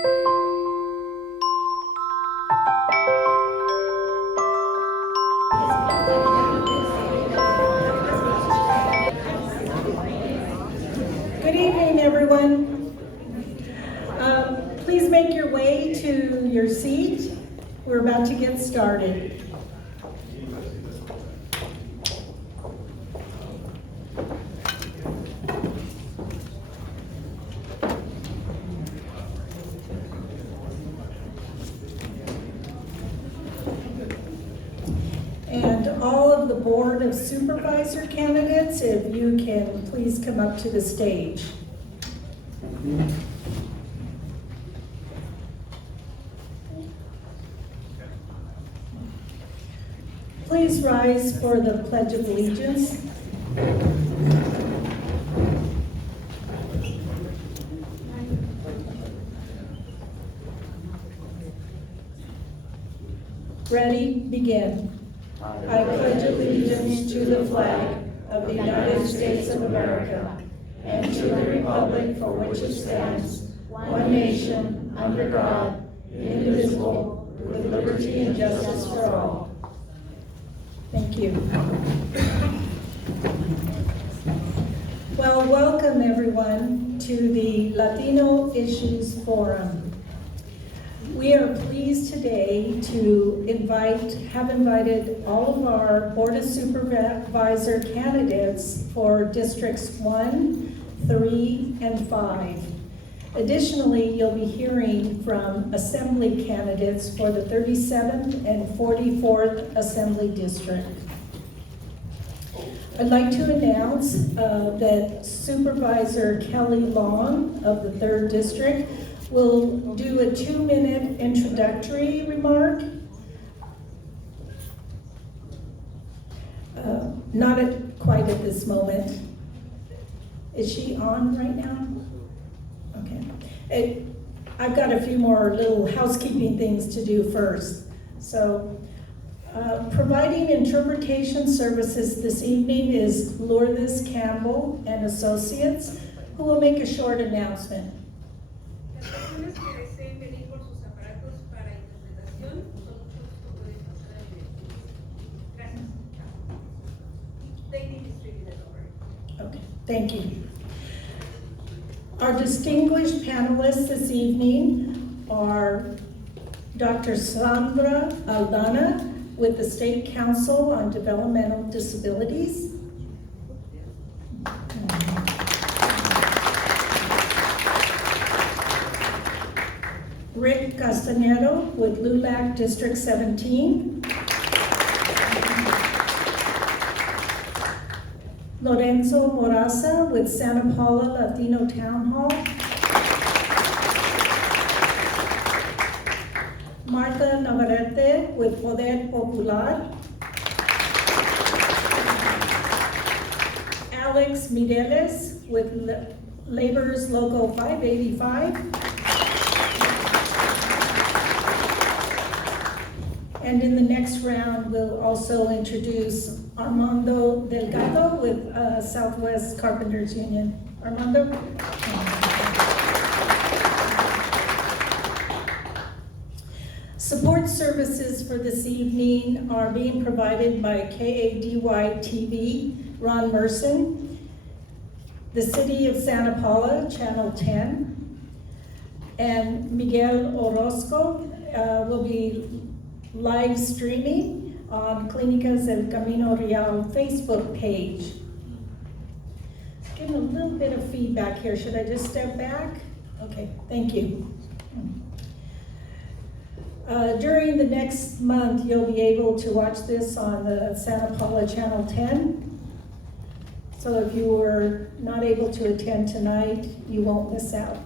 Good evening, everyone. Please make your way to your seat. We're about to get started. And all of the Board of Supervisor candidates, if you can please come up to the stage. Please rise for the Pledge of Allegiance. Ready, begin. I pledge allegiance to the flag of the United States of America and to the republic for which it stands, one nation, under God, indivisible, with liberty and justice for all. Thank you. Well, welcome everyone to the Latino Issues Forum. We are pleased today to have invited all of our Board of Supervisor candidates for Districts 1, 3, and 5. Additionally, you'll be hearing from Assembly candidates for the 37th and 44th Assembly District. I'd like to announce that Supervisor Kelly Long of the 3rd District will do a 2-minute introductory remark. Not quite at this moment. Is she on right now? Okay. I've got a few more little housekeeping things to do first. So, providing interpretation services this evening is Lourdes Campbell and Associates, who will make a short announcement. Okay, thank you. Our distinguished panelists this evening are Dr. Sandra Aldana with the State Council on Developmental Disabilities. Rick Castanero with LULAC District 17. Lorenzo Moraza with Santa Paula Latino Town Hall. Marta Navarrete with Poder Popular. Alex Mireles with Labor's Local 585. And in the next round, we'll also introduce Armando Delgado with Southwest Carpenters Union. Armando? Support services for this evening are being provided by KADY TV, Ron Merson, the City of Santa Paula, Channel 10, and Miguel Orozco will be live streaming on Clínicas del Camino Real Facebook page. Getting a little bit of feedback here. Should I just step back? Okay, thank you. During the next month, you'll be able to watch this on the Santa Paula Channel 10. So if you were not able to attend tonight, you won't miss out.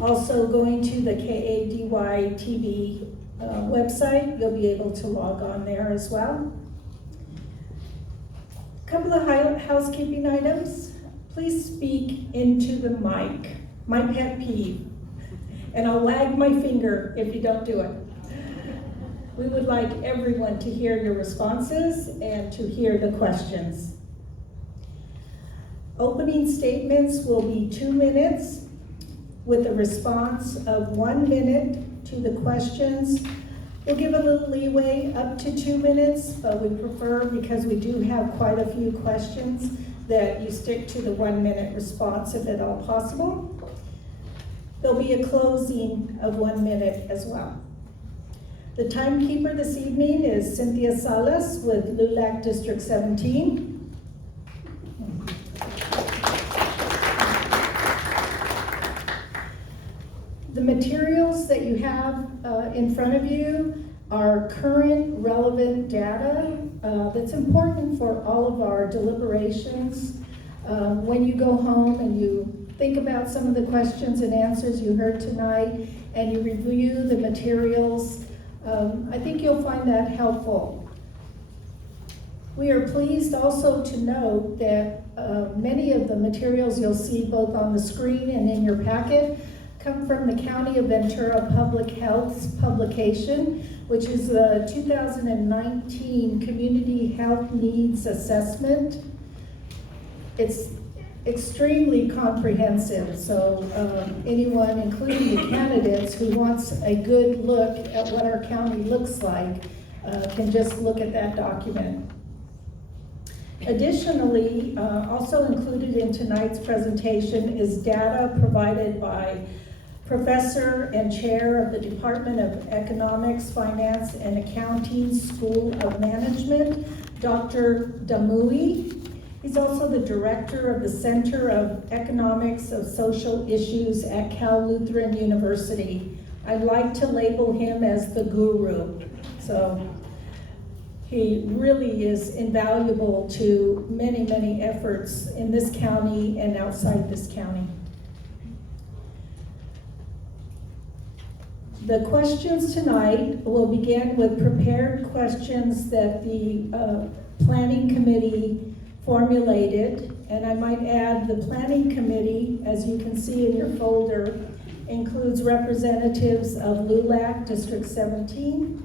Also, going to the KADY TV website, you'll be able to log on there as well. A couple of housekeeping items. Please speak into the mic. My pet peeve. And I'll wag my finger if you don't do it. We would like everyone to hear your responses and to hear the questions. Opening statements will be 2 minutes. with a response of 1 minute to the questions. We'll give a little leeway up to 2 minutes, but we prefer, because we do have quite a few questions, that you stick to the 1 minute response if at all possible. There'll be a closing of 1 minute as well. The timekeeper this evening is Cynthia Salas with LULAC District 17. The materials that you have in front of you are current relevant data that's important for all of our deliberations. When you go home and you think about some of the questions and answers you heard tonight and you review the materials, I think you'll find that helpful. We are pleased also to note that many of the materials you'll see both on the screen and in your packet come from the County of Ventura Public Health's publication, which is the 2019 Community Health Needs Assessment. It's extremely comprehensive, so anyone, including the candidates, who wants a good look at what our county looks like can just look at that document. Additionally, also included in tonight's presentation is data provided by Professor and Chair of the Department of Economics, Finance, and Accounting School of Management, Dr. Damui. He's also the Director of the Center of Economics of Social Issues at Cal Lutheran University. I'd like to label him as the guru. So he really is invaluable to many, many efforts in this county and outside this county. The questions tonight will begin with prepared questions that the Planning Committee formulated, and I might add the Planning Committee, as you can see in your folder, includes representatives of LULAC District 17,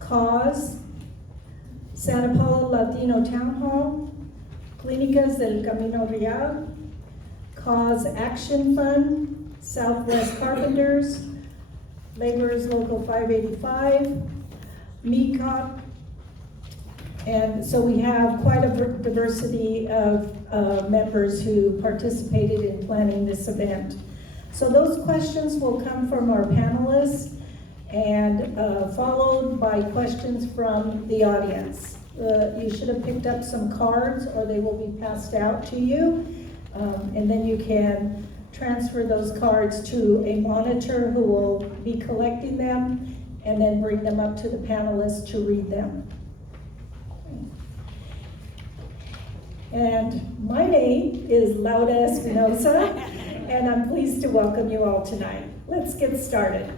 CAUSE, Santa Paula Latino Town Hall, Clínicas del Camino Real, CAUSE Action Fund, Southwest Carpenters, Laborers Local 585, MECOP, and so we have quite a diversity of members who participated in planning this event. So those questions will come from our panelists and followed by questions from the audience. You should have picked up some cards or they will be passed out to you, and then you can transfer those cards to a monitor who will be collecting them and then bring them up to the panelists to read them. And my name is Laura Espinosa, and I'm pleased to welcome you all tonight. Let's get started.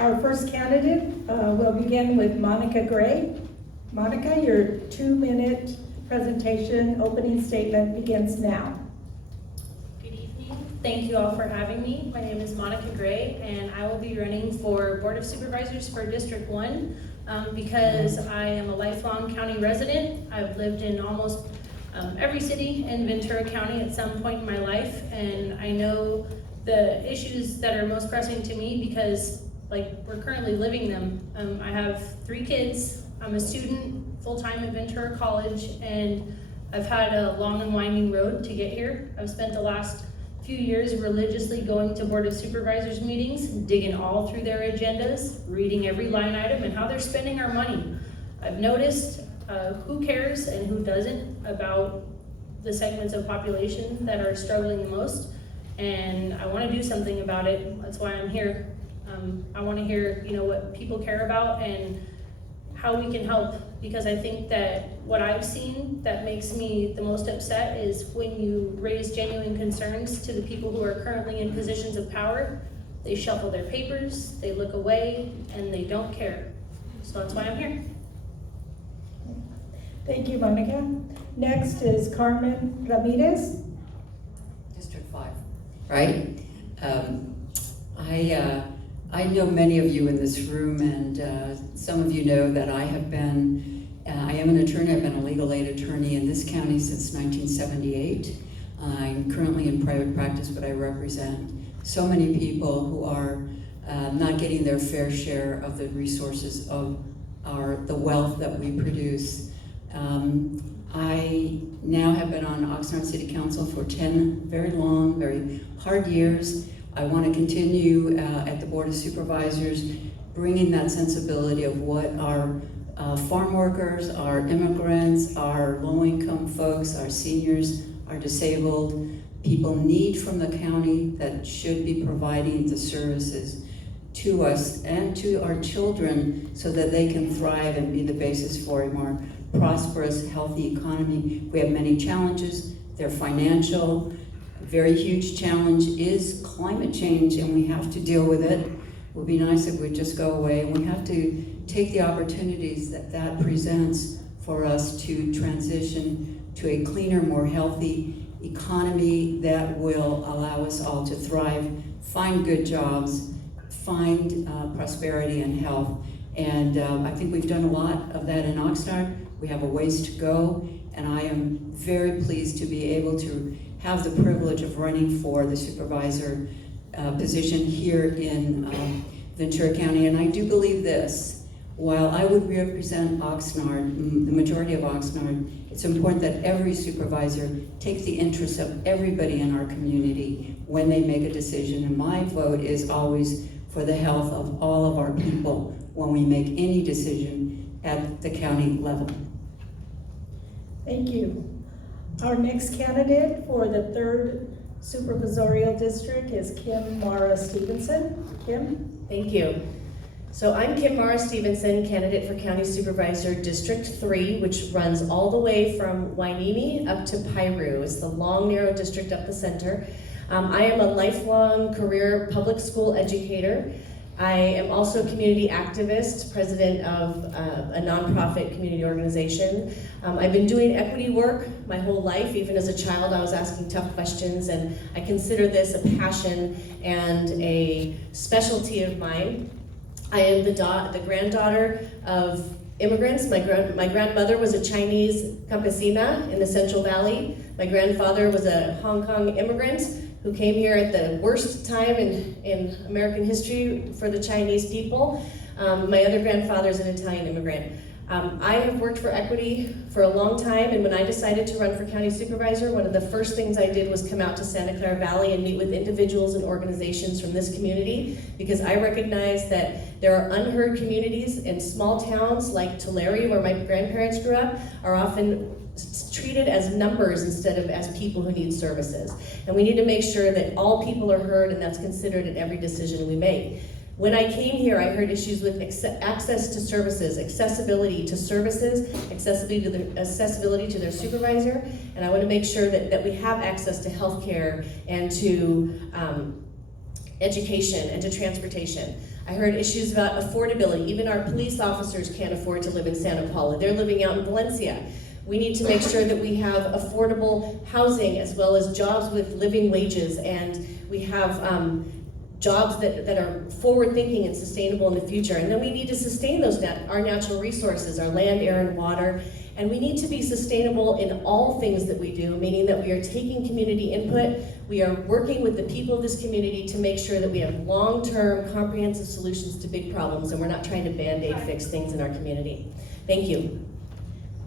Our first candidate will begin with Monica Gray. Monica, your 2-minute presentation opening statement begins now. Good evening. Thank you all for having me. My name is Monica Gray, and I will be running for Board of Supervisors for District 1 because I am a lifelong county resident. I've lived in almost every city in Ventura County at some point in my life, and I know the issues that are most pressing to me because we're currently living them. I have 3 kids. I'm a student full-time at Ventura College, and I've had a long and winding road to get here. I've spent the last few years religiously going to Board of Supervisors meetings, digging all through their agendas, reading every line item and how they're spending our money. I've noticed who cares and who doesn't about the segments of population that are struggling the most, and I want to do something about it. That's why I'm here. I want to hear, what people care about and how we can help, because I think that what I've seen that makes me the most upset is when you raise genuine concerns to the people who are currently in positions of power, they shuffle their papers, they look away, and they don't care. So that's why I'm here. Thank you, Monica. Next is Carmen Ramirez. District 5, right? I know many of you in this room, and some of you know that I have been I am an attorney. I've been a legal aid attorney in this county since 1978. I'm currently in private practice, but I represent so many people who are not getting their fair share of the resources of the wealth that we produce. I now have been on Oxnard City Council for 10 very long, very hard years. I want to continue at the Board of Supervisors, bringing that sensibility of what our farm workers, our immigrants, our low-income folks, our seniors, our disabled people need from the county that should be providing the services to us and to our children so that they can thrive and be the basis for a more prosperous, healthy economy. We have many challenges. They're financial. A very huge challenge is climate change, and we have to deal with it. It would be nice if it would just go away. We have to take the opportunities that presents for us to transition to a cleaner, more healthy economy that will allow us all to thrive, find good jobs, find prosperity and health. And I think we've done a lot of that in Oxnard. We have a ways to go, and I am very pleased to be able to have the privilege of running for the supervisor position here in Ventura County. And I do believe this: while I would represent Oxnard, the majority of Oxnard, it's important that every supervisor takes the interests of everybody in our community when they make a decision. And my vote is always for the health of all of our people when we make any decision at the county level. Thank you. Our next candidate for the 3rd Supervisorial District is Kim Mara Stevenson. Kim? Thank you. So I'm Kim Mara Stevenson, candidate for County Supervisor District 3, which runs all the way from Wainimi up to Piru. It's the long, narrow district up the center. I am a lifelong career public school educator. I am also a community activist, president of a nonprofit community organization. I've been doing equity work my whole life. Even as a child, I was asking tough questions, and I consider this a passion and a specialty of mine. I am the granddaughter of immigrants. My grandmother was a Chinese campesina in the Central Valley. My grandfather was a Hong Kong immigrant who came here at the worst time in American history for the Chinese people. My other grandfather is an Italian immigrant. I have worked for equity for a long time, and when I decided to run for county supervisor, one of the first things I did was come out to Santa Clara Valley and meet with individuals and organizations from this community, because I recognize that there are unheard communities in small towns like Tulare, where my grandparents grew up, are often treated as numbers instead of as people who need services. And we need to make sure that all people are heard, and that's considered in every decision we make. When I came here, I heard issues with access to services, accessibility to services, accessibility to their supervisor, and I want to make sure that we have access to health care and to education and to transportation. I heard issues about affordability. Even our police officers can't afford to live in Santa Paula. They're living out in Valencia. We need to make sure that we have affordable housing as well as jobs with living wages, and we have jobs that are forward-thinking and sustainable in the future. And then we need to sustain our natural resources, our land, air, and water. And we need to be sustainable in all things that we do, meaning that we are taking community input, we are working with the people of this community to make sure that we have long-term comprehensive solutions to big problems, and we're not trying to Band-Aid fix things in our community. Thank you.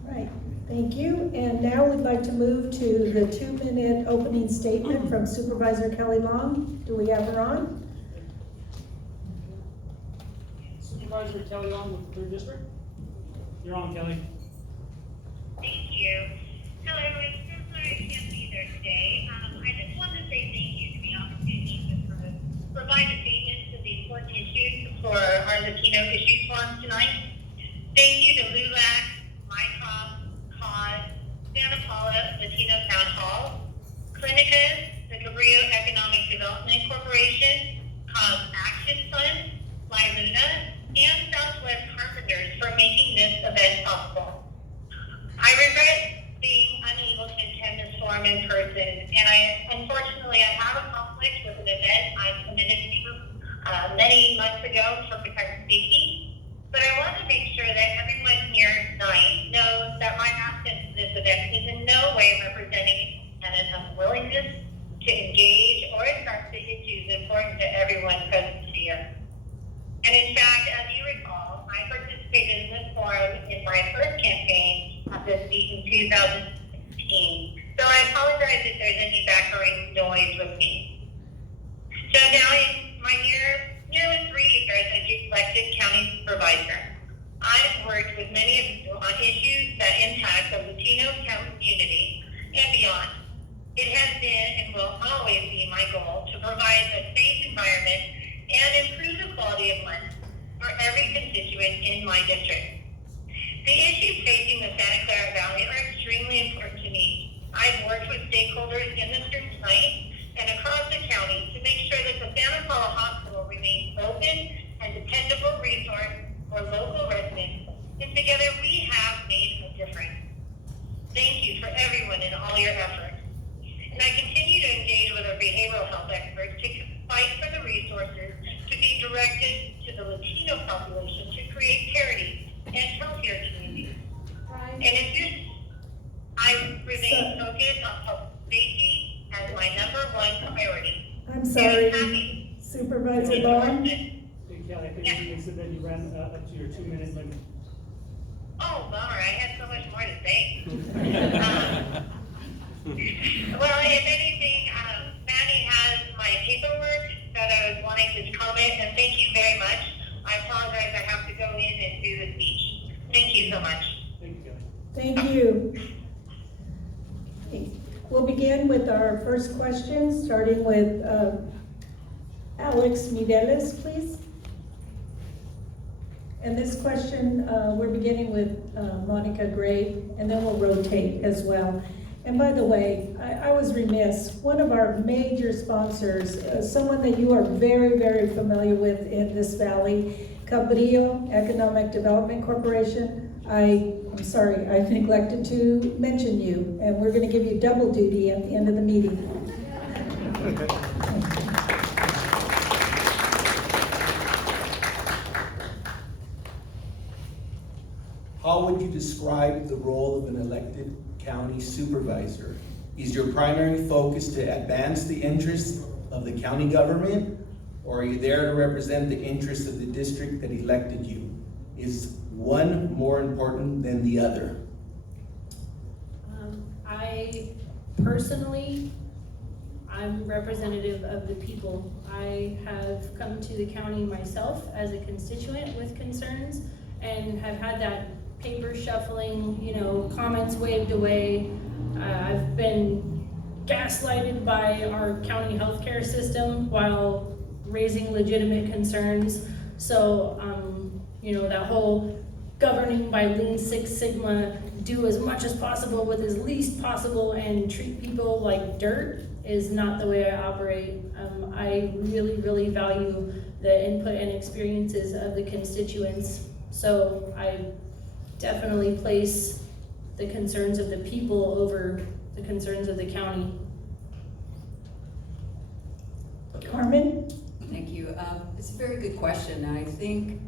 Right. Thank you. And now we'd like to move to the 2-minute opening statement from Supervisor Kelly Long. Do we have her on? Supervisor Kelly Long with the 3rd District. You're on, Kelly. Thank you. Hello, I'm so sorry I can't be there today. I just wanted to say thank you for the opportunity to provide a statement to the important issues for our Latino Issues Forum tonight. Thank you to LULAC, MyCom, CAUSE, Santa Paula Latino Town Hall, Clinicas, the Cabrillo Economic Development Corporation, CAUSE Action Fund, Luna, and Southwest Carpenters for making this event possible. I regret being unable to attend this forum in person, and unfortunately I have a conflict with an event I committed to many months ago for protected safety. but I want to make sure that everyone here tonight knows that my absence to this event is in no way representing an unwillingness to engage or address the issues important to everyone present here. And in fact, as you recall, I participated in this forum in my first campaign at this seat in 2016. So I apologize if there's any background noise with me. So now in my nearly 3 years as elected county supervisor, I've worked with many of you on issues that impact the Latino community and beyond. It has been and will always be my goal to provide a safe environment and improve the quality of life for every constituent in my district. The issues facing the Santa Clara Valley are extremely important to me. I've worked with stakeholders in the church tonight and across the county to make sure that the Santa Paula Hospital remains open and dependable resource for local residents, and together we have made a difference. Thank you for everyone and all your efforts. And I continue to engage with our behavioral health experts to fight for the resources to be directed to the Latino population to create parity and healthier communities. And in this, I remain focused on public safety as my #1 priority. I'm sorry, Supervisor Bond. Hey, Kelly, I think they said that you ran up to your 2-minute limit. Oh, bummer, I had so much more to say. Well, if anything, Maddie has my paperwork that I was wanting to comment, and thank you very much. I apologize, I have to go in and do the speech. Thank you so much. Thank you, Kelly. Thank you. Okay. We'll begin with our first question, starting with Alex Mideles, please. And this question, we're beginning with Monica Gray, and then we'll rotate as well. And by the way, I was remiss. One of our major sponsors, someone that you are very, very familiar with in this valley, Cabrillo Economic Development Corporation. I'm sorry, I neglected to mention you, and we're going to give you double duty at the end of the meeting. How would you describe the role of an elected county supervisor? Is your primary focus to advance the interests of the county government, or are you there to represent the interests of the district that elected you? Is one more important than the other? I personally, I'm representative of the people. I have come to the county myself as a constituent with concerns and have had that paper shuffling, comments waved away. I've been gaslighted by our county healthcare system while raising legitimate concerns. So, that whole governing by Lean Six Sigma, do as much as possible with as least possible and treat people like dirt is not the way I operate. I really, really value the input and experiences of the constituents. So I definitely place the concerns of the people over the concerns of the county. Carmen? Thank you. It's a very good question. I think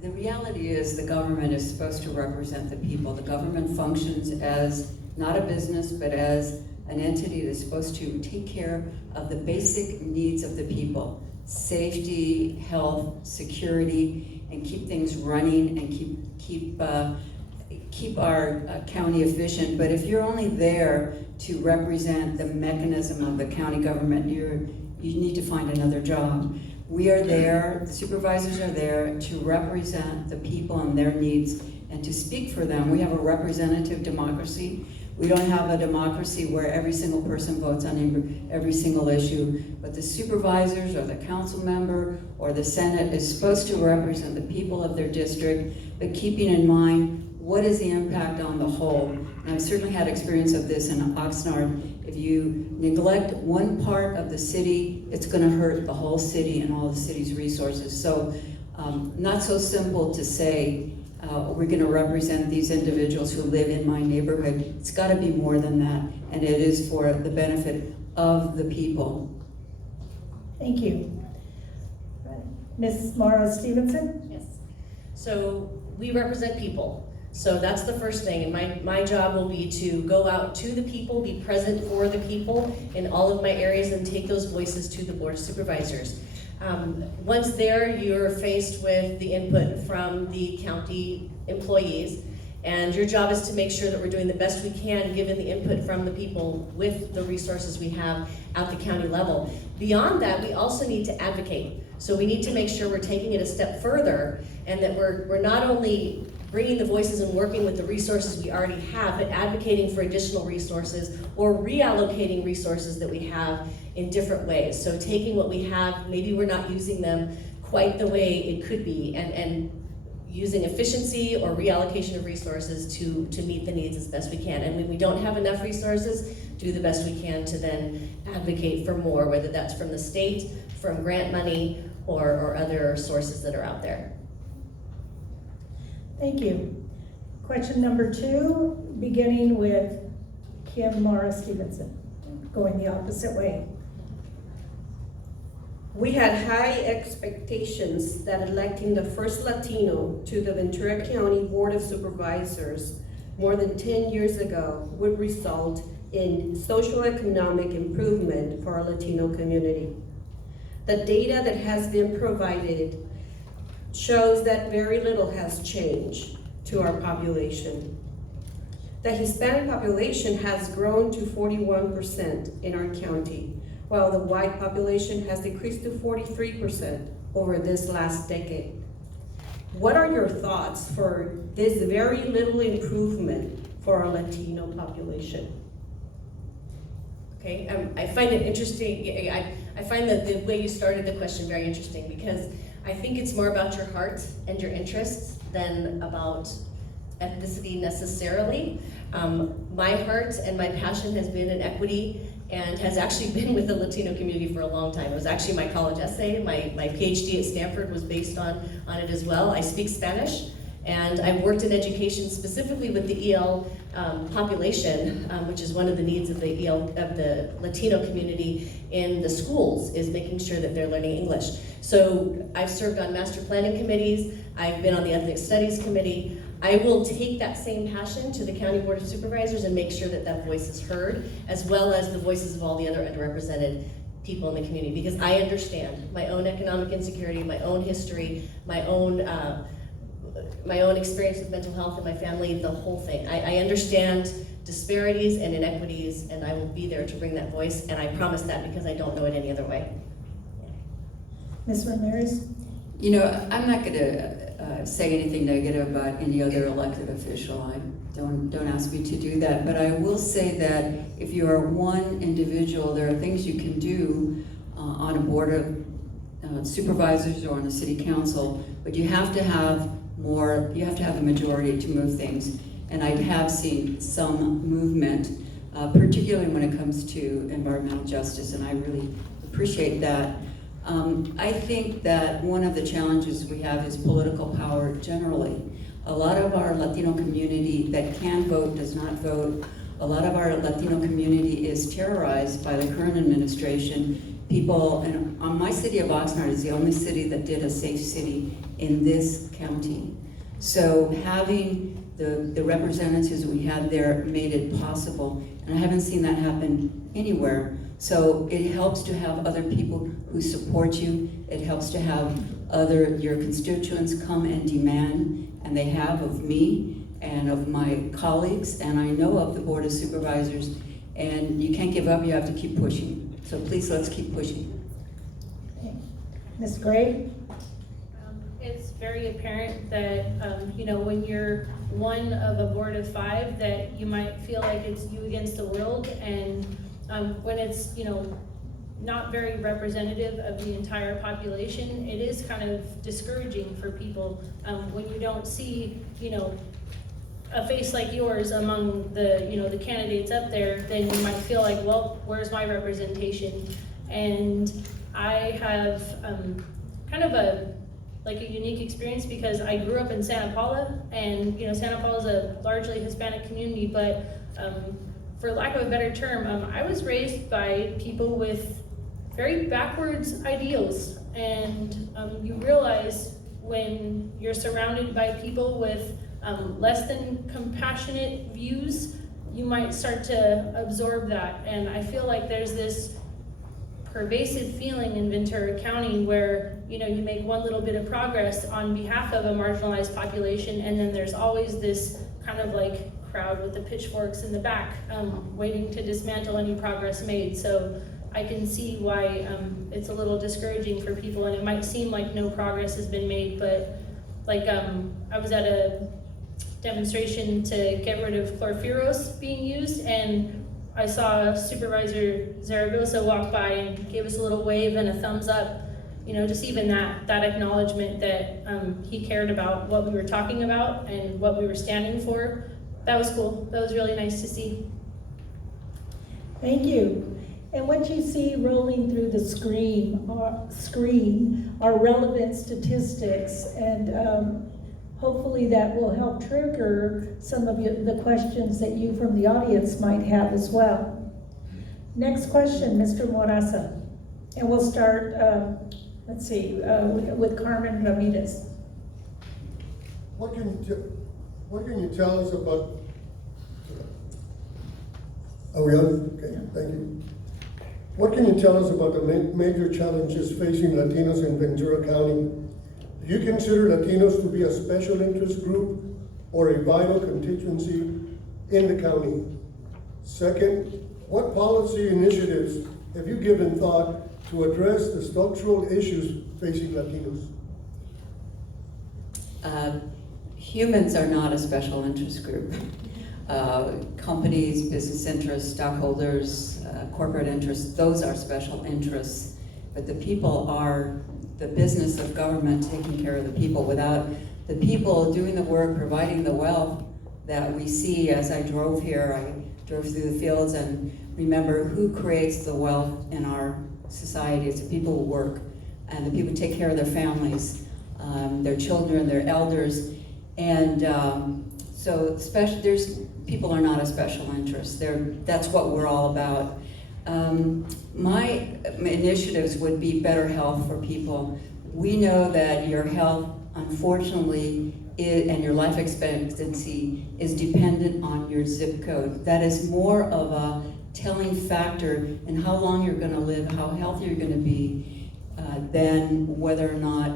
the reality is the government is supposed to represent the people. The government functions as not a business, but as an entity that's supposed to take care of the basic needs of the people. Safety, health, security, and keep things running and keep our county efficient. But if you're only there to represent the mechanism of the county government, you need to find another job. We are there, the supervisors are there to represent the people and their needs and to speak for them. We have a representative democracy. We don't have a democracy where every single person votes on every single issue, but the supervisors or the council member or the Senate is supposed to represent the people of their district, but keeping in mind what is the impact on the whole. And I've certainly had experience of this in Oxnard. If you neglect one part of the city, it's going to hurt the whole city and all the city's resources. So not so simple to say, we're going to represent these individuals who live in my neighborhood. It's got to be more than that, and it is for the benefit of the people. Thank you. Ms. Mara Stevenson? Yes. So we represent people. So that's the first thing, and my job will be to go out to the people, be present for the people in all of my areas, and take those voices to the Board of Supervisors. Once there, you're faced with the input from the county employees, and your job is to make sure that we're doing the best we can given the input from the people with the resources we have at the county level. Beyond that, we also need to advocate. So we need to make sure we're taking it a step further, and that we're not only bringing the voices and working with the resources we already have, but advocating for additional resources or reallocating resources that we have in different ways. So taking what we have, maybe we're not using them quite the way it could be, and using efficiency or reallocation of resources to meet the needs as best we can. And when we don't have enough resources, do the best we can to then advocate for more, whether that's from the state, from grant money, or other sources that are out there. Thank you. Question number 2, beginning with Kim Mara Stevenson, going the opposite way. We had high expectations that electing the first Latino to the Ventura County Board of Supervisors more than 10 years ago would result in socioeconomic improvement for our Latino community. The data that has been provided shows that very little has changed to our population. The Hispanic population has grown to 41% in our county, while the white population has decreased to 43% over this last decade. What are your thoughts for this very little improvement for our Latino population? Okay, I find it interesting. I find that the way you started the question very interesting, because I think it's more about your heart and your interests than about ethnicity necessarily. My heart and my passion has been in equity and has actually been with the Latino community for a long time. It was actually my college essay. My PhD at Stanford was based on it as well. I speak Spanish, and I've worked in education specifically with the EL population, which is one of the needs of the Latino community in the schools, is making sure that they're learning English. So I've served on master planning committees. I've been on the ethnic studies committee. I will take that same passion to the County Board of Supervisors and make sure that that voice is heard, as well as the voices of all the other underrepresented people in the community, because I understand my own economic insecurity, my own history, my own experience with mental health in my family, the whole thing. I understand disparities and inequities, and I will be there to bring that voice, and I promise that because I don't know it any other way. Ms. Ramirez? You know, I'm not going to say anything negative about any other elected official. Don't ask me to do that. But I will say that if you are one individual, there are things you can do on a board of supervisors or on a city council, but you have to have more. You have to have the majority to move things. And I have seen some movement, particularly when it comes to environmental justice, and I really appreciate that. I think that one of the challenges we have is political power generally. A lot of our Latino community that can vote does not vote. A lot of our Latino community is terrorized by the current administration. People, and my city of Oxnard is the only city that did a safe city in this county. So having the representatives we had there made it possible, and I haven't seen that happen anywhere. So it helps to have other people who support you. It helps to have your constituents come and demand, and they have of me and of my colleagues, and I know of the Board of Supervisors, and you can't give up, you have to keep pushing. So please, let's keep pushing. Okay. Ms. Gray? It's very apparent that, when you're one of a board of 5, that you might feel like it's you against the world, and when it's, not very representative of the entire population, it is kind of discouraging for people when you don't see, a face like yours among the candidates up there. Then you might feel like, well, where's my representation? And I have kind of a unique experience because I grew up in Santa Paula, and Santa Paula is a largely Hispanic community, but for lack of a better term, I was raised by people with very backwards ideals, and you realize when you're surrounded by people with less than compassionate views, you might start to absorb that. And I feel like there's this pervasive feeling in Ventura County where, you make one little bit of progress on behalf of a marginalized population, and then there's always this kind of like crowd with the pitchforks in the back, waiting to dismantle any progress made. So I can see why it's a little discouraging for people, and it might seem like no progress has been made, but like I was at a demonstration to get rid of chlorpyrifos being used, and I saw Supervisor Zaragoza walk by and gave us a little wave and a thumbs up. Just even that acknowledgement that he cared about what we were talking about and what we were standing for. That was cool. That was really nice to see. Thank you. And what you see rolling through the screen are relevant statistics, and hopefully that will help trigger some of the questions that you from the audience might have as well. Next question, Mr. Moraza. And we'll start, with Carmen Ramirez. What can you tell us about, are we on? Okay, thank you. What can you tell us about the major challenges facing Latinos in Ventura County? Do you consider Latinos to be a special interest group or a vital constituency in the county? Second, what policy initiatives have you given thought to address the structural issues facing Latinos? Humans are not a special interest group. Companies, business interests, stockholders, corporate interests, those are special interests. But the people are the business of government, taking care of the people. Without the people doing the work, providing the wealth that we see. As I drove here, I drove through the fields and remember who creates the wealth in our society. It's the people who work and the people who take care of their families, their children, their elders. And people are not a special interest. That's what we're all about. My initiatives would be better health for people. We know that your health, unfortunately, and your life expectancy is dependent on your zip code. That is more of a telling factor in how long you're going to live, how healthy you're going to be, than whether or not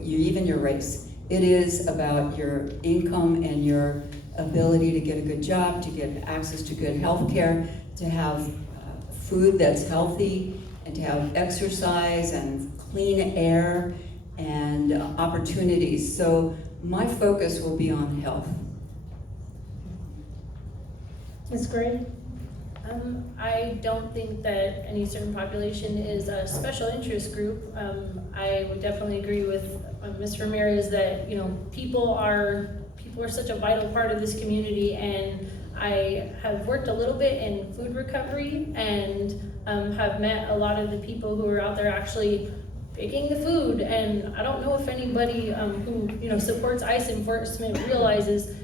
even your race. It is about your income and your ability to get a good job, to get access to good health care, to have food that's healthy, and to have exercise and clean air and opportunities. So my focus will be on health. Ms. Gray? I don't think that any certain population is a special interest group. I would definitely agree with Ms. Ramirez that people are such a vital part of this community, and I have worked a little bit in food recovery and have met a lot of the people who are out there actually baking the food. And I don't know if anybody who supports ICE enforcement realizes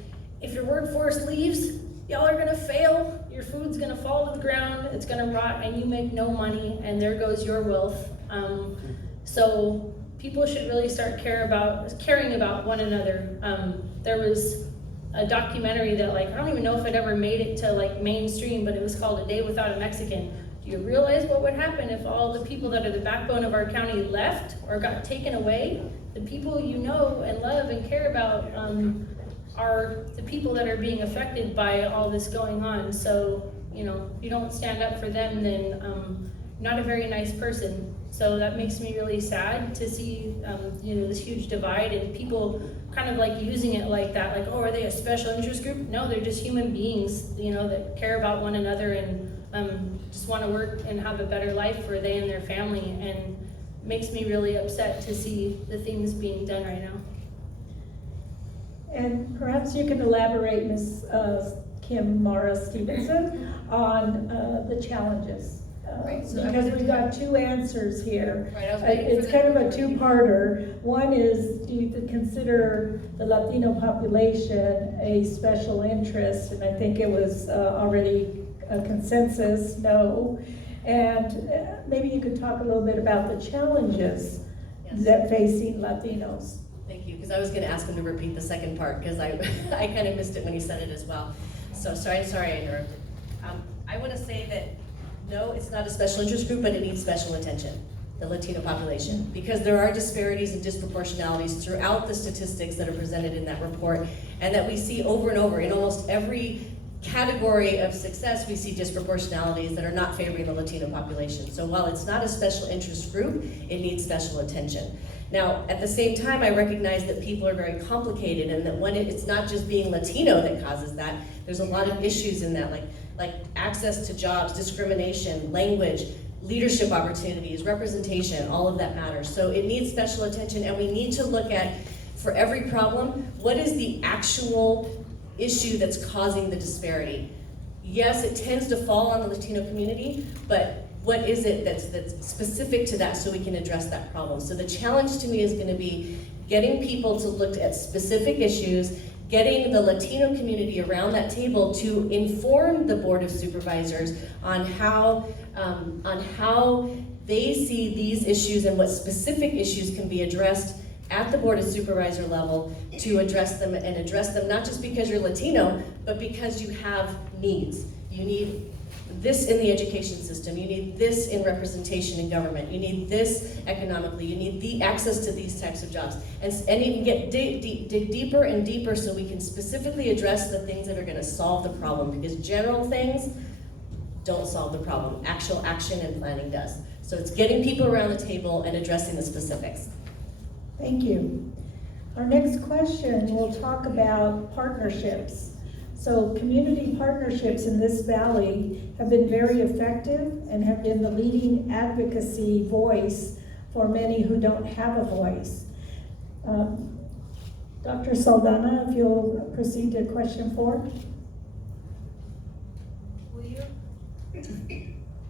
if your workforce leaves, y'all are gonna fail. Your food's gonna fall to the ground, it's gonna rot, and you make no money, and there goes your wealth. So people should really start caring about one another. There was a documentary that I don't even know if it ever made it to mainstream, but it was called A Day Without a Mexican. Do you realize what would happen if all the people that are the backbone of our county left or got taken away? The people you know and love and care about are the people that are being affected by all this going on. So, if you don't stand up for them, then not a very nice person. So that makes me really sad to see, this huge divide and people kind of using it like that, are they a special interest group? No, they're just human beings, that care about one another and just want to work and have a better life for they and their family. And it makes me really upset to see the things being done right now. And perhaps you can elaborate, Ms. Kim Mara Stevenson, on the challenges. Right, so because we've got two answers here. Right, I was waiting for It's kind of a two-parter. One is, do you consider the Latino population a special interest? And I think it was already a consensus, no. And maybe you could talk a little bit about the challenges that facing Latinos. Thank you, because I was going to ask him to repeat the second part, because I kind of missed it when he said it as well. So sorry I interrupted. I want to say that, no, it's not a special interest group, but it needs special attention, the Latino population, because there are disparities and disproportionalities throughout the statistics that are presented in that report, and that we see over and over in almost every category of success. We see disproportionalities that are not favoring the Latino population. So while it's not a special interest group, it needs special attention. Now, at the same time, I recognize that people are very complicated, and that when it's not just being Latino that causes that, there's a lot of issues in that, like access to jobs, discrimination, language, leadership opportunities, representation, all of that matters. So it needs special attention, and we need to look at, for every problem, what is the actual issue that's causing the disparity? Yes, it tends to fall on the Latino community, but what is it that's specific to that so we can address that problem? So the challenge to me is going to be getting people to look at specific issues, getting the Latino community around that table to inform the Board of Supervisors on how they see these issues and what specific issues can be addressed at the Board of Supervisor level to address them, and address them not just because you're Latino, but because you have needs. You need this in the education system, you need this in representation in government, you need this economically, you need the access to these types of jobs. And you can dig deeper and deeper so we can specifically address the things that are gonna solve the problem, because general things don't solve the problem. Actual action and planning does. So it's getting people around the table and addressing the specifics. Thank you. Our next question will talk about partnerships. So community partnerships in this valley have been very effective and have been the leading advocacy voice for many who don't have a voice. Dr. Saldana, if you'll proceed to question 4.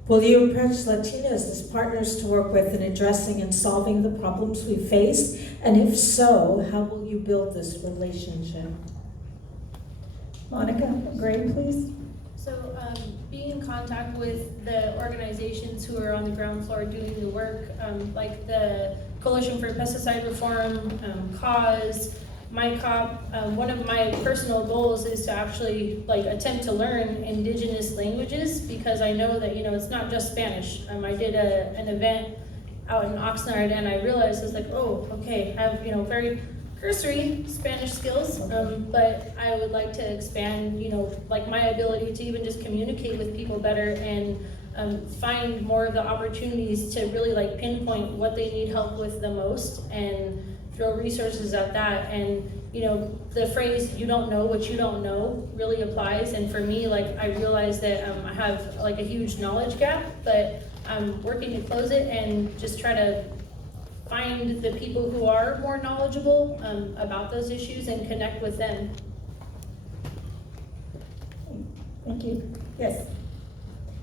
Will you approach Latinos as partners to work with in addressing and solving the problems we face? And if so, how will you build this relationship? Monica Gray, please. So being in contact with the organizations who are on the ground floor doing the work, like the Coalition for Pesticide Reform, CAUSE, MyCop, one of my personal goals is to actually attempt to learn indigenous languages, because I know that it's not just Spanish. I did an event out in Oxnard, and I realized it's oh, okay, I have very cursory Spanish skills, but I would like to expand my ability to even just communicate with people better, and find more of the opportunities to really pinpoint what they need help with the most, and throw resources at that. And the phrase "you don't know what you don't know" really applies. And for me, I realize that I have a huge knowledge gap, but I'm working to close it and just try to find the people who are more knowledgeable about those issues and connect with them. Thank you. Yes.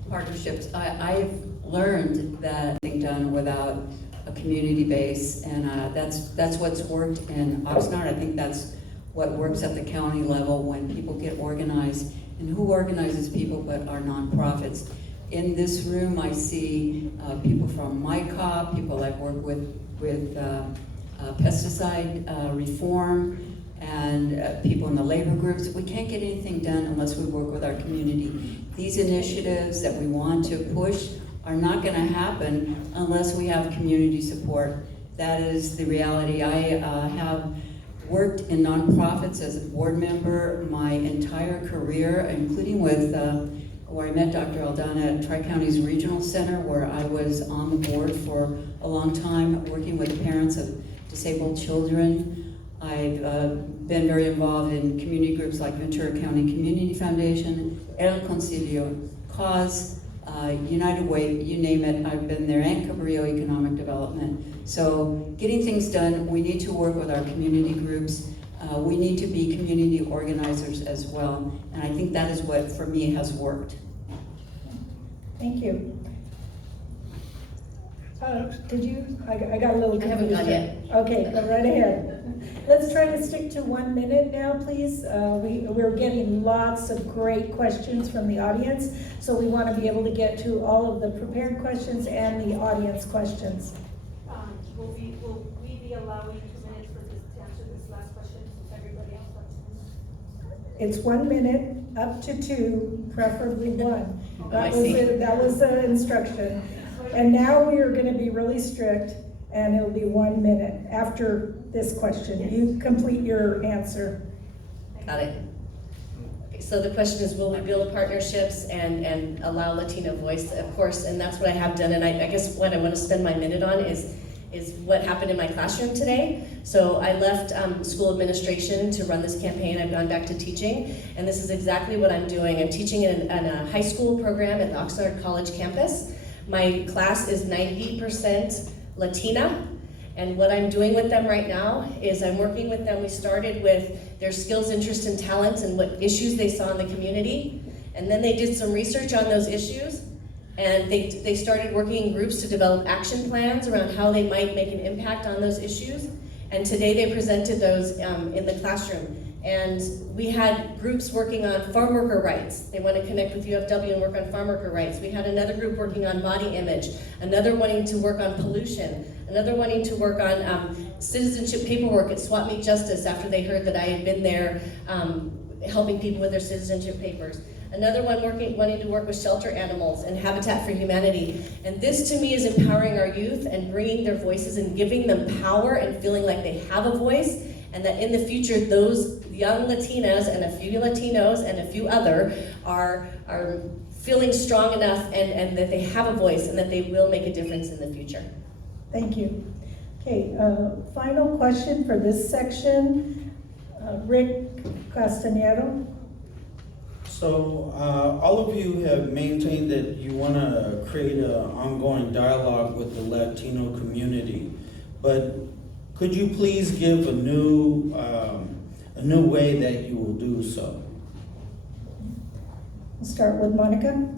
Partnerships. I've learned that being done without a community base, and that's what's worked in Oxnard. I think that's what works at the county level when people get organized. And who organizes people but our nonprofits? In this room, I see people from MyCop, people I've worked with pesticide reform, and people in the labor groups. We can't get anything done unless we work with our community. These initiatives that we want to push are not going to happen unless we have community support. That is the reality. I have worked in nonprofits as a board member my entire career, including with where I met Dr. Aldana at Tri-Counties Regional Center, where I was on the board for a long time, working with the parents of disabled children. I've been very involved in community groups like Ventura County Community Foundation, El Concilio, CAUSE, United Way, you name it, I've been there, and Cabrillo Economic Development. So getting things done, we need to work with our community groups. We need to be community organizers as well. And I think that is what, for me, has worked. Thank you. Did you? I got a little confused. I haven't gone yet. Okay, go right ahead. Let's try to stick to 1 minute now, please. We're getting lots of great questions from the audience, so we want to be able to get to all of the prepared questions and the audience questions. Will we be allowing 2 minutes for this to answer this last question since everybody else wants to? It's 1 minute, up to 2, preferably 1. I see. That was the instruction. And now we are gonna be really strict, and it'll be 1 minute after this question. You complete your answer. Got it. Okay, so the question is, will we build partnerships and allow Latino voice? Of course, and that's what I have done, and I guess what I want to spend my minute on is what happened in my classroom today. So I left school administration to run this campaign. I've gone back to teaching, and this is exactly what I'm doing. I'm teaching in a high school program at the Oxnard College campus. My class is 90% Latina, and what I'm doing with them right now is I'm working with them. We started with their skills, interests, and talents and what issues they saw in the community, and then they did some research on those issues, and they started working in groups to develop action plans around how they might make an impact on those issues, and today they presented those in the classroom. And we had groups working on farm worker rights. They want to connect with UFW and work on farm worker rights. We had another group working on body image, another wanting to work on pollution, another wanting to work on citizenship paperwork at Swap Meet Justice after they heard that I had been there helping people with their citizenship papers. Another one wanting to work with shelter animals and Habitat for Humanity. And this to me is empowering our youth and bringing their voices and giving them power and feeling like they have a voice, and that in the future those young Latinas and a few Latinos and a few other are feeling strong enough and that they have a voice and that they will make a difference in the future. Thank you. Okay, final question for this section. Rick Castanero. So all of you have maintained that you want to create an ongoing dialogue with the Latino community, but could you please give a new way that you will do so? We'll start with Monica.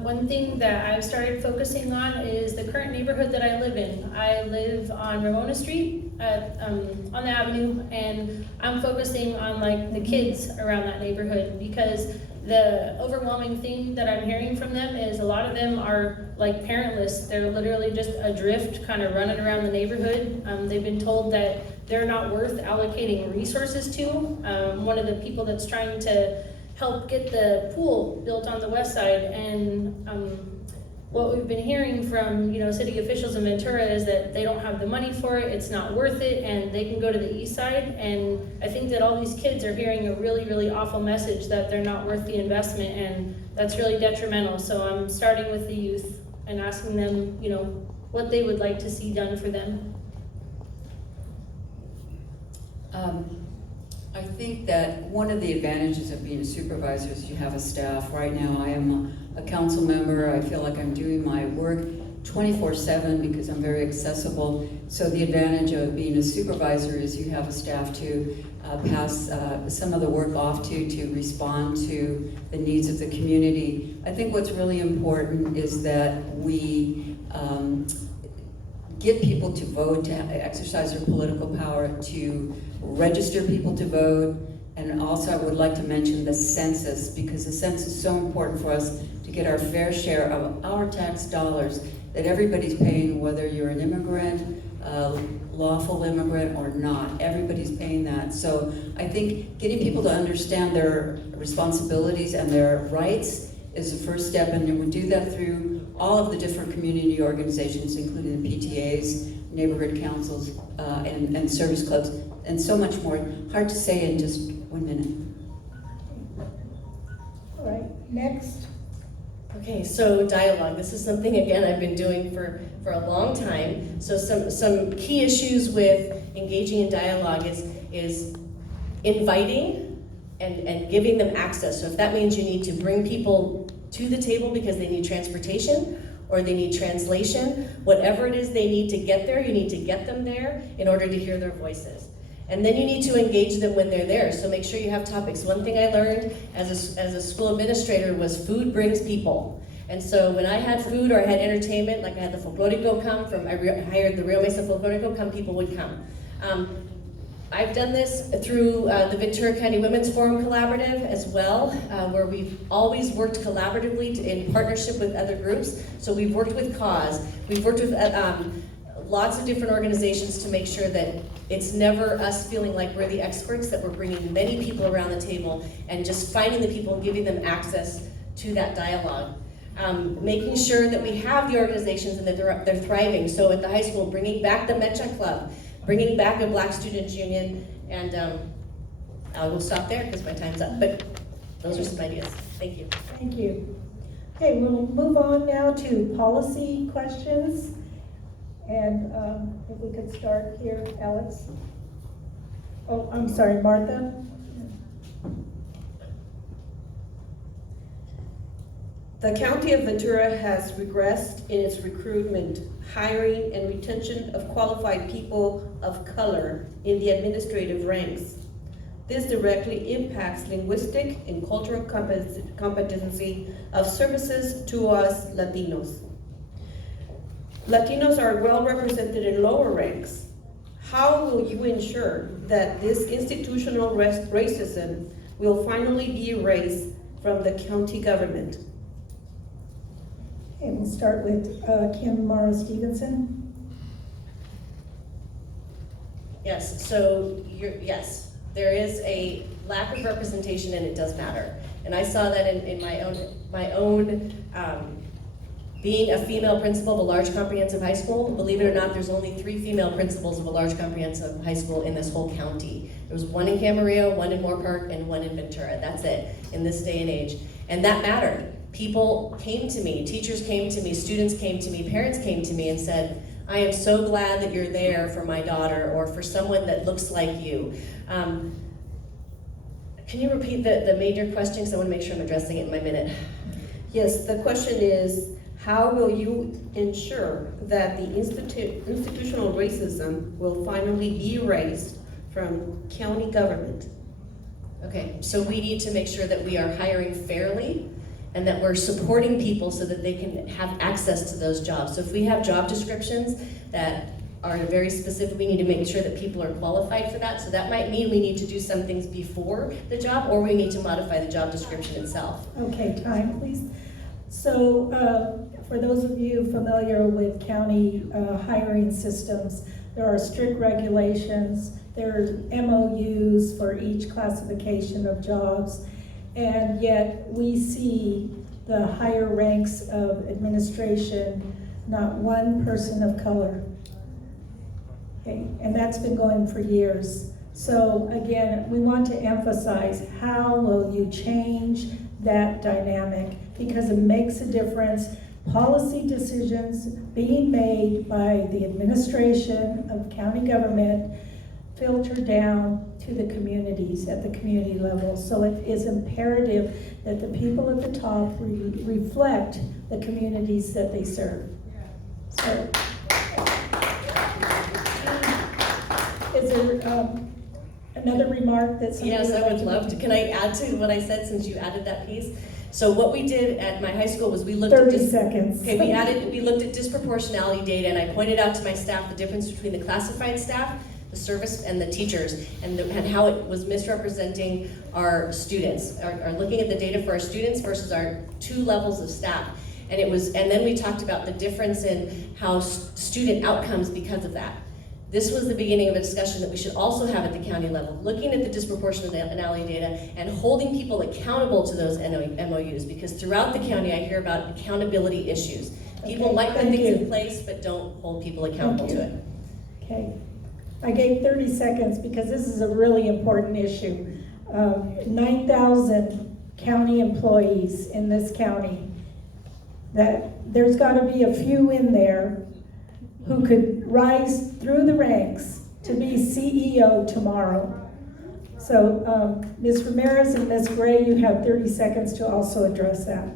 One thing that I've started focusing on is the current neighborhood that I live in. I live on Ramona Street on the avenue, and I'm focusing on like the kids around that neighborhood, because the overwhelming thing that I'm hearing from them is a lot of them are like parentless. They're literally just adrift, kind of running around the neighborhood. They've been told that they're not worth allocating resources to. One of the people that's trying to help get the pool built on the west side, and what we've been hearing from city officials in Ventura is that they don't have the money for it, it's not worth it, and they can go to the east side. And I think that all these kids are hearing a really, really awful message that they're not worth the investment, and that's really detrimental. So I'm starting with the youth and asking them, what they would like to see done for them. I think that one of the advantages of being a supervisor is you have a staff. Right now I am a council member. I feel like I'm doing my work 24/7 because I'm very accessible. So the advantage of being a supervisor is you have a staff to pass some of the work off to respond to the needs of the community. I think what's really important is that we get people to vote, to exercise their political power, to register people to vote. And also I would like to mention the census, because the census is so important for us to get our fair share of our tax dollars that everybody's paying, whether you're an immigrant, lawful immigrant or not. Everybody's paying that. So I think getting people to understand their responsibilities and their rights is the first step, and we do that through all of the different community organizations, including the PTAs, neighborhood councils, and service clubs, and so much more. Hard to say in just 1 minute. All right, next. Okay, so dialogue. This is something, again, I've been doing for a long time. So some key issues with engaging in dialogue is inviting and giving them access. So if that means you need to bring people to the table because they need transportation or they need translation, whatever it is they need to get there, you need to get them there in order to hear their voices. And then you need to engage them when they're there, so make sure you have topics. One thing I learned as a school administrator was food brings people. And so when I had food or I had entertainment, like I had the Folklorico come I hired the Rio Mesa Folklorico come, people would come. I've done this through the Ventura County Women's Forum Collaborative as well, where we've always worked collaboratively in partnership with other groups. So we've worked with CAUSE, we've worked with lots of different organizations to make sure that it's never us feeling like we're the experts, that we're bringing many people around the table and just finding the people and giving them access to that dialogue. Making sure that we have the organizations and that they're thriving. So at the high school, bringing back the Mecha Club, bringing back a Black Students Union, and I will stop there because my time's up, but those are some ideas. Thank you. Thank you. Okay, we'll move on now to policy questions. And if we could start here, Alex. Oh, I'm sorry, Martha. The County of Ventura has regressed in its recruitment, hiring, and retention of qualified people of color in the administrative ranks. This directly impacts linguistic and cultural competency of services to us Latinos. Latinos are well represented in lower ranks. How will you ensure that this institutional racism will finally be erased from the county government? Okay, we'll start with Kim Morrow Stevenson. Yes, so yes, there is a lack of representation and it does matter. And I saw that in my own being a female principal of a large comprehensive high school. Believe it or not, there's only 3 female principals of a large comprehensive high school in this whole county. There was 1 in Camarillo, 1 in Moore Park, and 1 in Ventura. That's it in this day and age. And that mattered. People came to me, teachers came to me, students came to me, parents came to me and said, I am so glad that you're there for my daughter or for someone that looks like you. Can you repeat the major question? Because I want to make sure I'm addressing it in my minute. Yes, the question is, how will you ensure that the institutional racism will finally be erased from county government? Okay, so we need to make sure that we are hiring fairly and that we're supporting people so that they can have access to those jobs. So if we have job descriptions that are very specific, we need to make sure that people are qualified for that. So that might mean we need to do some things before the job, or we need to modify the job description itself. Okay, time, please. So for those of you familiar with county hiring systems, there are strict regulations. There's MOUs for each classification of jobs, and yet we see the higher ranks of administration, not one person of color. Okay, and that's been going for years. So again, we want to emphasize, how will you change that dynamic? Because it makes a difference. Policy decisions being made by the administration of county government filter down to the communities at the community level. So it is imperative that the people at the top reflect the communities that they serve. So, is there another remark that somebody Yes, I like would love to. Can I add to what I said since you added that piece? So what we did at my high school was we looked 30 at seconds. Okay, we looked at disproportionality data, and I pointed out to my staff the difference between the classified staff, the service, and the teachers, and how it was misrepresenting our students, are looking at the data for our students versus our 2 levels of staff. And then we talked about the difference in how student outcomes because of that. This was the beginning of a discussion that we should also have at the county level, looking at the disproportionality data and holding people accountable to those MOUs, because throughout the county I hear about accountability issues. People might put things in place but don't hold people accountable to it. Okay. I gave 30 seconds because this is a really important issue. 9,000 county employees in this county. That there's got to be a few in there who could rise through the ranks to be CEO tomorrow. So Ms. Ramirez and Ms. Gray, you have 30 seconds to also address that.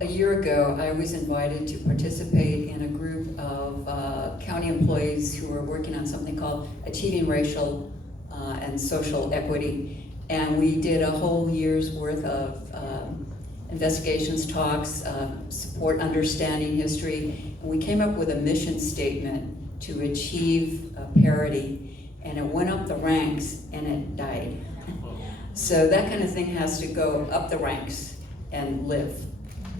A year ago, I was invited to participate in a group of county employees who were working on something called Achieving Racial and Social Equity. And we did a whole year's worth of investigations, talks, support understanding history. And we came up with a mission statement to achieve parity. And it went up the ranks and it died. So that kind of thing has to go up the ranks and live.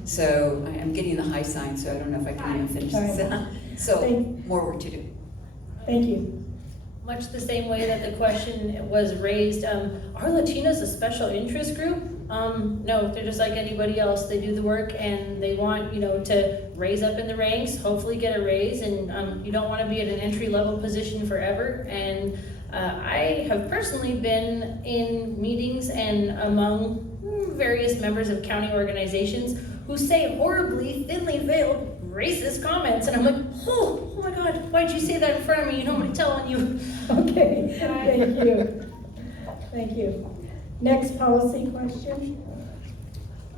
So I'm getting the high sign, so I don't know if I can even finish this. So more work to do. Thank you. Much the same way that the question was raised, are Latinos a special interest group? No, they're just like anybody else. They do the work and they want, to raise up in the ranks, hopefully get a raise, and you don't want to be at an entry-level position forever. And I have personally been in meetings and among various members of county organizations who say horribly, thinly veiled, racist comments, and I'm like, oh my God, why'd you say that in front of me? Nobody telling you. Okay, thank you. Thank you. Next policy question.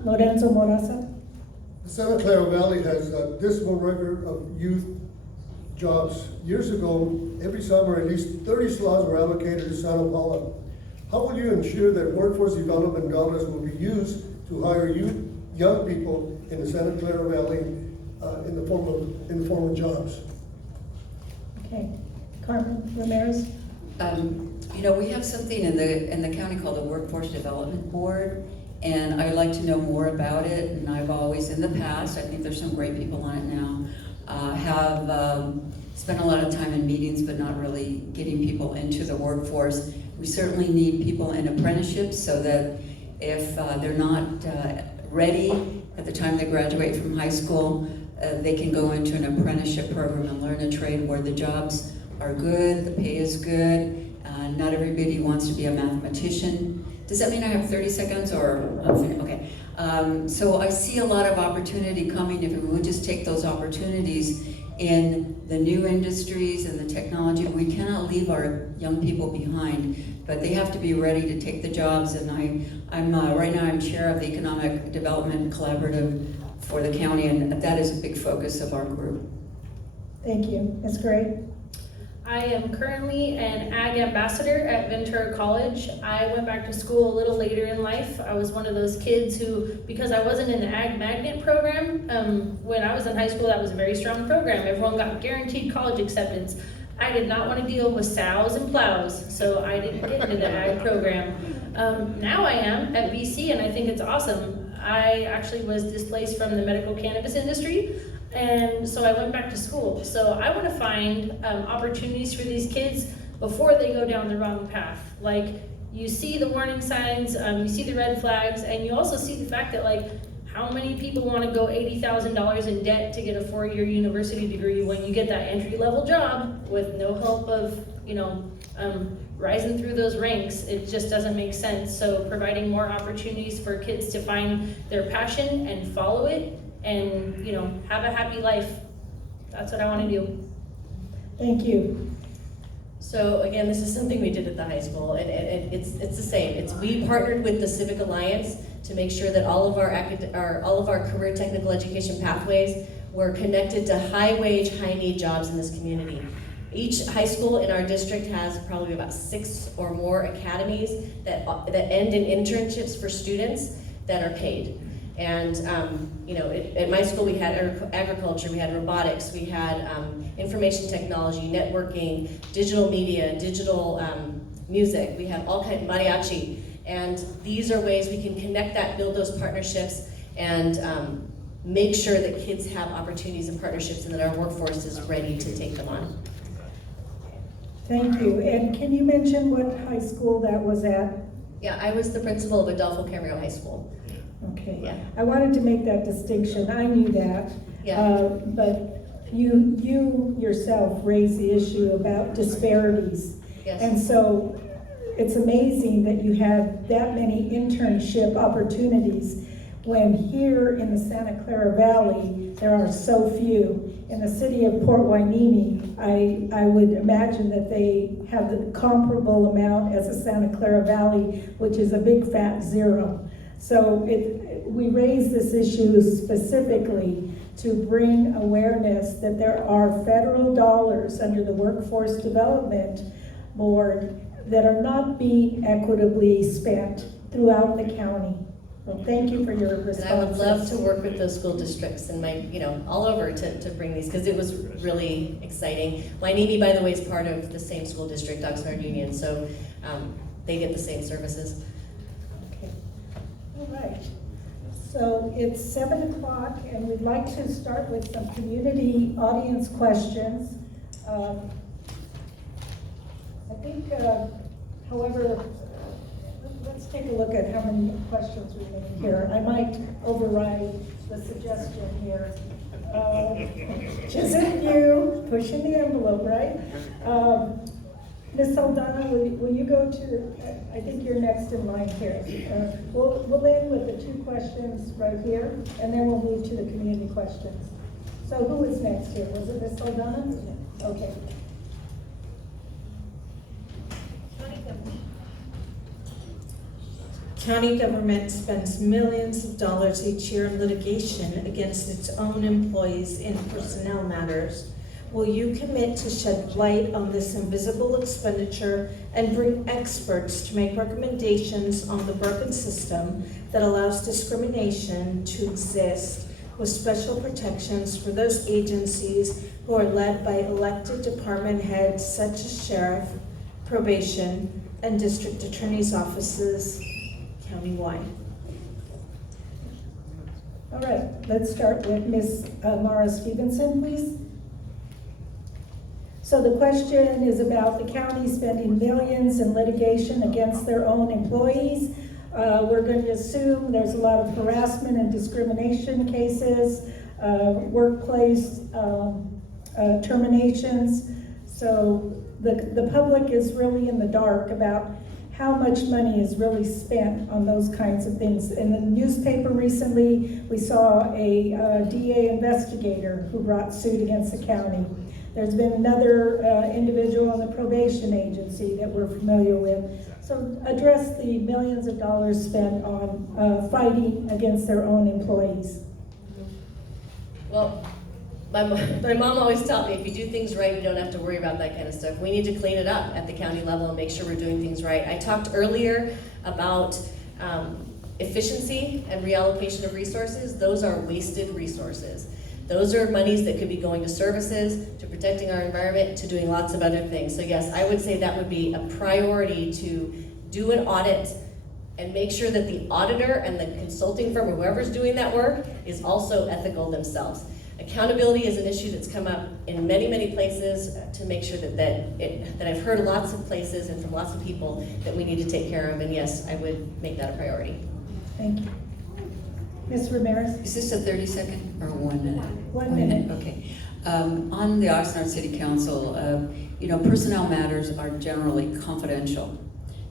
Lorenzo Moraza. The Santa Clara Valley has a dismal record of youth jobs. Years ago, every summer, at least 30 slots were allocated to Santa Paula. How will you ensure that workforce development dollars will be used to hire young people in the Santa Clara Valley in the form of jobs? Okay, Carmen Ramirez. We have something in the county called the Workforce Development Board, and I'd like to know more about it. And I've always, in the past, I think there's some great people on it now, have spent a lot of time in meetings, but not really getting people into the workforce. We certainly need people in apprenticeships so that if they're not ready at the time they graduate from high school, they can go into an apprenticeship program and learn a trade where the jobs are good, the pay is good. Not everybody wants to be a mathematician. Does that mean I have 30 seconds or? Okay. So I see a lot of opportunity coming if we would just take those opportunities in the new industries and the technology. We cannot leave our young people behind, but they have to be ready to take the jobs. And I'm right now I'm chair of the Economic Development Collaborative for the county, and that is a big focus of our group. Thank you. That's great. I am currently an ag ambassador at Ventura College. I went back to school a little later in life. I was one of those kids who, because I wasn't in the ag magnet program, when I was in high school, that was a very strong program. Everyone got guaranteed college acceptance. I did not want to deal with sows and plows, so I didn't get into the ag program. Now I am at VC, and I think it's awesome. I actually was displaced from the medical cannabis industry, and so I went back to school. So I want to find opportunities for these kids before they go down the wrong path. Like, you see the warning signs, you see the red flags, and you also see the fact that, like, how many people want to go $80,000 in debt to get a 4-year university degree when you get that entry-level job with no help of, rising through those ranks? It just doesn't make sense. So providing more opportunities for kids to find their passion and follow it and, have a happy life. That's what I want to do. Thank you. So again, this is something we did at the high school, and it's the same. We partnered with the Civic Alliance to make sure that all of our career technical education pathways were connected to high-wage, high-need jobs in this community. Each high school in our district has probably about 6 or more academies that end in internships for students that are paid. And at my school we had agriculture, we had robotics, we had information technology, networking, digital media, digital music. We have all kinds of mariachi. And these are ways we can connect that, build those partnerships, and make sure that kids have opportunities and partnerships and that our workforce is ready to take them on. Thank you. And can you mention what high school that was at? Yeah, I was the principal of Adolfo Camarillo High School. Okay. Yeah. I wanted to make that distinction. I knew that. Yeah. But you yourself raised the issue about disparities. Yes. And so it's amazing that you have that many internship opportunities when here in the Santa Clara Valley, there are so few. In the city of Port Hueneme, I would imagine that they have the comparable amount as the Santa Clara Valley, which is a big fat 0. So we raise this issue specifically to bring awareness that there are federal dollars under the Workforce Development Board that are not being equitably spent throughout the county. Well, thank you for your response. And I would love to work with those school districts and all over to bring these, because it was really exciting. Hueneme, by the way, is part of the same school district, Oxnard Union, so they get the same services. Okay. All right. So it's 7 o'clock, and we'd like to start with some community audience questions. I think, however, let's take a look at how many questions we have here. I might override the suggestion here. Which isn't you, pushing the envelope, right? Ms. Saldana, will you go to, I think you're next in line here. We'll end with the 2 questions right here, and then we'll move to the community questions. So who was next here? Was it Ms. Saldana? Okay. County government spends millions of dollars each year in litigation against its own employees in personnel matters. Will you commit to shed light on this invisible expenditure and bring experts to make recommendations on the broken system that allows discrimination to exist, with special protections for those agencies who are led by elected department heads such as sheriff, probation, and district attorney's offices countywide? All right, let's start with Ms. Mara Stevenson, please. So the question is about the county spending millions in litigation against their own employees. We're going to assume there's a lot of harassment and discrimination cases, workplace terminations. So the public is really in the dark about how much money is really spent on those kinds of things. In the newspaper recently, we saw a DA investigator who brought suit against the county. There's been another individual on the probation agency that we're familiar with. So address the millions of dollars spent on fighting against their own employees. Well, my mom always taught me, if you do things right, you don't have to worry about that kind of stuff. We need to clean it up at the county level and make sure we're doing things right. I talked earlier about efficiency and reallocation of resources. Those are wasted resources. Those are monies that could be going to services, to protecting our environment, to doing lots of other things. So yes, I would say that would be a priority, to do an audit and make sure that the auditor and the consulting firm or whoever's doing that work is also ethical themselves. Accountability is an issue that's come up in many, many places, to make sure that I've heard lots of places and from lots of people that we need to take care of, and yes, I would make that a priority. Thank you. Ms. Ramirez? Is this a 30-second or 1 minute? 1 minute. Okay. On the Oxnard City Council, personnel matters are generally confidential.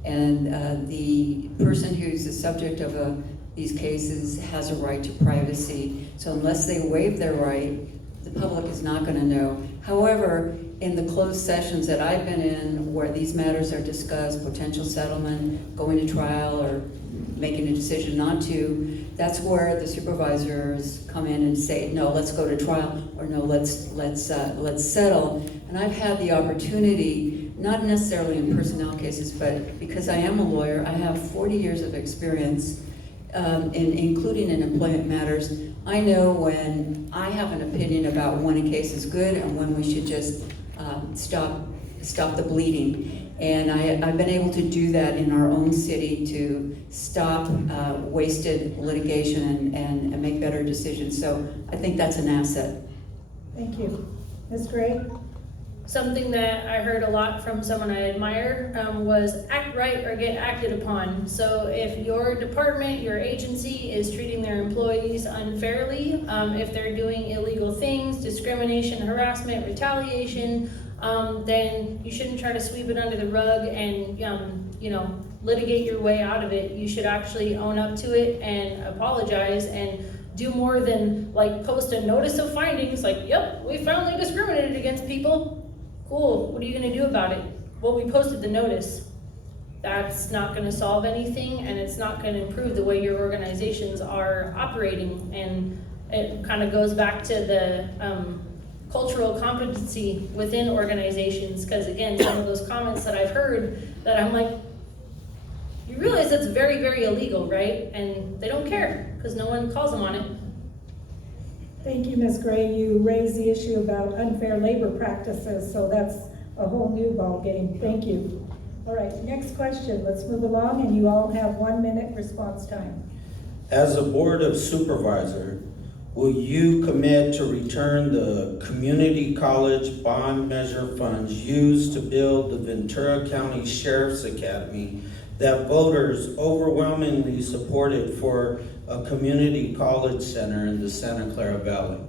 And the person who's the subject of these cases has a right to privacy. So unless they waive their right, the public is not going to know. However, in the closed sessions that I've been in where these matters are discussed, potential settlement, going to trial, or making a decision not to, that's where the supervisors come in and say, no, let's go to trial, or no, let's settle. And I've had the opportunity, not necessarily in personnel cases, but because I am a lawyer, I have 40 years of experience including in employment matters. I know when I have an opinion about when a case is good and when we should just stop the bleeding. And I've been able to do that in our own city to stop wasted litigation and make better decisions. So I think that's an asset. Thank you. Ms. Gray? Something that I heard a lot from someone I admire was act right or get acted upon. So if your department, your agency is treating their employees unfairly, if they're doing illegal things, discrimination, harassment, retaliation, then you shouldn't try to sweep it under the rug and litigate your way out of it. You should actually own up to it and apologize and do more than like post a notice of findings like, yep, we found they discriminated against people. Cool, what are you gonna do about it? Well, we posted the notice. That's not gonna solve anything, and it's not gonna improve the way your organizations are operating. And it kind of goes back to the cultural competency within organizations, because again, some of those comments that I've heard that I'm like, you realize that's very, very illegal, right? And they don't care, because no one calls them on it. Thank you, Ms. Gray. You raised the issue about unfair labor practices, so that's a whole new ballgame. Thank you. All right, next question. Let's move along, and you all have 1 minute response time. As a Board of Supervisor, will you commit to return the community college bond measure funds used to build the Ventura County Sheriff's Academy that voters overwhelmingly supported for a community college center in the Santa Clara Valley?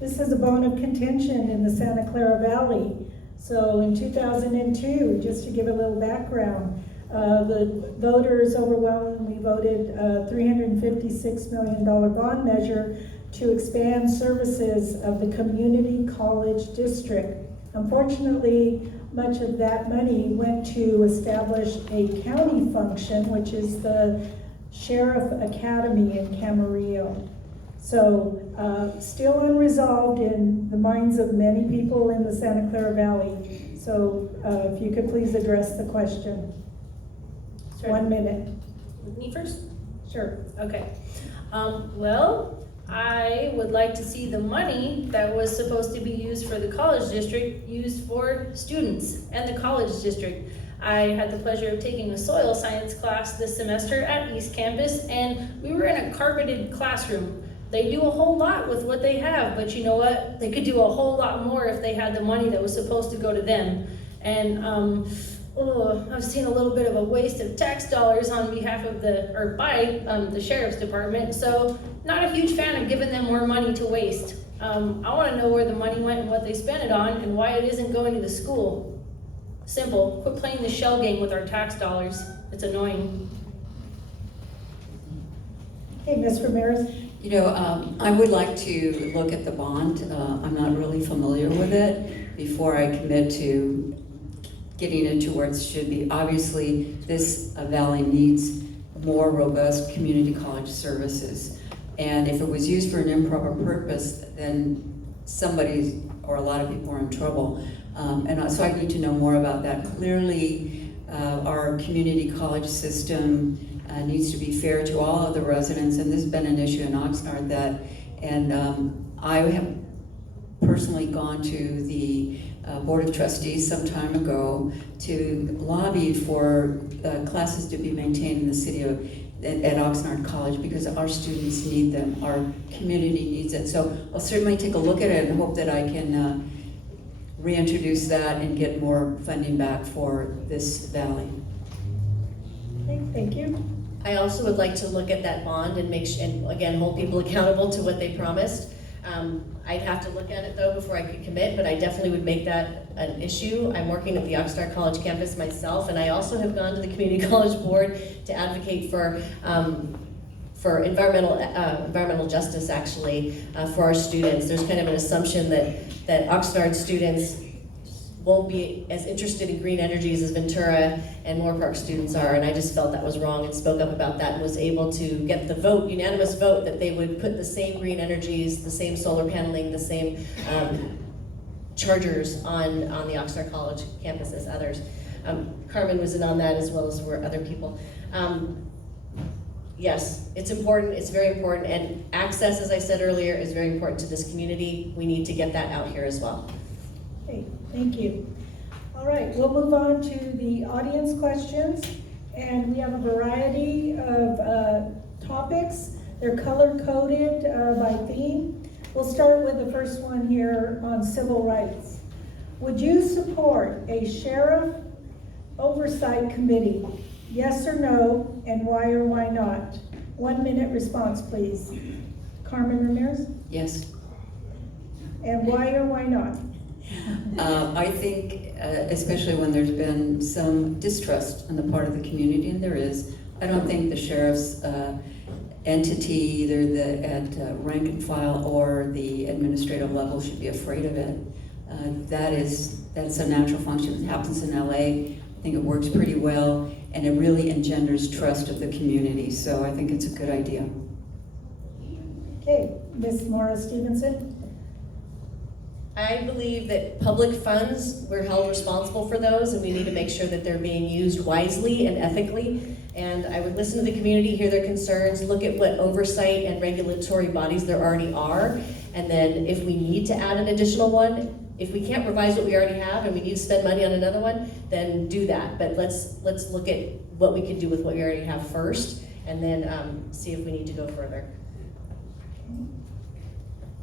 This is a bone of contention in the Santa Clara Valley. So in 2002, just to give a little background, the voters overwhelmingly voted $356 million bond measure to expand services of the community college district. Unfortunately, much of that money went to establish a county function, which is the Sheriff Academy in Camarillo. So still unresolved in the minds of many people in the Santa Clara Valley. So if you could please address the question. Sure. 1 minute. Me first? Sure. Okay. Well, I would like to see the money that was supposed to be used for the college district used for students and the college district. I had the pleasure of taking a soil science class this semester at East Campus, and we were in a carpeted classroom. They do a whole lot with what they have, but you know what? They could do a whole lot more if they had the money that was supposed to go to them. And I've seen a little bit of a waste of tax dollars on behalf of by the Sheriff's Department, so not a huge fan of giving them more money to waste. I want to know where the money went and what they spent it on and why it isn't going to the school. Simple. Quit playing the shell game with our tax dollars. It's annoying. Hey, Ms. Ramirez. You know, I would like to look at the bond. I'm not really familiar with it before I commit to getting it to where it should be. Obviously, this valley needs more robust community college services. And if it was used for an improper purpose, then somebody or a lot of people are in trouble. So I need to know more about that. Clearly, our community college system needs to be fair to all of the residents, and this has been an issue in Oxnard I have personally gone to the Board of Trustees some time ago to lobby for classes to be maintained in the city at Oxnard College because our students need them, our community needs it. So I'll certainly take a look at it and hope that I can reintroduce that and get more funding back for this valley. Okay, thank you. I also would like to look at that bond and and again, hold people accountable to what they promised. I'd have to look at it though before I could commit, but I definitely would make that an issue. I'm working at the Oxnard College campus myself, and I also have gone to the Community College Board to advocate for environmental justice actually for our students. There's kind of an assumption that Oxnard students won't be as interested in green energies as Ventura and Moore Park students are, and I just felt that was wrong and spoke up about that and was able to get the unanimous vote that they would put the same green energies, the same solar paneling, the same chargers on the Oxnard College campus as others. Carmen was in on that as well as were other people. Yes, it's important, it's very important, and access, as I said earlier, is very important to this community. We need to get that out here as well. Okay, thank you. All right, we'll move on to the audience questions, and we have a variety of topics. They're color-coded by theme. We'll start with the first one here on civil rights. Would you support a sheriff oversight committee? Yes or no, and why or why not? 1 minute response, please. Carmen Ramirez? Yes. And why or why not? I think, especially when there's been some distrust on the part of the community, and there is, I don't think the sheriff's entity, either at rank and file or the administrative level, should be afraid of it. That's a natural function. It happens in LA. I think it works pretty well, and it really engenders trust of the community. So I think it's a good idea. Okay, Ms. Maura Stevenson? I believe that public funds, we're held responsible for those, and we need to make sure that they're being used wisely and ethically. And I would listen to the community, hear their concerns, look at what oversight and regulatory bodies there already are, and then if we need to add an additional one, if we can't revise what we already have and we need to spend money on another one, then do that. But let's look at what we can do with what we already have first, and then see if we need to go further.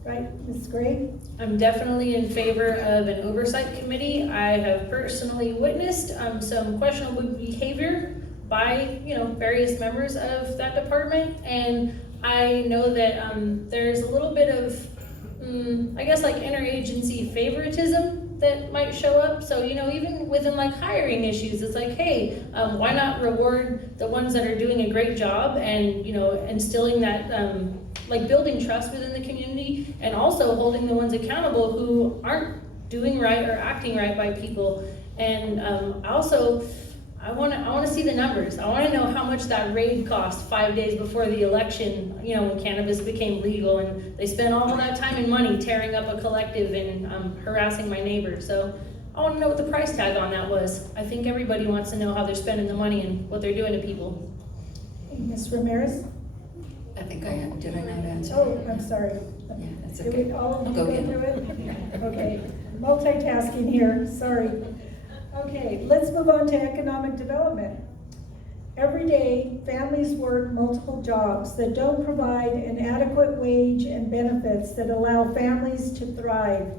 Right, Ms. Gray? I'm definitely in favor of an oversight committee. I have personally witnessed some questionable behavior by, various members of that department, and I know that there's a little bit of, I guess, like interagency favoritism that might show up. So, even within like hiring issues, it's like, hey, why not reward the ones that are doing a great job and, instilling that, like building trust within the community, and also holding the ones accountable who aren't doing right or acting right by people. And I want to see the numbers. I want to know how much that raid cost 5 days before the election, when cannabis became legal, and they spent all of that time and money tearing up a collective and harassing my neighbor. So I want to know what the price tag on that was. I think everybody wants to know how they're spending the money and what they're doing to people. Ms. Ramirez? I think did I not answer? Oh, I'm sorry. Yeah, that's Did okay. we all I'll go go again. through it? Okay, multitasking here, sorry. Okay, let's move on to economic development. Every day, families work multiple jobs that don't provide an adequate wage and benefits that allow families to thrive.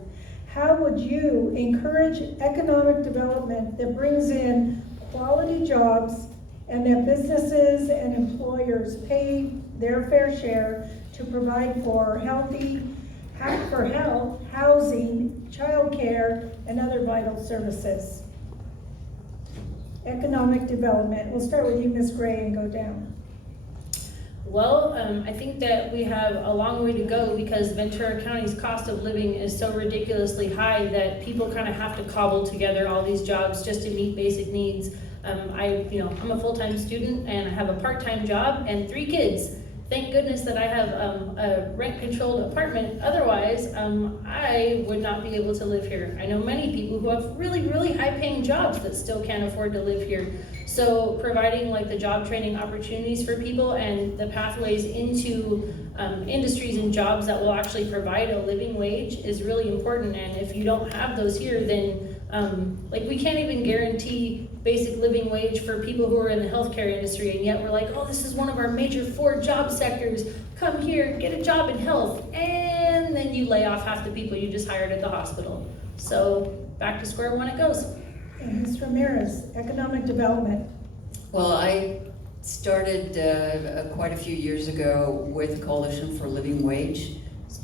How would you encourage economic development that brings in quality jobs and that businesses and employers pay their fair share to provide for health, housing, childcare, and other vital services? Economic development. We'll start with you, Ms. Gray, and go down. Well, I think that we have a long way to go because Ventura County's cost of living is so ridiculously high that people kind of have to cobble together all these jobs just to meet basic needs. I'm a full-time student and I have a part-time job and 3 kids. Thank goodness that I have a rent-controlled apartment. Otherwise, I would not be able to live here. I know many people who have really, really high-paying jobs that still can't afford to live here. So providing like the job training opportunities for people and the pathways into industries and jobs that will actually provide a living wage is really important. And if you don't have those here, then we can't even guarantee basic living wage for people who are in the healthcare industry, and yet we're like, oh, this is one of our major 4 job sectors. Come here, get a job in health, and then you lay off half the people you just hired at the hospital. So back to square one it goes. And Ms. Ramirez, economic development. Well, I started quite a few years ago with Coalition for Living Wage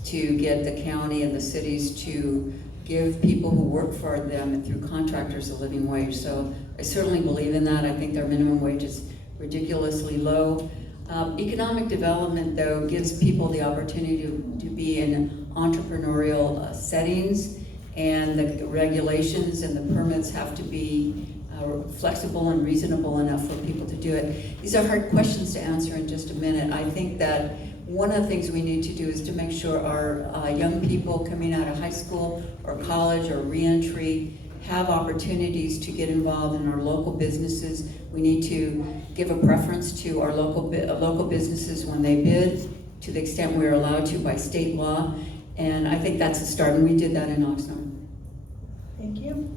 to get the county and the cities to give people who work for them through contractors a living wage. So I certainly believe in that. I think their minimum wage is ridiculously low. Economic development, though, gives people the opportunity to be in entrepreneurial settings, and the regulations and the permits have to be flexible and reasonable enough for people to do it. These are hard questions to answer in just a minute. I think that one of the things we need to do is to make sure our young people coming out of high school or college or reentry have opportunities to get involved in our local businesses. We need to give a preference to our local businesses when they bid, to the extent we're allowed to by state law. And I think that's a start, and we did that in Oxnard. Thank you.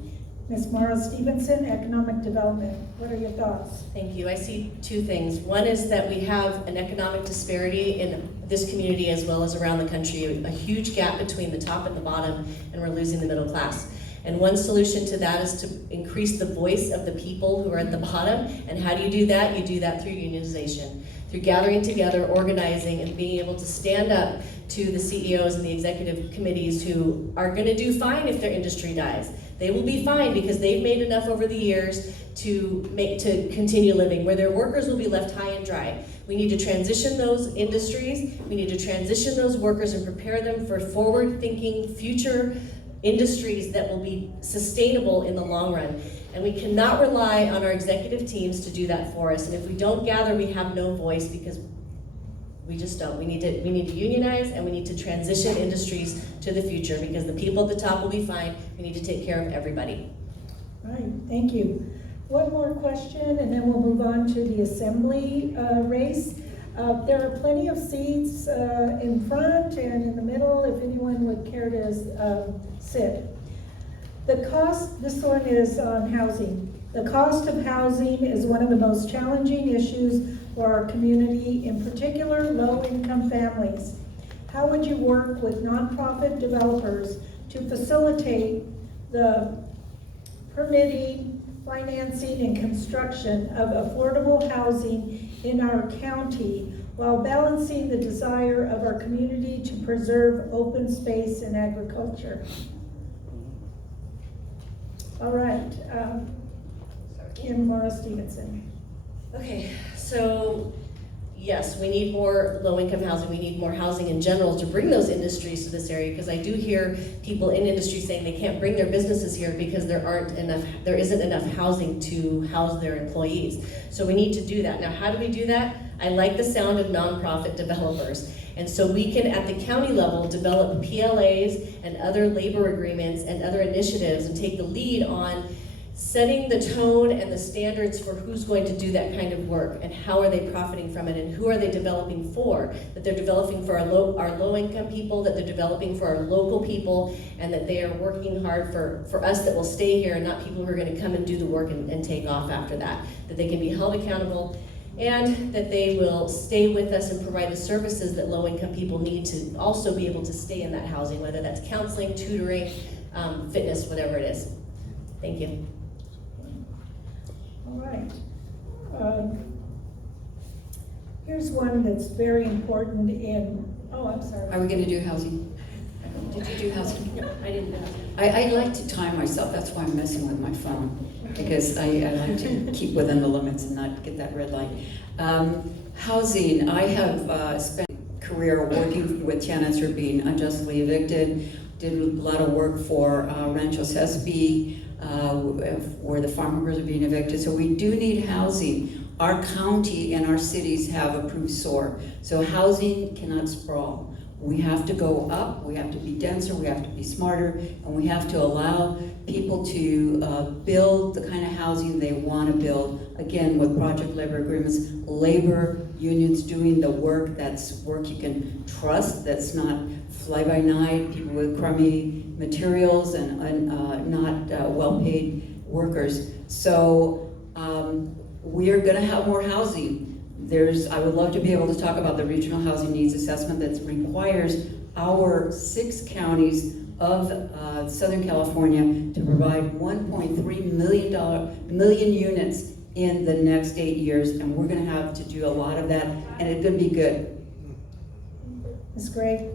Ms. Mara Stevenson, economic development. What are your thoughts? Thank you. I see 2 things. One is that we have an economic disparity in this community as well as around the country, a huge gap between the top and the bottom, and we're losing the middle class. And one solution to that is to increase the voice of the people who are at the bottom. And how do you do that? You do that through unionization, through gathering together, organizing, and being able to stand up to the CEOs and the executive committees who are going to do fine if their industry dies. They will be fine because they've made enough over the years to continue living, where their workers will be left high and dry. We need to transition those industries. We need to transition those workers and prepare them for forward-thinking future industries that will be sustainable in the long run. And we cannot rely on our executive teams to do that for us. And if we don't gather, we have no voice, because we just don't. We need to unionize, and we need to transition industries to the future, because the people at the top will be fine. We need to take care of everybody. All right, thank you. One more question, and then we'll move on to the assembly race. There are plenty of seats in front and in the middle if anyone would care to sit. The cost, this one is on housing. The cost of housing is one of the most challenging issues for our community, in particular low-income families? How would you work with nonprofit developers to facilitate the permitting, financing, and construction of affordable housing in our county while balancing the desire of our community to preserve open space and agriculture? All right, Kim Morris-Stevenson. Okay, so yes, we need more low-income housing. We need more housing in general to bring those industries to this area, because I do hear people in industry saying they can't bring their businesses here because there isn't enough housing to house their employees. So we need to do that. Now, how do we do that? I like the sound of nonprofit developers. And so we can, at the county level, develop PLAs and other labor agreements and other initiatives and take the lead on setting the tone and the standards for who's going to do that kind of work and how are they profiting from it and who are they developing for. That they're developing for our low-income people, that they're developing for our local people, and that they are working hard for us that will stay here and not people who are going to come and do the work and take off after that. That they can be held accountable, and that they will stay with us and provide the services that low-income people need to also be able to stay in that housing, whether that's counseling, tutoring, fitness, whatever it is. Thank you. All right. Here's one that's very important I'm sorry. Are we gonna do housing? Did you do housing? No, I didn't know. I like to time myself, that's why I'm messing with my phone, because I like to keep within the limits and not get that red light. Housing, I have spent a career working with tenants who are being unjustly evicted, did a lot of work for Rancho Sespe, where the farm workers are being evicted, so we do need housing. Our county and our cities have approved SOAR, so housing cannot sprawl. We have to go up, we have to be denser, we have to be smarter, and we have to allow people to build the kind of housing they want to build, again, with project labor agreements, labor unions doing the work, that's work you can trust, that's not fly-by-night, people with crummy materials and not well-paid workers. So we are gonna have more housing. I would love to be able to talk about the regional housing needs assessment that requires our 6 counties of Southern California to provide 1.3 million units in the next 8 years, and we're gonna have to do a lot of that, and it's gonna be good. Ms. Gray?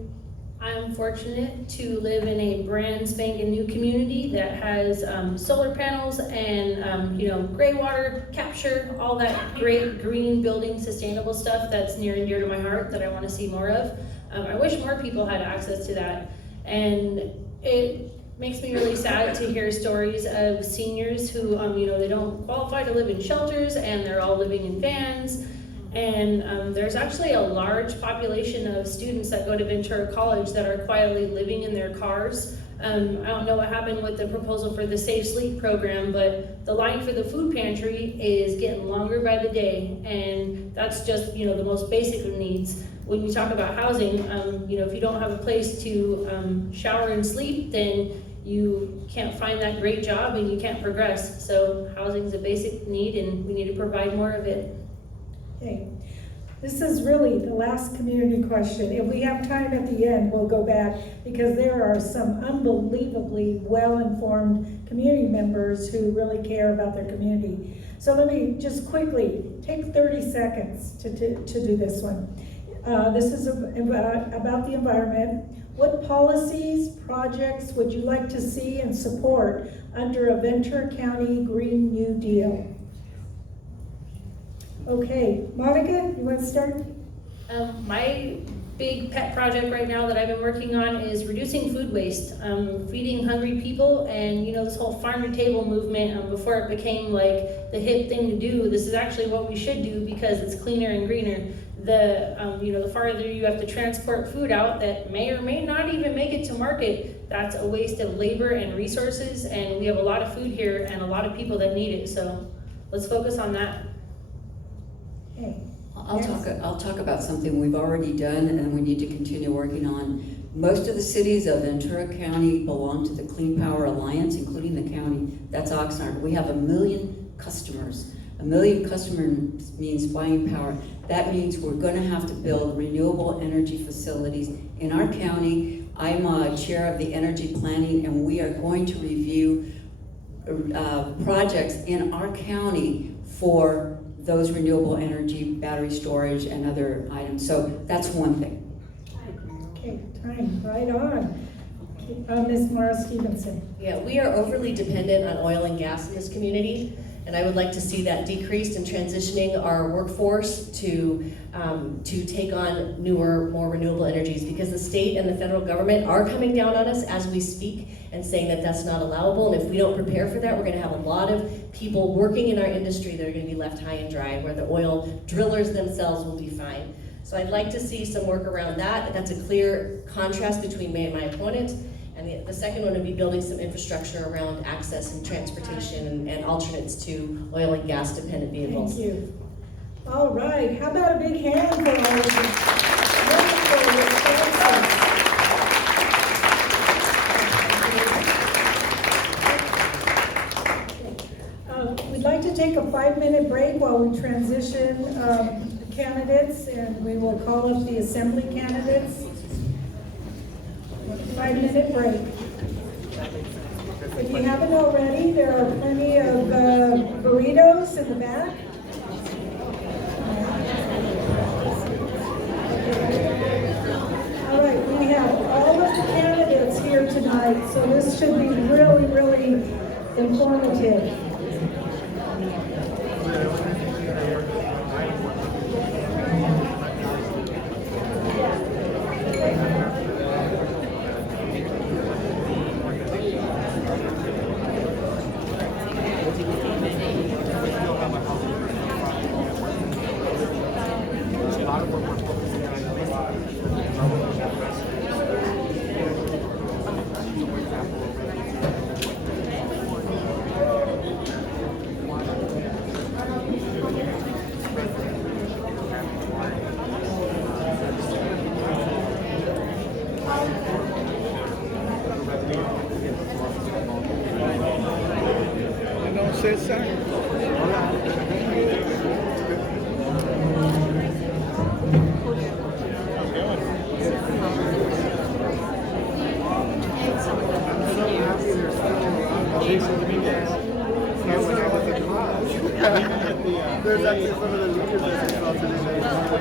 I'm fortunate to live in a brand spanking new community that has solar panels and gray water capture, all that great green building sustainable stuff that's near and dear to my heart that I want to see more of. I wish more people had access to that, and it makes me really sad to hear stories of seniors who they don't qualify to live in shelters and they're all living in vans. And there's actually a large population of students that go to Ventura College that are quietly living in their cars. I don't know what happened with the proposal for the Safe Sleep program, but the line for the food pantry is getting longer by the day, and that's just the most basic of needs. When you talk about housing, if you don't have a place to shower and sleep, then you can't find that great job and you can't progress. So housing is a basic need, and we need to provide more of it. Okay, this is really the last community question. If we have time at the end, we'll go back, because there are some unbelievably well-informed community members who really care about their community. So let me just quickly take 30 seconds to do this one. This is about the environment. What policies, projects would you like to see and support under a Ventura County Green New Deal? Okay, Monica, you want to start? My big pet project right now that I've been working on is reducing food waste, feeding hungry people, and this whole farm to table movement, before it became like the hip thing to do, this is actually what we should do because it's cleaner and greener. The farther you have to transport food out that may or may not even make it to market, that's a waste of labor and resources, and we have a lot of food here and a lot of people that need it, so let's focus on that. Okay. I'll talk about something we've already done and we need to continue working on. Most of the cities of Ventura County belong to the Clean Power Alliance, including the county. That's Oxnard. We have 1 million customers. 1 million customers means buying power. That means we're gonna have to build renewable energy facilities in our county. I'm chair of the energy planning, and we are going to review projects in our county for those renewable energy, battery storage, and other items. So that's one thing. Okay, time, right on. Ms. Mara Stevenson. Yeah, we are overly dependent on oil and gas in this community, and I would like to see that decreased and transitioning our workforce to take on newer, more renewable energies, because the state and the federal government are coming down on us as we speak and saying that that's not allowable, and if we don't prepare for that, we're gonna have a lot of people working in our industry that are gonna be left high and dry, where the oil drillers themselves will be fine. So I'd like to see some work around that. That's a clear contrast between me and my opponent. And the second one would be building some infrastructure around access and transportation and alternates to oil and gas dependent vehicles. Thank you. All right, how about a big hand for all of these wonderful responses? We'd like to take a 5-minute break while we transition candidates, and we will call up the assembly candidates. 5-minute break. If you haven't already, there are plenty of burritos in the back. All right, we have all of the candidates here tonight, so this should be really, really informative. There's actually some of the leaders that I saw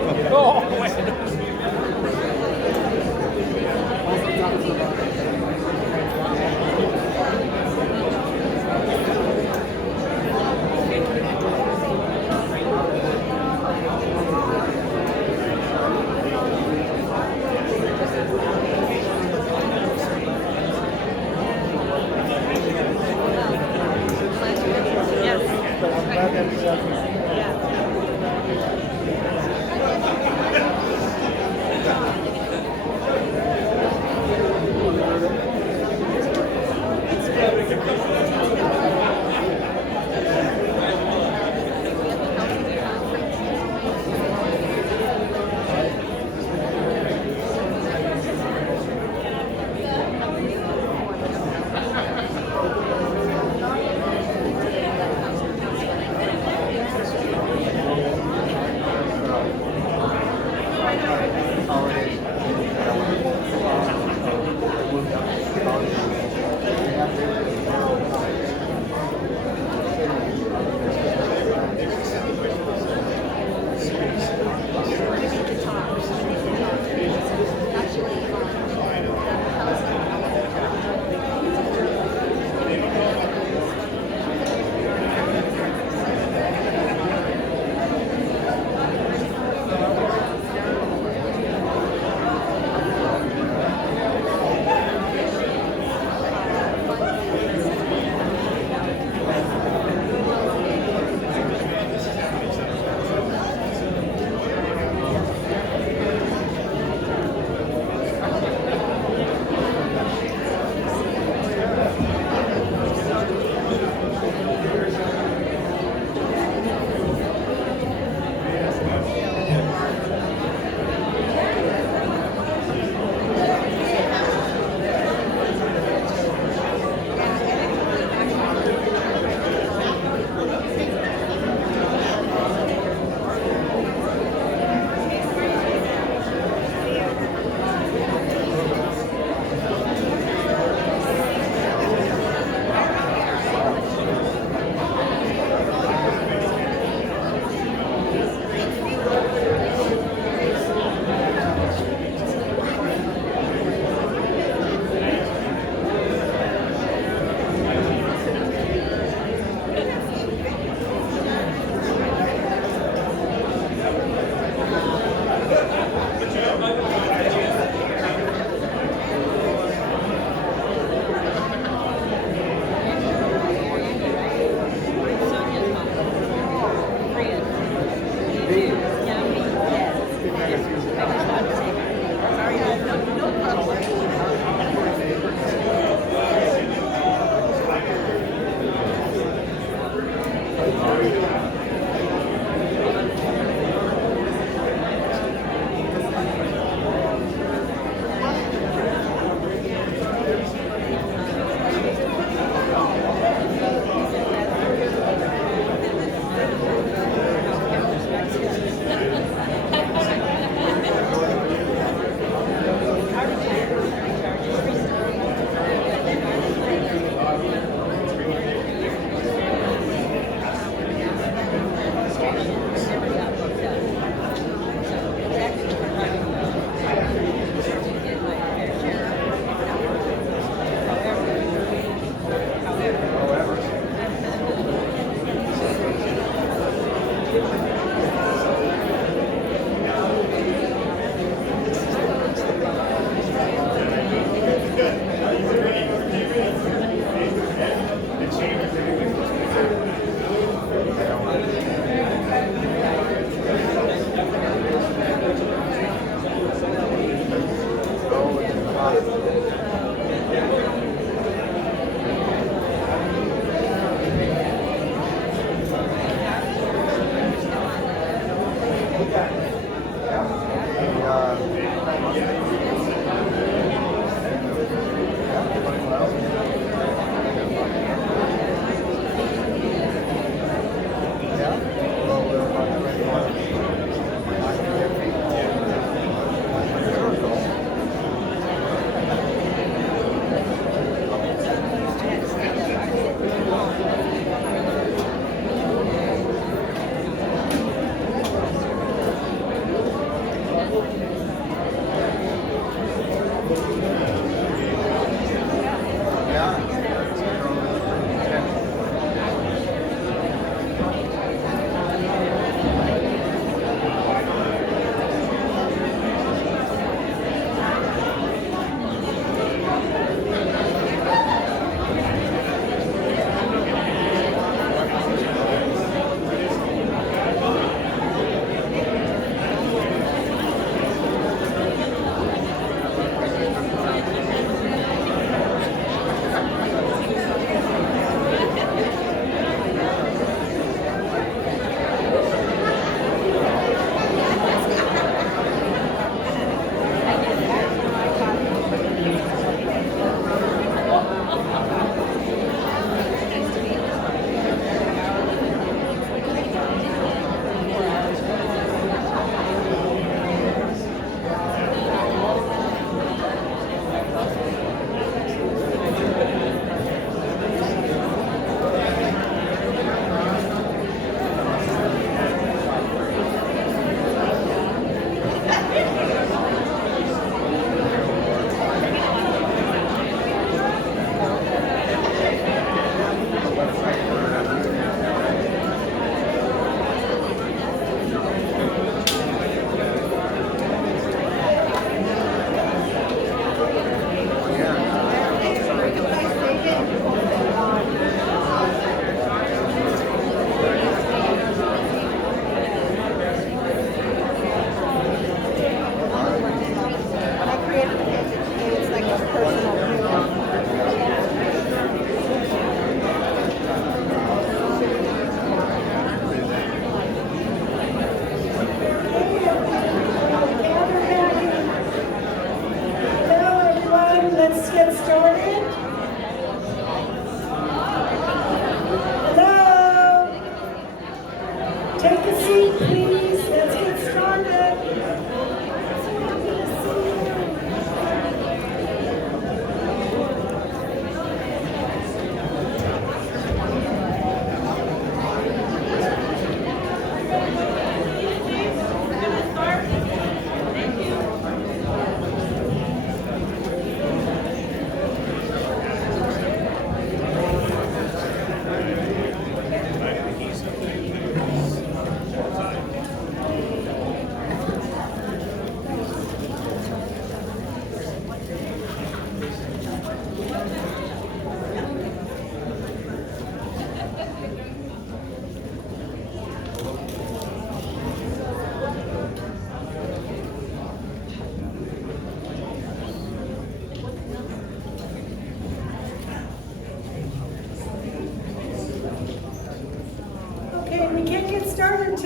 tape them. Oh, wait.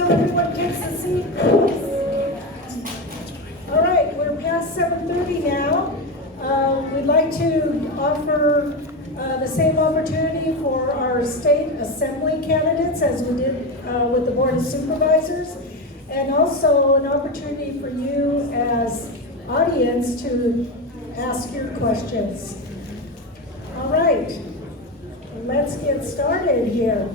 until everyone takes a seat, please. All right, we're past 7:30 now. We'd like to offer the same opportunity for our state assembly candidates as we did with the Board of Supervisors, and also an opportunity for you as audience to ask your questions. All right, let's get started here.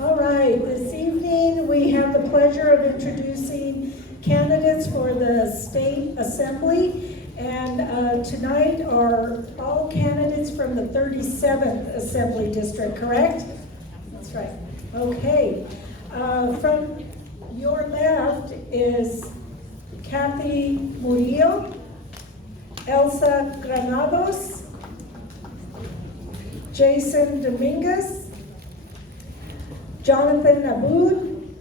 All right, this evening we have the pleasure of introducing candidates for the State Assembly. And tonight are all candidates from the 37th Assembly District, correct? That's right. Okay. From your left is Kathy Murillo, Elsa Granados, Jason Dominguez, Jonathan Aboud,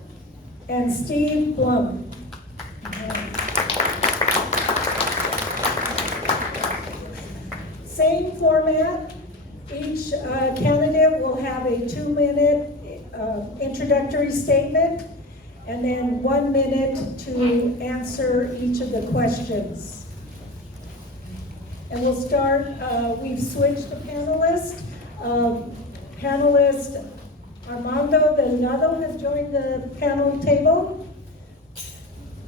and Steve Blum. Same format. Each candidate will have a 2-minute introductory statement and then 1 minute to answer each of the questions. And we'll start, we've switched the panelists. Panelist Armando Delgado has joined the panel table.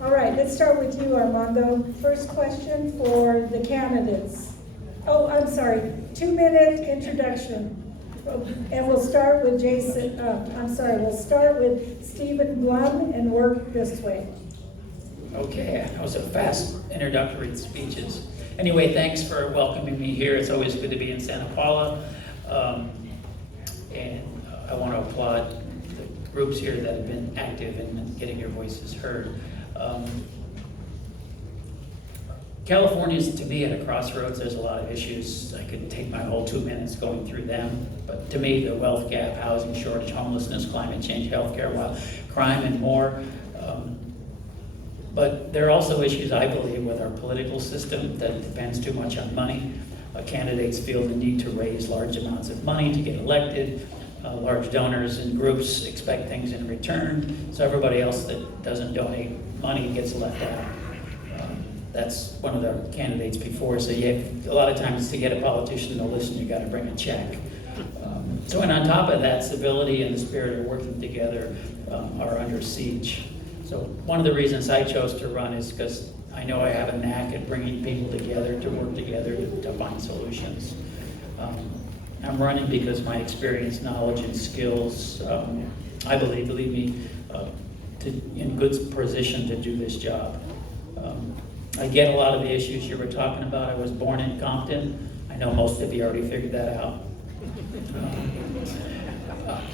All right, let's start with you, Armando. First question for the candidates. Oh, I'm sorry, 2-minute introduction. And we'll start with Jason, we'll start with Stephen Blum and work this way. Okay, that was a fast introductory speeches. Anyway, thanks for welcoming me here. It's always good to be in Santa Paula. And I want to applaud the groups here that have been active in getting your voices heard. California's, to me, at a crossroads. There's a lot of issues. I could take my whole 2 minutes going through them. But to me, the wealth gap, housing shortage, homelessness, climate change, healthcare, crime, and more. But there are also issues, I believe, with our political system that depends too much on money. Candidates feel the need to raise large amounts of money to get elected. Large donors and groups expect things in return. So everybody else that doesn't donate money gets left out. That's one of the candidates before. So a lot of times to get a politician to listen, you got to bring a check. And on top of that, civility and the spirit of working together are under siege. So one of the reasons I chose to run is because I know I have a knack at bringing people together to work together to find solutions. I'm running because my experience, knowledge, and skills, I believe me in good position to do this job. I get a lot of the issues you were talking about. I was born in Compton. I know most of you already figured that out.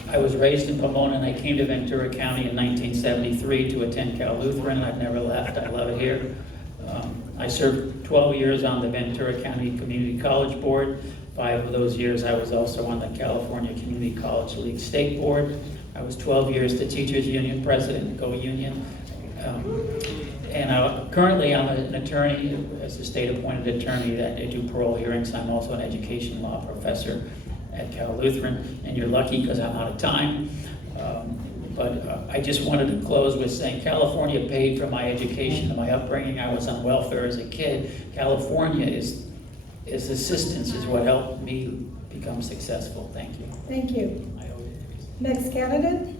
I was raised in Pomona, and I came to Ventura County in 1973 to attend Cal Lutheran. I've never left. I love it here. I served 12 years on the Ventura County Community College Board. 5 of those years I was also on the California Community College League State Board. I was 12 years the Teachers Union President, Go Union. Currently I'm an attorney, as a state-appointed attorney that I do parole hearings. I'm also an education law professor at Cal Lutheran, and you're lucky because I'm out of time. I just wanted to close with saying California paid for my education and my upbringing. I was on welfare as a kid. California is assistance is what helped me become successful. Thank you. Thank you. Next candidate.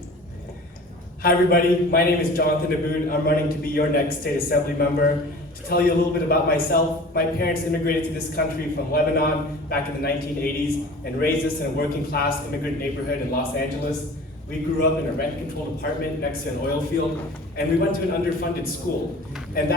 Hi everybody, my name is Jonathan Aboud. I'm running to be your next state assembly member. To tell you a little bit about myself, my parents immigrated to this country from Lebanon back in the 1980s and raised us in a working class immigrant neighborhood in Los Angeles. We grew up in a rent-controlled apartment next to an oil field, and we went to an underfunded school. And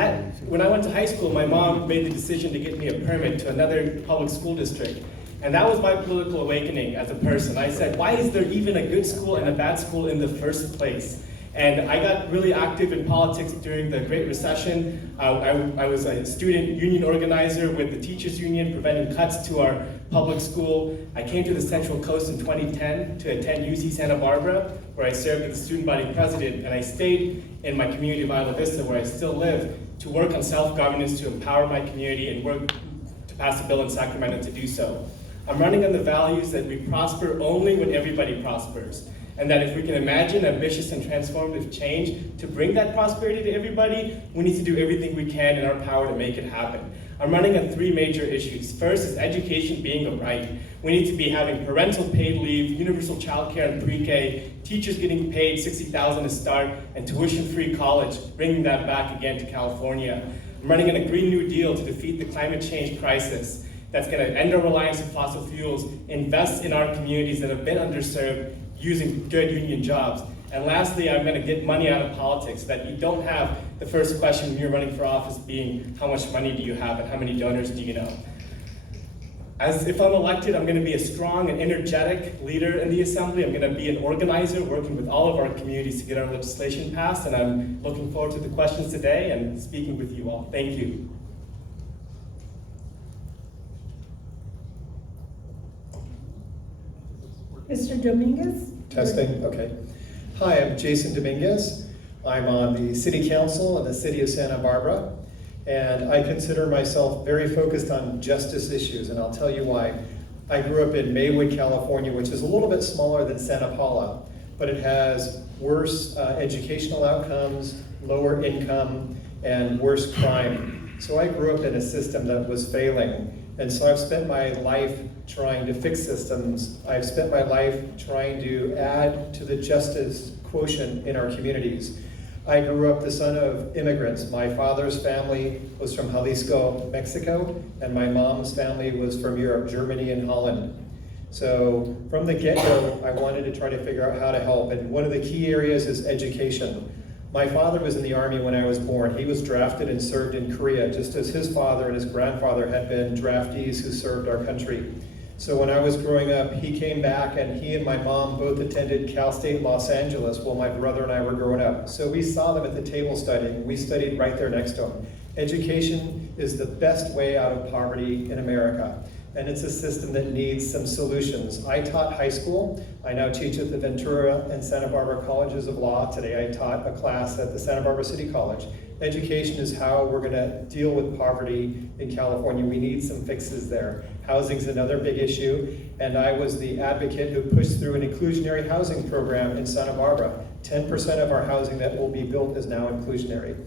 when I went to high school, my mom made the decision to get me a permit to another public school district. And that was my political awakening as a person. I said, why is there even a good school and a bad school in the first place? And I got really active in politics during the Great Recession. I was a student union organizer with the teachers union, preventing cuts to our public school. I came to the Central Coast in 2010 to attend UC Santa Barbara, where I served as the student body president, and I stayed in my community of Isla Vista, where I still live, to work on self-governance, to empower my community, and work to pass a bill in Sacramento to do so. I'm running on the values that we prosper only when everybody prospers, and that if we can imagine ambitious and transformative change to bring that prosperity to everybody, we need to do everything we can in our power to make it happen. I'm running on 3 major issues. First is education being a right. We need to be having parental paid leave, universal childcare in pre-K, teachers getting paid $60,000 to start, and tuition-free college, bringing that back again to California. I'm running on a Green New Deal to defeat the climate change crisis. That's going to end our reliance on fossil fuels, invest in our communities that have been underserved, using good union jobs. And lastly, I'm going to get money out of politics, so that you don't have the first question when you're running for office being, how much money do you have and how many donors do you know? As if I'm elected, I'm going to be a strong and energetic leader in the Assembly. I'm going to be an organizer working with all of our communities to get our legislation passed, and I'm looking forward to the questions today and speaking with you all. Thank you. Mr. Dominguez? Testing, okay. Hi, I'm Jason Dominguez. I'm on the City Council in the City of Santa Barbara, and I consider myself very focused on justice issues, and I'll tell you why. I grew up in Maywood, California, which is a little bit smaller than Santa Paula, but it has worse educational outcomes, lower income, and worse crime. So I grew up in a system that was failing, and so I've spent my life trying to fix systems. I've spent my life trying to add to the justice quotient in our communities. I grew up the son of immigrants. My father's family was from Jalisco, Mexico, and my mom's family was from Europe, Germany and Holland. So from the get-go, I wanted to try to figure out how to help, and one of the key areas is education. My father was in the Army when I was born. He was drafted and served in Korea, just as his father and his grandfather had been draftees who served our country. So when I was growing up, he came back, and he and my mom both attended Cal State Los Angeles while my brother and I were growing up. So we saw them at the table studying. We studied right there next to them. Education is the best way out of poverty in America, and it's a system that needs some solutions. I taught high school. I now teach at the Ventura and Santa Barbara Colleges of Law. Today I taught a class at the Santa Barbara City College. Education is how we're going to deal with poverty in California. We need some fixes there. Housing is another big issue, and I was the advocate who pushed through an inclusionary housing program in Santa Barbara. 10% of our housing that will be built is now inclusionary.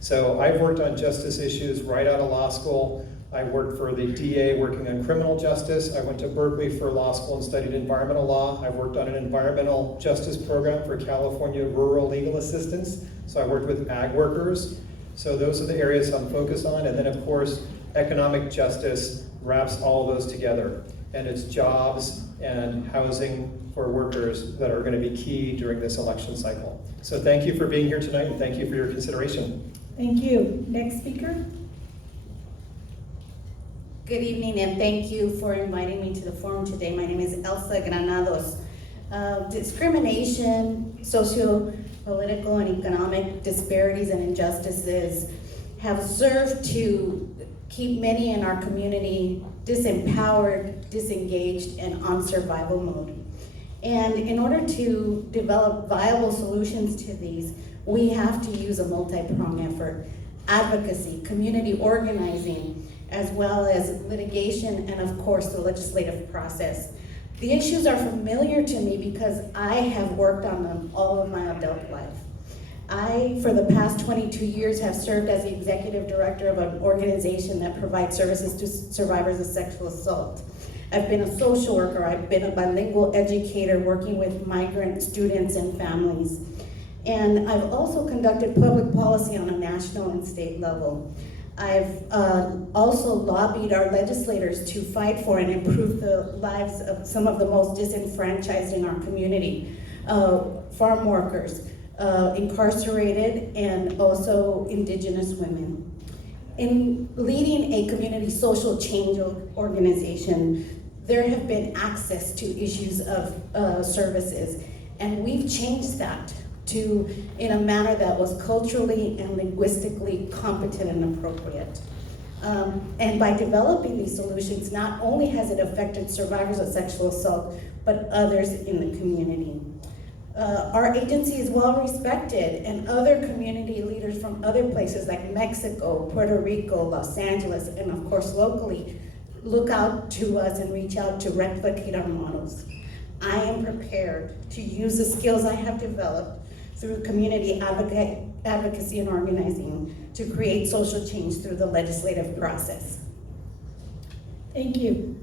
So I've worked on justice issues right out of law school. I worked for the DA working on criminal justice. I went to Berkeley for law school and studied environmental law. I've worked on an environmental justice program for California rural legal assistance. So I worked with ag workers. So those are the areas I'm focused on. And then of course, economic justice wraps all those together. And it's jobs and housing for workers that are going to be key during this election cycle. So thank you for being here tonight, and thank you for your consideration. Thank you. Next speaker. Good evening, and thank you for inviting me to the forum today. My name is Elsa Granados. Discrimination, socio-political and economic disparities and injustices have served to keep many in our community disempowered, disengaged, and on survival mode. And in order to develop viable solutions to these, we have to use a multi-pronged effort: advocacy, community organizing, as well as litigation, and of course the legislative process. The issues are familiar to me because I have worked on them all of my adult life. I, for the past 22 years, have served as the executive director of an organization that provides services to survivors of sexual assault. I've been a social worker. I've been a bilingual educator working with migrant students and families. And I've also conducted public policy on a national and state level. I've also lobbied our legislators to fight for and improve the lives of some of the most disenfranchised in our community: farm workers, incarcerated, and also indigenous women. In leading a community social change organization, there have been access to issues of services, and we've changed that in a manner that was culturally and linguistically competent and appropriate. And by developing these solutions, not only has it affected survivors of sexual assault, but others in the community. Our agency is well respected, and other community leaders from other places like Mexico, Puerto Rico, Los Angeles, and of course locally, look out to us and reach out to replicate our models. I am prepared to use the skills I have developed through community advocacy and organizing to create social change through the legislative process. Thank you.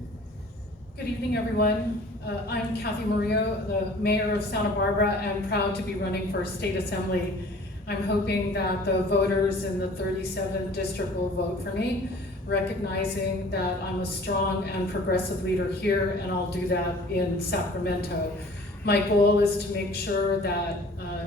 Good evening, everyone. I'm Kathy Murillo, the mayor of Santa Barbara. I'm proud to be running for state assembly. I'm hoping that the voters in the 37th district will vote for me, recognizing that I'm a strong and progressive leader here, and I'll do that in Sacramento. My goal is to make sure that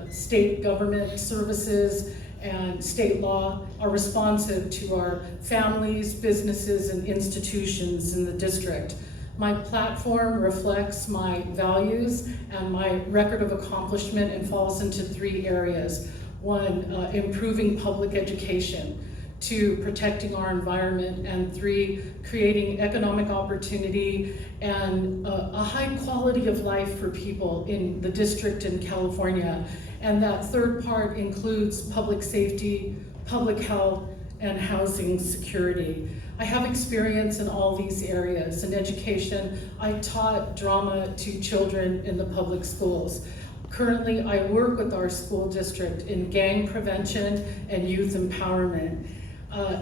state government services and state law are responsive to our families, businesses, and institutions in the district. My platform reflects my values and my record of accomplishment and falls into 3 areas. 1, improving public education. 2, protecting our environment. And 3, creating economic opportunity and a high quality of life for people in the district in California. And that 3rd part includes public safety, public health, and housing security. I have experience in all these areas. In education, I taught drama to children in the public schools. Currently, I work with our school district in gang prevention and youth empowerment.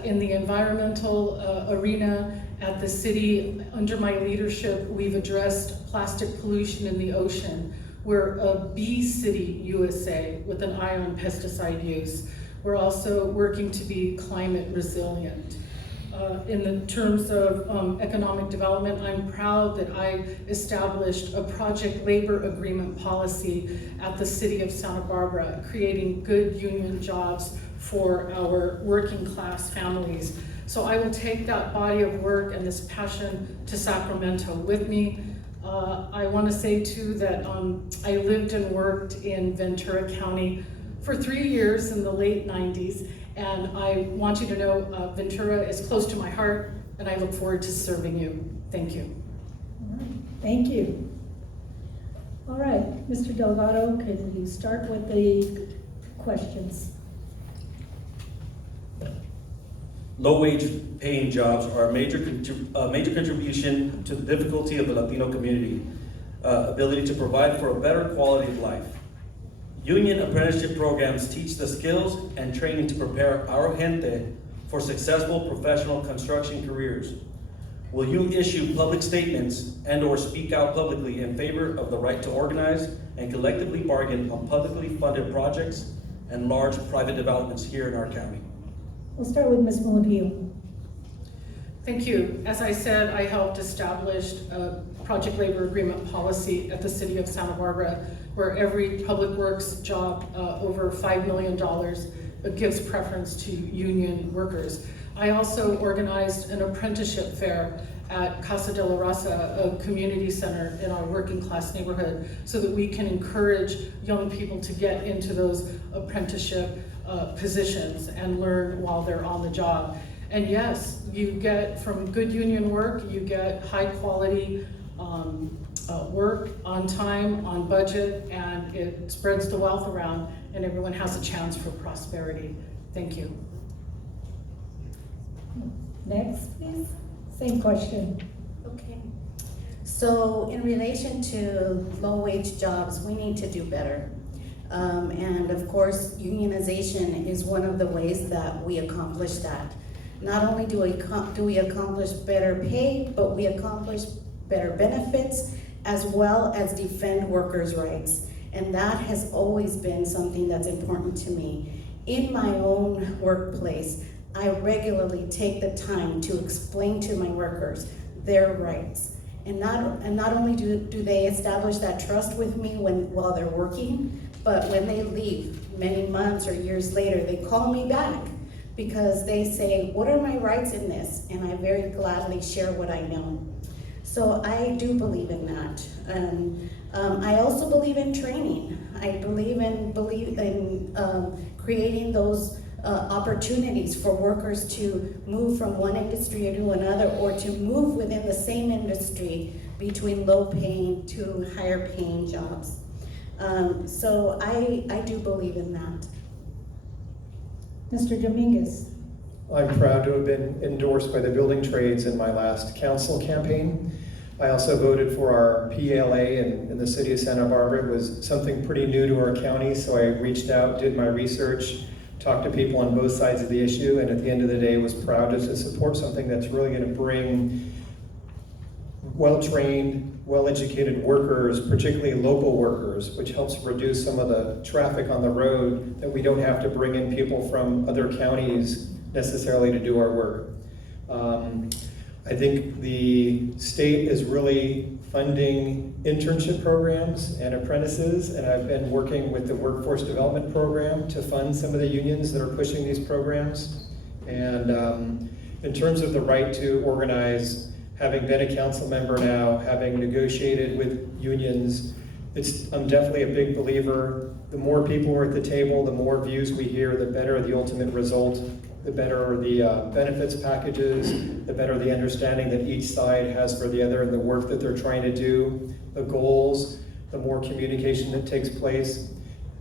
In the environmental arena at the city, under my leadership, we've addressed plastic pollution in the ocean. We're a B City USA with an eye on pesticide use. We're also working to be climate resilient. In the terms of economic development, I'm proud that I established a project labor agreement policy at the city of Santa Barbara, creating good union jobs for our working class families. So I will take that body of work and this passion to Sacramento with me. I want to say too that I lived and worked in Ventura County for 3 years in the late 90s. And I want you to know Ventura is close to my heart, and I look forward to serving you. Thank you. All right. Thank you. All right, Mr. Delgado, could you start with the questions? Low-wage paying jobs are a major contribution to the difficulty of the Latino community, ability to provide for a better quality of life. Union apprenticeship programs teach the skills and training to prepare our gente for successful professional construction careers. Will you issue public statements and/or speak out publicly in favor of the right to organize and collectively bargain on publicly funded projects and large private developments here in our county? We'll start with Ms. Murillo. Thank you. As I said, I helped establish a project labor agreement policy at the city of Santa Barbara, where every public works job over $5 million gives preference to union workers. I also organized an apprenticeship fair at Casa de la Raza, a community center in our working class neighborhood, so that we can encourage young people to get into those apprenticeship positions and learn while they're on the job. And yes, you get from good union work, you get high quality work on time, on budget, and it spreads the wealth around, and everyone has a chance for prosperity. Thank you. Next, please. Same question. Okay. So in relation to low-wage jobs, we need to do better. And of course, unionization is one of the ways that we accomplish that. Not only do we accomplish better pay, but we accomplish better benefits, as well as defend workers' rights. And that has always been something that's important to me. In my own workplace, I regularly take the time to explain to my workers their rights. And not only do they establish that trust with me while they're working, but when they leave, many months or years later, they call me back because they say, what are my rights in this? And I very gladly share what I know. So I do believe in that. I also believe in training. I believe in creating those opportunities for workers to move from one industry to another, or to move within the same industry between low paying to higher paying jobs. So I do believe in that. Mr. Dominguez. I'm proud to have been endorsed by the building trades in my last council campaign. I also voted for our PLA in the city of Santa Barbara. It was something pretty new to our county, so I reached out, did my research, talked to people on both sides of the issue, and at the end of the day was proud to support something that's really going to bring well-trained, well-educated workers, particularly local workers, which helps reduce some of the traffic on the road that we don't have to bring in people from other counties necessarily to do our work. I think the state is really funding internship programs and apprentices, and I've been working with the workforce development program to fund some of the unions that are pushing these programs. And in terms of the right to organize, having been a council member now, having negotiated with unions, I'm definitely a big believer. The more people are at the table, the more views we hear, the better the ultimate result, the better the benefits packages, the better the understanding that each side has for the other and the work that they're trying to do, the goals, the more communication that takes place.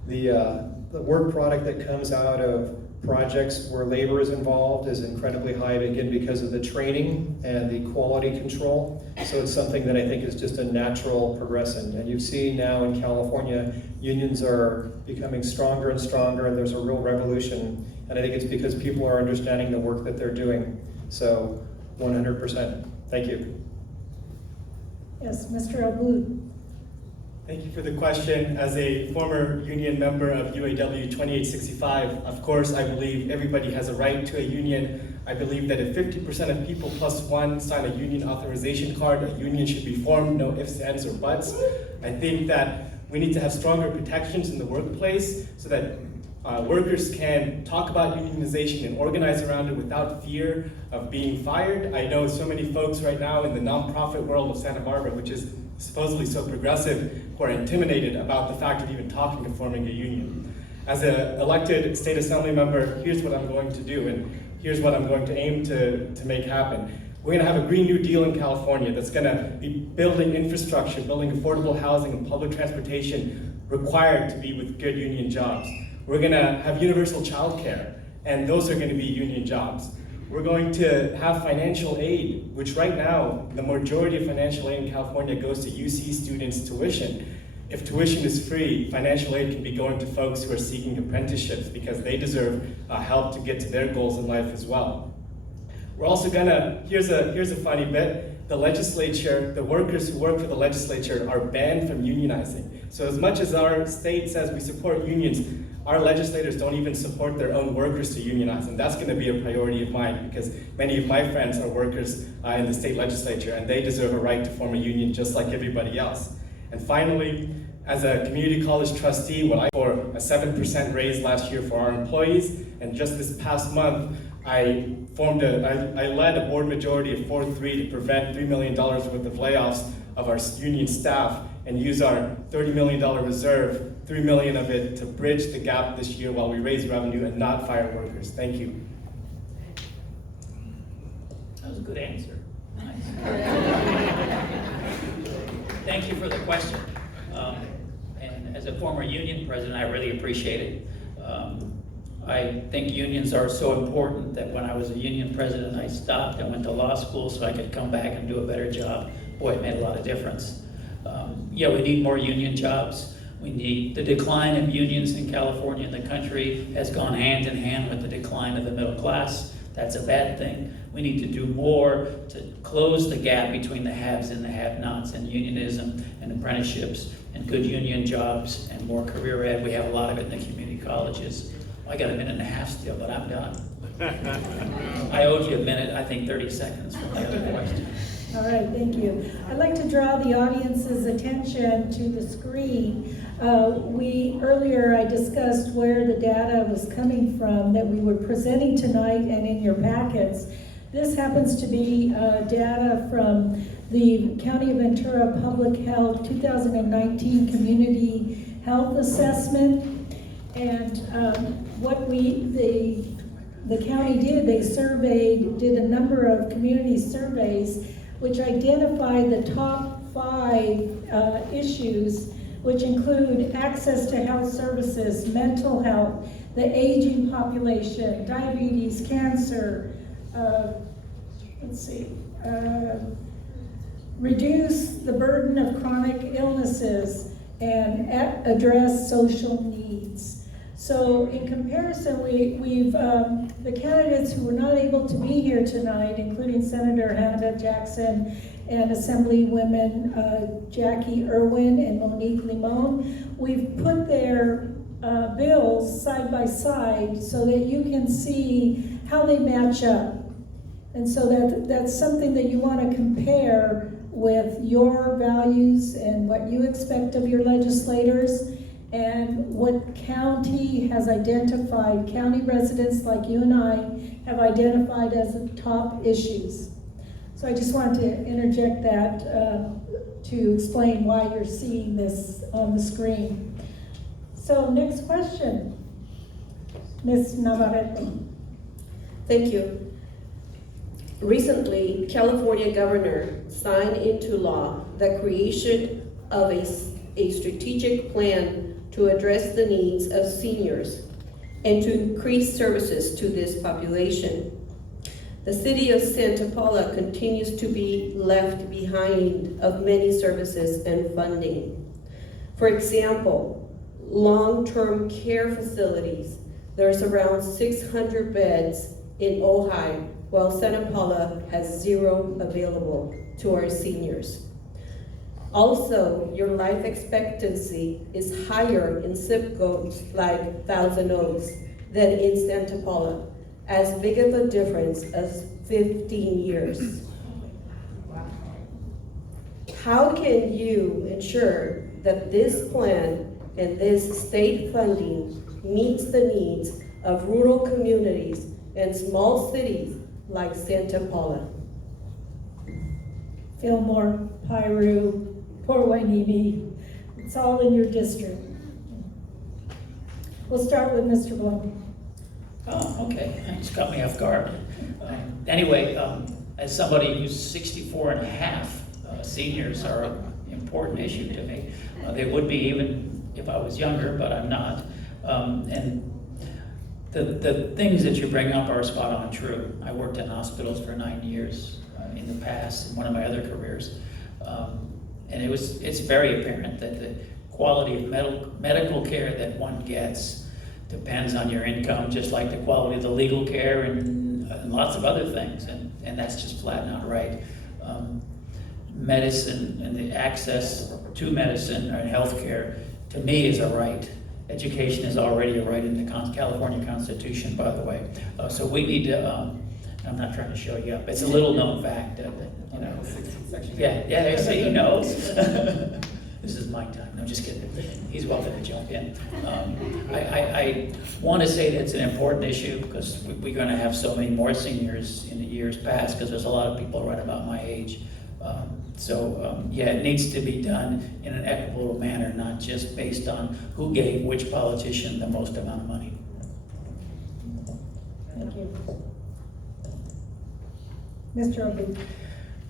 The work product that comes out of projects where labor is involved is incredibly high, again, because of the training and the quality control. So it's something that I think is just a natural progression. And you see now in California, unions are becoming stronger and stronger, and there's a real revolution. And I think it's because people are understanding the work that they're doing. So 100%. Thank you. Yes, Mr. Abud. Thank you for the question. As a former union member of UAW 2865, of course, I believe everybody has a right to a union. I believe that if 50% of people plus one sign a union authorization card, a union should be formed, no ifs, ands, or buts. I think that we need to have stronger protections in the workplace so that workers can talk about unionization and organize around it without fear of being fired. I know so many folks right now in the nonprofit world of Santa Barbara, which is supposedly so progressive, who are intimidated about the fact of even talking to forming a union. As an elected state assembly member, here's what I'm going to do, and here's what I'm going to aim to make happen. We're going to have a Green New Deal in California that's going to be building infrastructure, building affordable housing and public transportation required to be with good union jobs. We're going to have universal child care, and those are going to be union jobs. We're going to have financial aid, which right now, the majority of financial aid in California goes to UC students' tuition. If tuition is free, financial aid can be going to folks who are seeking apprenticeships because they deserve help to get to their goals in life as well. We're also gonna, here's a funny bit, the legislature, the workers who work for the legislature are banned from unionizing. So as much as our state says we support unions, our legislators don't even support their own workers to unionize, and that's going to be a priority of mine because many of my friends are workers in the state legislature, and they deserve a right to form a union just like everybody else. And finally, as a community college trustee, for a 7% raise last year for our employees, and just this past month, I led a board majority of 4-3 to prevent $3 million worth of layoffs of our union staff and use our $30 million reserve, $3 million of it, to bridge the gap this year while we raise revenue and not fire workers. Thank you. That was a good answer. Nice. Thank you for the question. And as a former union president, I really appreciate it. I think unions are so important that when I was a union president, I stopped and went to law school so I could come back and do a better job. Boy, it made a lot of difference. Yeah, we need more union jobs. We need the decline of unions in California and the country has gone hand in hand with the decline of the middle class. That's a bad thing. We need to do more to close the gap between the haves and the have-nots, and unionism and apprenticeships and good union jobs and more career ed. We have a lot of it in the community colleges. I got a minute and a half still, but I'm done. I owed you a minute, I think 30 seconds for the other question. All right, thank you. I'd like to draw the audience's attention to the screen. Earlier I discussed where the data was coming from that we were presenting tonight and in your packets. This happens to be data from the County of Ventura Public Health 2019 Community Health Assessment. And what the county did, they did a number of community surveys which identified the top 5 issues which include access to health services, mental health, the aging population, diabetes, cancer, reduce the burden of chronic illnesses, and address social needs. So in comparison, we've the candidates who were not able to be here tonight, including Senator Hannah Jackson and Assemblywomen Jackie Irwin and Monique Limon, we've put their bills side by side so that you can see how they match up. And so that's something that you want to compare with your values and what you expect of your legislators and what county has identified, county residents like you and I have identified as the top issues. So I just wanted to interject that to explain why you're seeing this on the screen. So next question, Ms. Navarrete. Thank you. Recently, California governor signed into law the creation of a strategic plan to address the needs of seniors and to increase services to this population. The city of Santa Paula continues to be left behind of many services and funding. For example, long-term care facilities. There's around 600 beds in Ojai, while Santa Paula has 0 available to our seniors. Also, your life expectancy is higher in zip codes like Thousand Oaks than in Santa Paula, as big of a difference as 15 years. How can you ensure that this plan and this state funding meets the needs of rural communities and small cities like Santa Paula? Fillmore, Piru, Port Hueneme, it's all in your district. We'll start with Mr. Blum. Oh, okay, it's caught me off guard. Anyway, as somebody who's 64 and a half, seniors are an important issue to me. They would be even if I was younger, but I'm not. And the things that you bring up are spot on true. I worked in hospitals for 9 years in the past, in one of my other careers. And it's very apparent that the quality of medical care that one gets depends on your income, just like the quality of the legal care and lots of other things, and that's just flat not right. Medicine and the access to medicine or health care, to me, is a right. Education is already a right in the California Constitution, by the way. So we need to, I'm not trying to show you up, it's a little known fact, you know. Yeah, they say he knows. This is my time, no, just kidding. He's welcome to jump in. I want to say that it's an important issue because we're going to have so many more seniors in the years past because there's a lot of people right about my age. Yeah, it needs to be done in an equitable manner, not just based on who gave which politician the most amount of money. Thank you. Mr. Obi.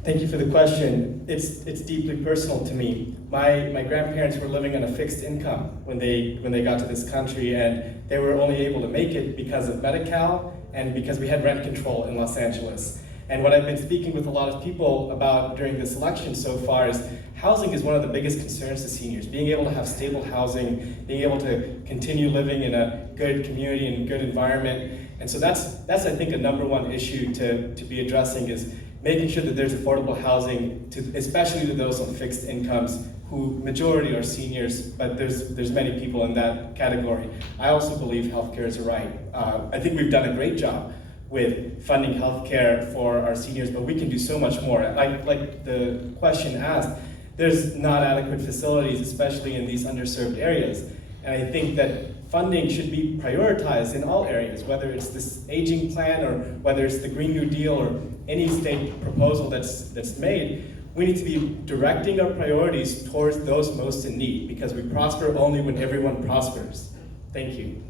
Thank you for the question. It's deeply personal to me. My grandparents were living on a fixed income when they got to this country, and they were only able to make it because of Medi-Cal and because we had rent control in Los Angeles. And what I've been speaking with a lot of people about during this election so far is housing is one of the biggest concerns to seniors. Being able to have stable housing, being able to continue living in a good community and good environment. And so that's I think a number one issue to be addressing is making sure that there's affordable housing, especially to those on fixed incomes, who majority are seniors, but there's many people in that category. I also believe healthcare is a right. I think we've done a great job with funding healthcare for our seniors, but we can do so much more. Like the question asked, there's not adequate facilities, especially in these underserved areas. And I think that funding should be prioritized in all areas, whether it's this aging plan or whether it's the Green New Deal or any state proposal that's made. We need to be directing our priorities towards those most in need because we prosper only when everyone prospers. Thank you.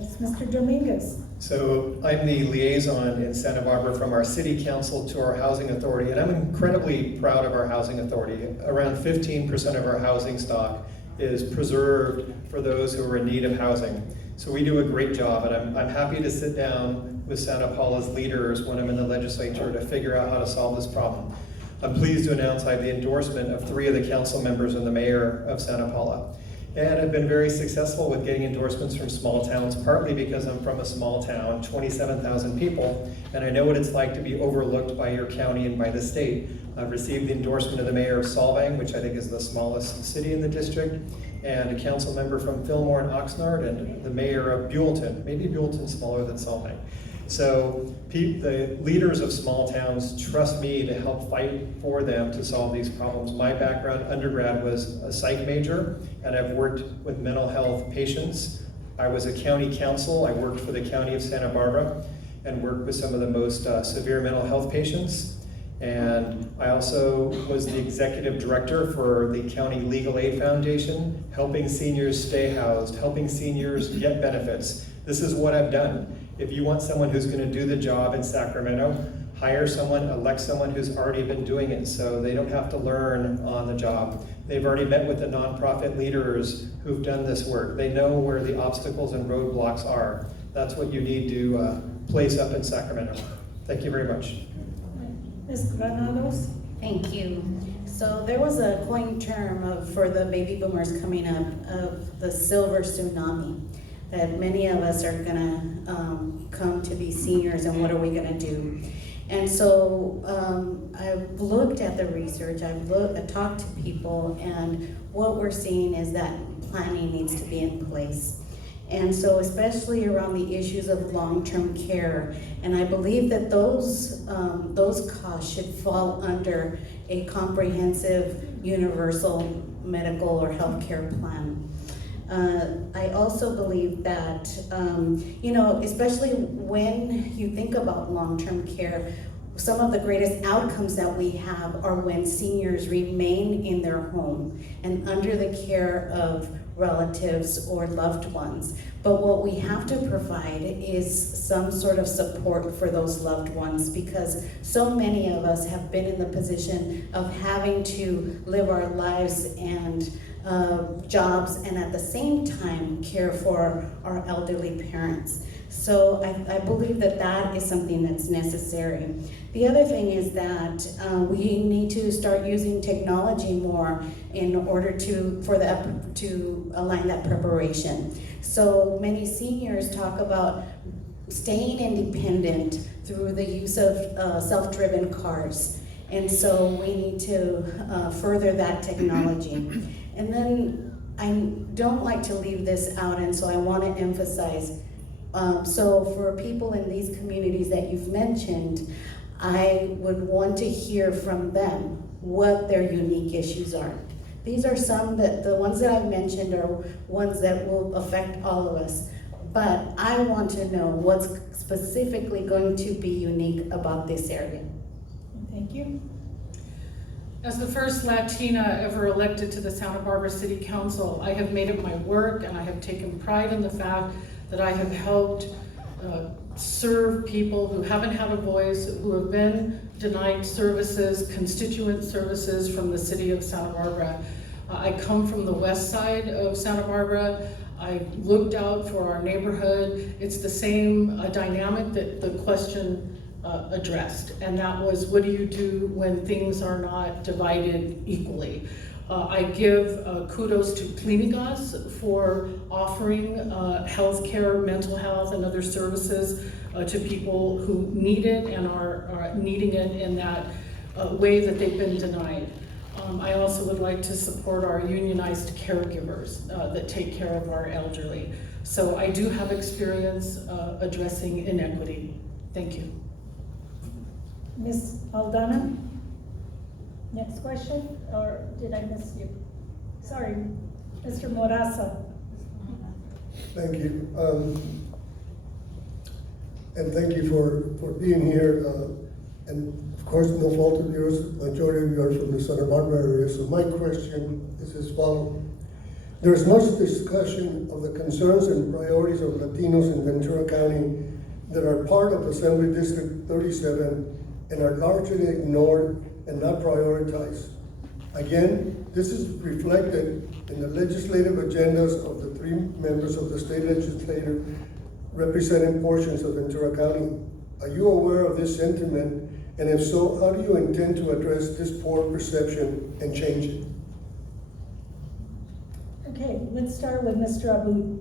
Yes, Mr. Dominguez. So I'm the liaison in Santa Barbara from our city council to our housing authority, and I'm incredibly proud of our housing authority. Around 15% of our housing stock is preserved for those who are in need of housing. So we do a great job, and I'm happy to sit down with Santa Paula's leaders when I'm in the legislature to figure out how to solve this problem. I'm pleased to announce I have the endorsement of 3 of the council members and the mayor of Santa Paula. And I've been very successful with getting endorsements from small towns, partly because I'm from a small town, 27,000 people, and I know what it's like to be overlooked by your county and by the state. I've received the endorsement of the mayor of Solvang, which I think is the smallest city in the district, and a council member from Fillmore and Oxnard, and the mayor of Buellton. Maybe Buellton's smaller than Solvang. So the leaders of small towns trust me to help fight for them to solve these problems. My background, undergrad, was a psych major, and I've worked with mental health patients. I was a county council. I worked for the county of Santa Barbara and worked with some of the most severe mental health patients. And I also was the executive director for the County Legal Aid Foundation, helping seniors stay housed, helping seniors get benefits. This is what I've done. If you want someone who's going to do the job in Sacramento, hire someone, elect someone who's already been doing it so they don't have to learn on the job. They've already met with the nonprofit leaders who've done this work. They know where the obstacles and roadblocks are. That's what you need to place up in Sacramento. Thank you very much. Ms. Granados? Thank you. So there was a coined term for the baby boomers coming up of the silver tsunami, that many of us are gonna come to be seniors, and what are we gonna do? And so I've looked at the research, I've talked to people, and what we're seeing is that planning needs to be in place. And so especially around the issues of long-term care, and I believe that those costs should fall under a comprehensive universal medical or healthcare plan. I also believe that, especially when you think about long-term care, some of the greatest outcomes that we have are when seniors remain in their home and under the care of relatives or loved ones. But what we have to provide is some sort of support for those loved ones, because so many of us have been in the position of having to live our lives and jobs and at the same time care for our elderly parents. So I believe that that is something that's necessary. The other thing is that we need to start using technology more in order to align that preparation. So many seniors talk about staying independent through the use of self-driven cars. And so we need to further that technology. And then I don't like to leave this out, and so I want to emphasize, so for people in these communities that you've mentioned, I would want to hear from them what their unique issues are. These are some that, the ones that I've mentioned are ones that will affect all of us, but I want to know what's specifically going to be unique about this area. Thank you. As the first Latina ever elected to the Santa Barbara City Council, I have made it my work, and I have taken pride in the fact that I have helped serve people who haven't had a voice, who have been denied services, constituent services from the city of Santa Barbara. I come from the west side of Santa Barbara. I looked out for our neighborhood. It's the same dynamic that the question addressed, and that was, what do you do when things are not divided equally? I give kudos to Clínicas for offering healthcare, mental health, and other services to people who need it and are needing it in that way that they've been denied. I also would like to support our unionized caregivers that take care of our elderly. So I do have experience addressing inequity. Thank you. Ms. Aldana? Next question, or did I miss you? Sorry, Mr. Moraza. Thank you. And thank you for being here. And of course, no fault of yours, majority of you are from the Santa Barbara area. So my question is as follows. There's much discussion of the concerns and priorities of Latinos in Ventura County that are part of Assembly District 37 and are largely ignored and not prioritized. Again, this is reflected in the legislative agendas of the 3 members of the state legislature representing portions of Ventura County. Are you aware of this sentiment? And if so, how do you intend to address this poor perception and change it? Okay, let's start with Mr. Abud.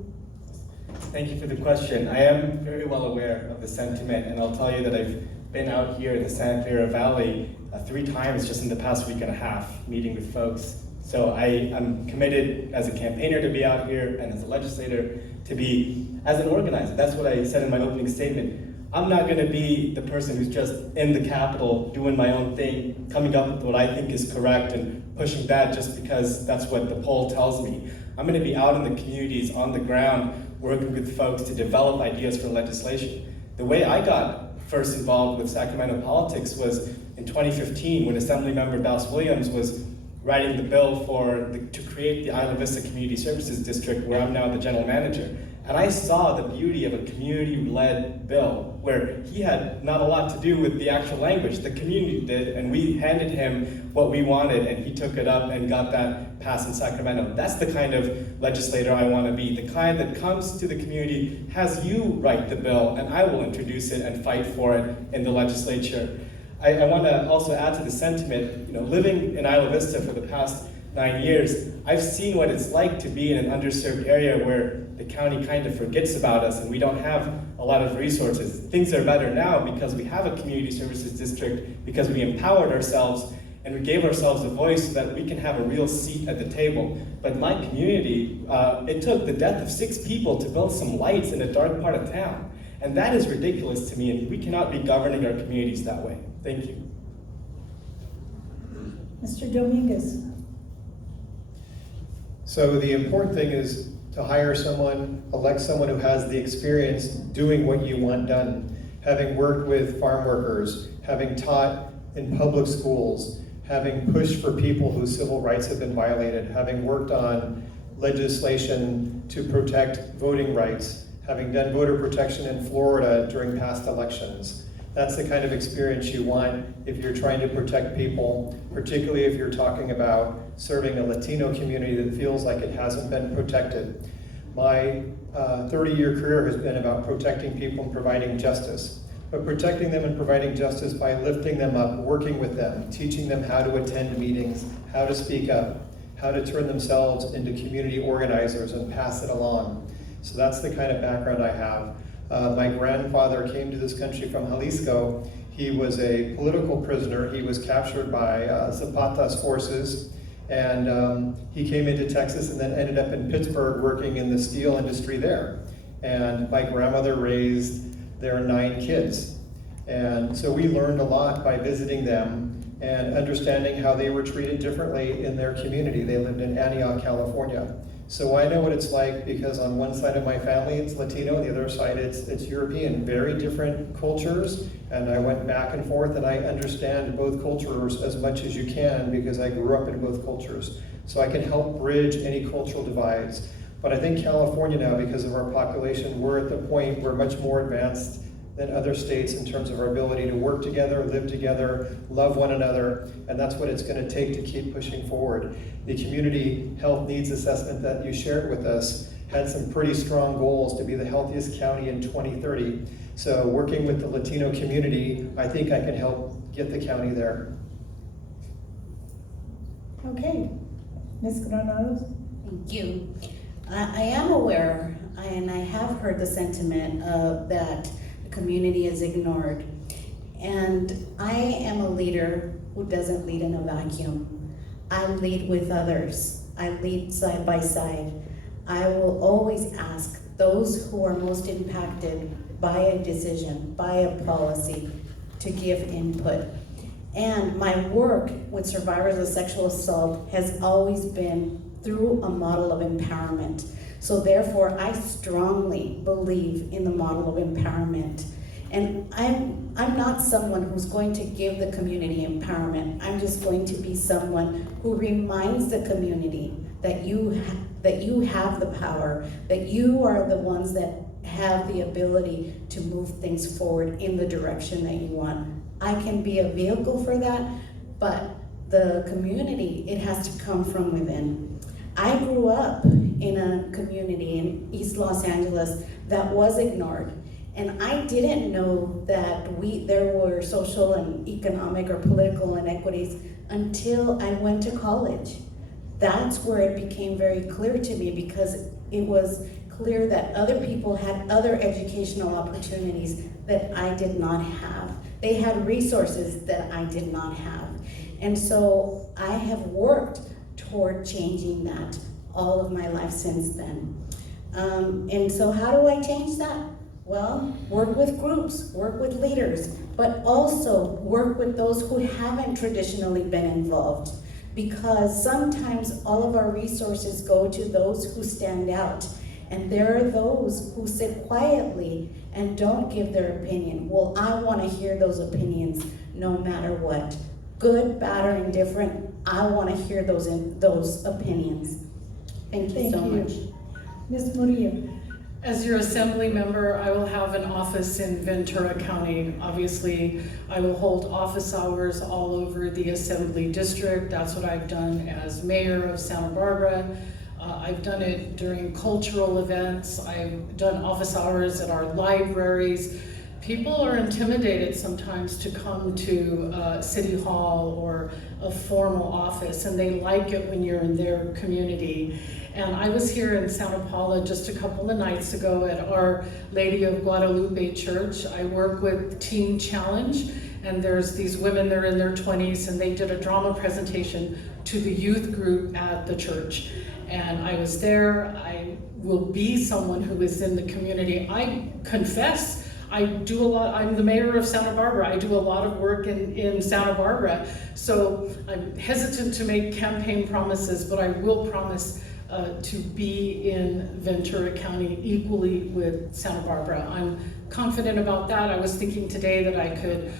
Thank you for the question. I am very well aware of the sentiment, and I'll tell you that I've been out here in the Santa Clara Valley 3 times just in the past week and a half, meeting with folks. So I'm committed as a campaigner to be out here and as a legislator to be as an organizer. That's what I said in my opening statement. I'm not gonna be the person who's just in the Capitol doing my own thing, coming up with what I think is correct and pushing that just because that's what the poll tells me. I'm gonna be out in the communities, on the ground, working with folks to develop ideas for legislation. The way I got first involved with Sacramento politics was in 2015 when Assemblymember Bass Williams was writing the bill to create the Isla Vista Community Services District, where I'm now the general manager. And I saw the beauty of a community-led bill where he had not a lot to do with the actual language, the community did, and we handed him what we wanted and he took it up and got that passed in Sacramento. That's the kind of legislator I want to be, the kind that comes to the community, has you write the bill, and I will introduce it and fight for it in the legislature. I want to also add to the sentiment, living in Isla Vista for the past 9 years, I've seen what it's like to be in an underserved area where the county kind of forgets about us and we don't have a lot of resources. Things are better now because we have a community services district, because we empowered ourselves and we gave ourselves a voice so that we can have a real seat at the table. But my community, it took the death of 6 people to build some lights in a dark part of town. And that is ridiculous to me, and we cannot be governing our communities that way. Thank you. Mr. Dominguez. So the important thing is to hire someone, elect someone who has the experience doing what you want done. Having worked with farm workers, having taught in public schools, having pushed for people whose civil rights have been violated, having worked on legislation to protect voting rights, having done voter protection in Florida during past elections. That's the kind of experience you want if you're trying to protect people, particularly if you're talking about serving a Latino community that feels like it hasn't been protected. My 30-year career has been about protecting people and providing justice, but protecting them and providing justice by lifting them up, working with them, teaching them how to attend meetings, how to speak up, how to turn themselves into community organizers and pass it along. So that's the kind of background I have. My grandfather came to this country from Jalisco. He was a political prisoner. He was captured by Zapata's forces, and he came into Texas and then ended up in Pittsburgh working in the steel industry there. And my grandmother raised their 9 kids. And so we learned a lot by visiting them and understanding how they were treated differently in their community. They lived in Antioch, California. So I know what it's like because on one side of my family it's Latino, on the other side it's European, very different cultures, and I went back and forth and I understand both cultures as much as you can because I grew up in both cultures. So I can help bridge any cultural divides. But I think California now, because of our population, we're at the point we're much more advanced than other states in terms of our ability to work together, live together, love one another, and that's what it's going to take to keep pushing forward. The community health needs assessment that you shared with us had some pretty strong goals to be the healthiest county in 2030. So working with the Latino community, I think I can help get the county there. Okay, Ms. Granados. Thank you. I am aware, and I have heard the sentiment that the community is ignored. And I am a leader who doesn't lead in a vacuum. I lead with others. I lead side by side. I will always ask those who are most impacted by a decision, by a policy, to give input. And my work with survivors of sexual assault has always been through a model of empowerment. So therefore, I strongly believe in the model of empowerment. And I'm not someone who's going to give the community empowerment. I'm just going to be someone who reminds the community that you have the power, that you are the ones that have the ability to move things forward in the direction that you want. I can be a vehicle for that, but the community, it has to come from within. I grew up in a community in East Los Angeles that was ignored. And I didn't know that there were social and economic or political inequities until I went to college. That's where it became very clear to me, because it was clear that other people had other educational opportunities that I did not have. They had resources that I did not have. And so I have worked toward changing that all of my life since then. And so how do I change that? Well, work with groups, work with leaders, but also work with those who haven't traditionally been involved. Because sometimes all of our resources go to those who stand out. And there are those who sit quietly and don't give their opinion. Well, I want to hear those opinions no matter what. Good, bad, or indifferent, I want to hear those opinions. Thank you so much. Ms. Murillo. As your assembly member, I will have an office in Ventura County. Obviously, I will hold office hours all over the assembly district. That's what I've done as mayor of Santa Barbara. I've done it during cultural events. I've done office hours at our libraries. People are intimidated sometimes to come to City Hall or a formal office, and they like it when you're in their community. And I was here in Santa Paula just a couple of nights ago at Our Lady of Guadalupe Church. I work with Teen Challenge, and there's these women, they're in their 20s, and they did a drama presentation to the youth group at the church. And I was there. I will be someone who is in the community. I confess, I do a lot. I'm the mayor of Santa Barbara. I do a lot of work in Santa Barbara. So I'm hesitant to make campaign promises, but I will promise to be in Ventura County equally with Santa Barbara. I'm confident about that. I was thinking today that I could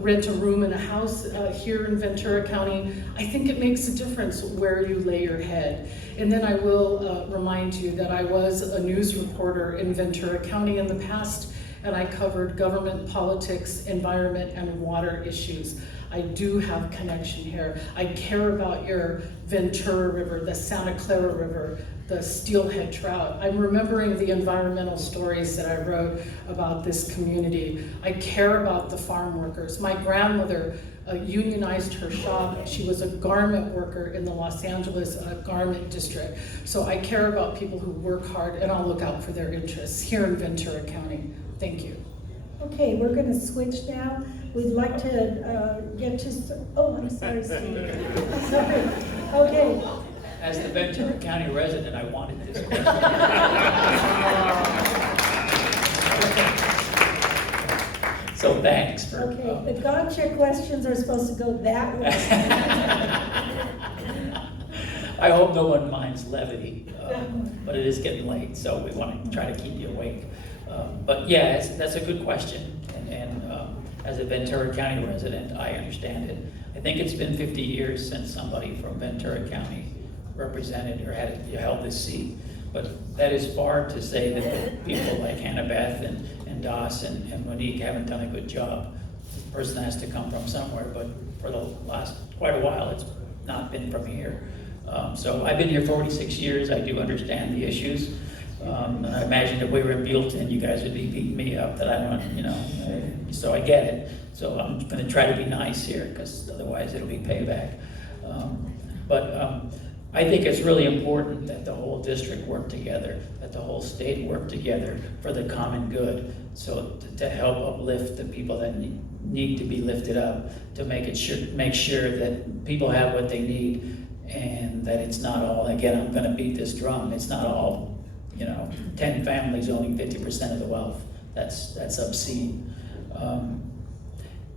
rent a room in a house here in Ventura County. I think it makes a difference where you lay your head. And then I will remind you that I was a news reporter in Ventura County in the past, and I covered government, politics, environment, and water issues. I do have connection here. I care about your Ventura River, the Santa Clara River, the steelhead trout. I'm remembering the environmental stories that I wrote about this community. I care about the farm workers. My grandmother unionized her shop. She was a garment worker in the Los Angeles garment district. So I care about people who work hard, and I'll look out for their interests here in Ventura County. Thank you. Okay, we're going to switch now. We'd like to get to, oh, I'm sorry, Steve. Sorry. Okay. As the Ventura County resident, I wanted this question. So thanks for. Okay, the gotcha questions are supposed to go that way. I hope no one minds levity, but it is getting late, so we want to try to keep you awake. But yeah, that's a good question, and as a Ventura County resident, I understand it. I think it's been 50 years since somebody from Ventura County represented or held this seat, but that is far to say that people like Hannah Beth and Doss and Monique haven't done a good job. The person has to come from somewhere, but for the last quite a while, it's not been from here. So I've been here 46 years. I do understand the issues. And I imagine if we were in Buellton, you guys would be beating me up that I don't, so I get it. So I'm going to try to be nice here, because otherwise it'll be payback. But I think it's really important that the whole district work together, that the whole state work together for the common good. So to help uplift the people that need to be lifted up, to make sure that people have what they need, and that it's not all, again, I'm going to beat this drum, it's not all 10 families owning 50% of the wealth. That's obscene.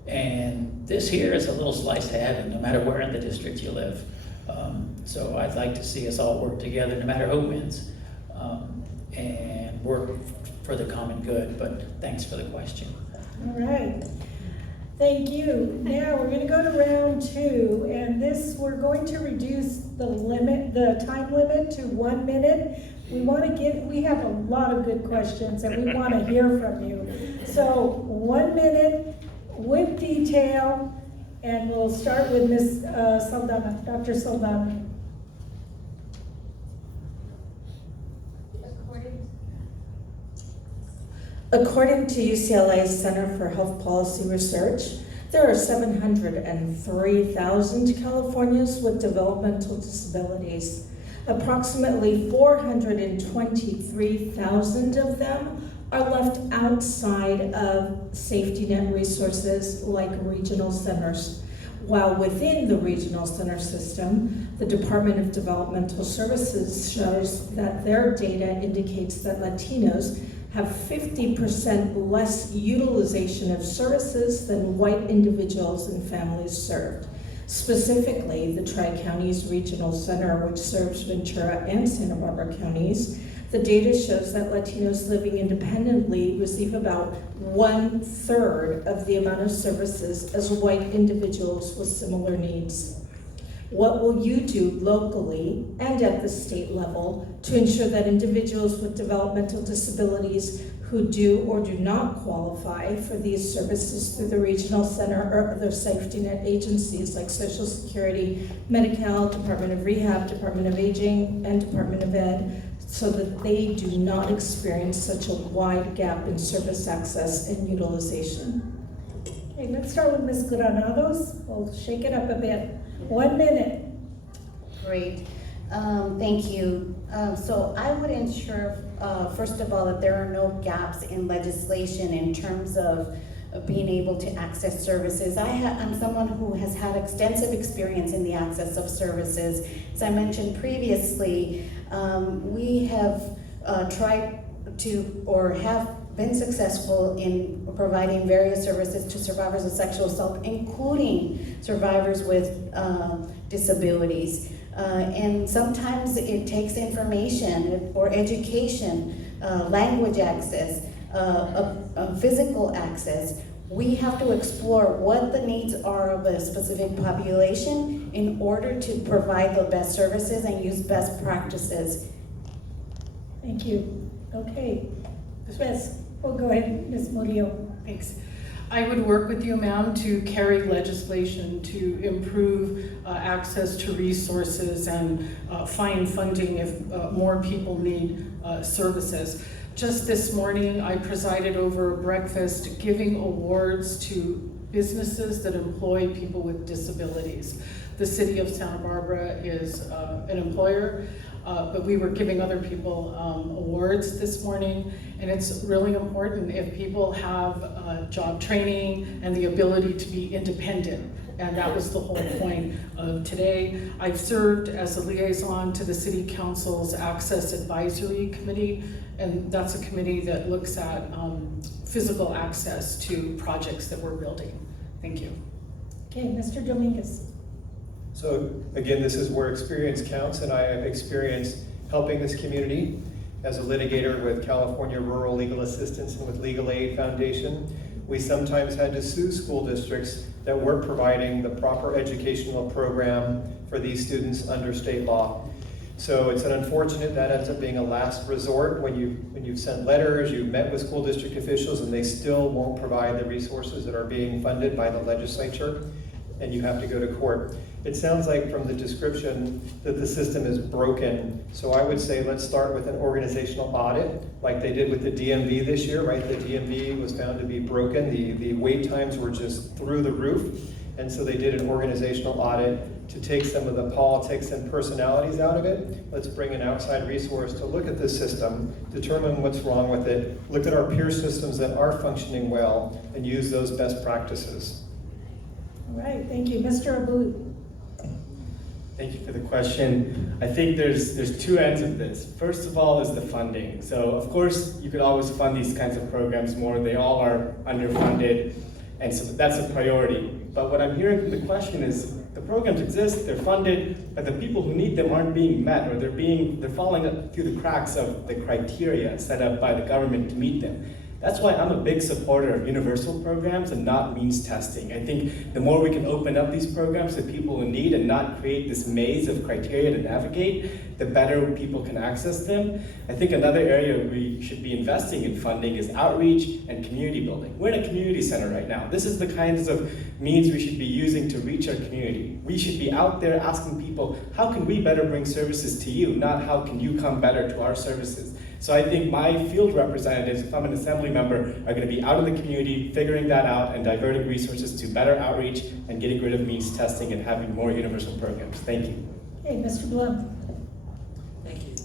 And this here is a little slice of heaven, no matter where in the district you live. So I'd like to see us all work together, no matter who wins, and work for the common good. But thanks for the question. All right. Thank you. Now we're going to go to round 2, and we're going to reduce the time limit to 1 minute. We have a lot of good questions, and we want to hear from you. So 1 minute with detail, and we'll start with Ms. Saldana, Dr. Saldana. According to UCLA's Center for Health Policy Research, there are 703,000 Californians with developmental disabilities. Approximately 423,000 of them are left outside of safety net resources like regional centers. While within the regional center system, the Department of Developmental Services shows that their data indicates that Latinos have 50% less utilization of services than white individuals and families served. Specifically, the Tri-Counties Regional Center, which serves Ventura and Santa Barbara counties, the data shows that Latinos living independently receive about 1/3 of the amount of services as white individuals with similar needs. What will you do locally and at the state level to ensure that individuals with developmental disabilities who do or do not qualify for these services through the regional center or other safety net agencies like Social Security, Medi-Cal, Department of Rehab, Department of Aging, and Department of Ed, so that they do not experience such a wide gap in service access and utilization? Okay, let's start with Ms. Granados. We'll shake it up a bit. 1 minute. Great. Thank you. So I would ensure, first of all, that there are no gaps in legislation in terms of being able to access services. I'm someone who has had extensive experience in the access of services. As I mentioned previously, we have tried to, or have been successful in providing various services to survivors of sexual assault, including survivors with disabilities. And sometimes it takes information or education, language access, physical access. We have to explore what the needs are of a specific population in order to provide the best services and use best practices. Thank you. Okay. Yes, we'll go ahead, Ms. Murillo. Thanks. I would work with you, ma'am, to carry legislation to improve access to resources and find funding if more people need services. Just this morning, I presided over a breakfast giving awards to businesses that employ people with disabilities. The city of Santa Barbara is an employer, but we were giving other people awards this morning, and it's really important if people have job training and the ability to be independent. And that was the whole point of today. I've served as a liaison to the City Council's Access Advisory Committee, and that's a committee that looks at physical access to projects that we're building. Thank you. Okay, Mr. Dominguez. So again, this is where experience counts, and I have experience helping this community as a litigator with California Rural Legal Assistance and with Legal Aid Foundation. We sometimes had to sue school districts that weren't providing the proper educational program for these students under state law. So it's an unfortunate that ends up being a last resort when you've sent letters, you've met with school district officials, and they still won't provide the resources that are being funded by the legislature, and you have to go to court. It sounds like from the description that the system is broken. So I would say let's start with an organizational audit, like they did with the DMV this year, right? The DMV was found to be broken. The wait times were just through the roof. And so they did an organizational audit to take some of the politics and personalities out of it. Let's bring an outside resource to look at this system, determine what's wrong with it, look at our peer systems that are functioning well, and use those best practices. All right, thank you. Mr. Abud. Thank you for the question. I think there's two ends of this. First of all is the funding. So of course you could always fund these kinds of programs more. They all are underfunded, and so that's a priority. But what I'm hearing from the question is the programs exist, they're funded, but the people who need them aren't being met, or they're falling through the cracks of the criteria set up by the government to meet them. That's why I'm a big supporter of universal programs and not means testing. I think the more we can open up these programs to people in need and not create this maze of criteria to navigate, the better people can access them. I think another area we should be investing in funding is outreach and community building. We're in a community center right now. This is the kinds of means we should be using to reach our community. We should be out there asking people, how can we better bring services to you, not how can you come better to our services. So I think my field representatives, if I'm an assembly member, are going to be out in the community, figuring that out and diverting resources to better outreach and getting rid of means testing and having more universal programs. Thank you. Okay, Mr. Blum. Thank you.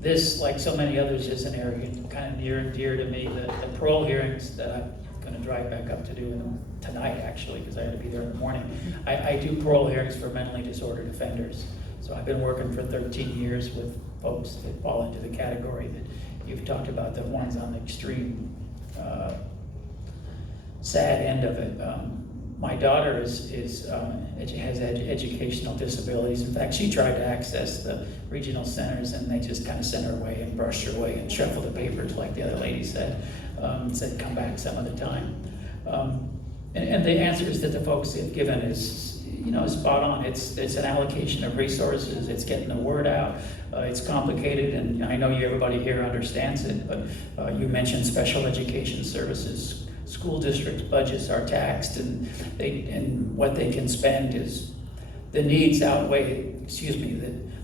This, like so many others, is an area kind of near and dear to me. The parole hearings that I'm going to drive back up to do tonight, actually, because I had to be there in the morning. I do parole hearings for mentally disordered offenders. So I've been working for 13 years with folks that fall into the category that you've talked about, the ones on the extreme sad end of it. My daughter has educational disabilities. In fact, she tried to access the regional centers and they just kind of sent her away and brushed her away and shuffled the papers, like the other lady said, said come back some other time. And the answers that the folks have given is, spot on. It's an allocation of resources. It's getting the word out. It's complicated, and I know everybody here understands it, but you mentioned special education services. School districts' budgets are taxed, and what they can spend is the needs outweigh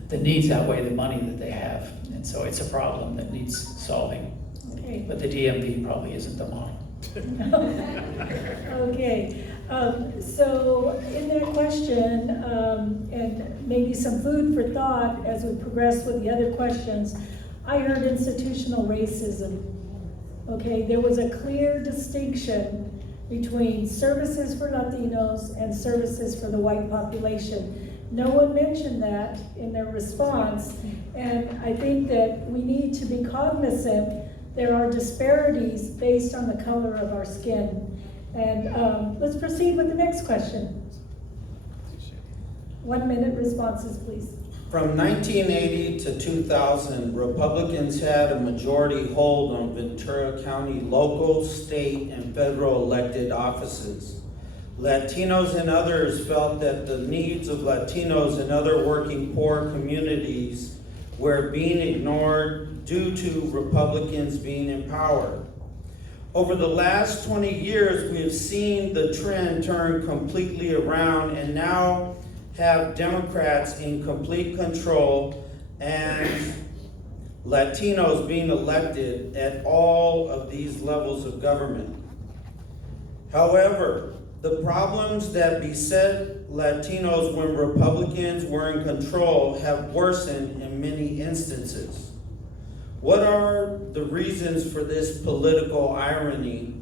the needs outweigh the money that they have, and so it's a problem that needs solving. Okay. But the DMV probably isn't the model. Okay, so in that question, and maybe some food for thought as we progress with the other questions, I heard institutional racism. Okay, there was a clear distinction between services for Latinos and services for the white population. No one mentioned that in their response, and I think that we need to be cognizant there are disparities based on the color of our skin. And let's proceed with the next question. 1 minute responses, please. From 1980 to 2000, Republicans had a majority hold on Ventura County local, state, and federal elected offices. Latinos and others felt that the needs of Latinos and other working poor communities were being ignored due to Republicans being in power. Over the last 20 years, we have seen the trend turn completely around and now have Democrats in complete control and Latinos being elected at all of these levels of government. However, the problems that beset Latinos when Republicans were in control have worsened in many instances. What are the reasons for this political irony?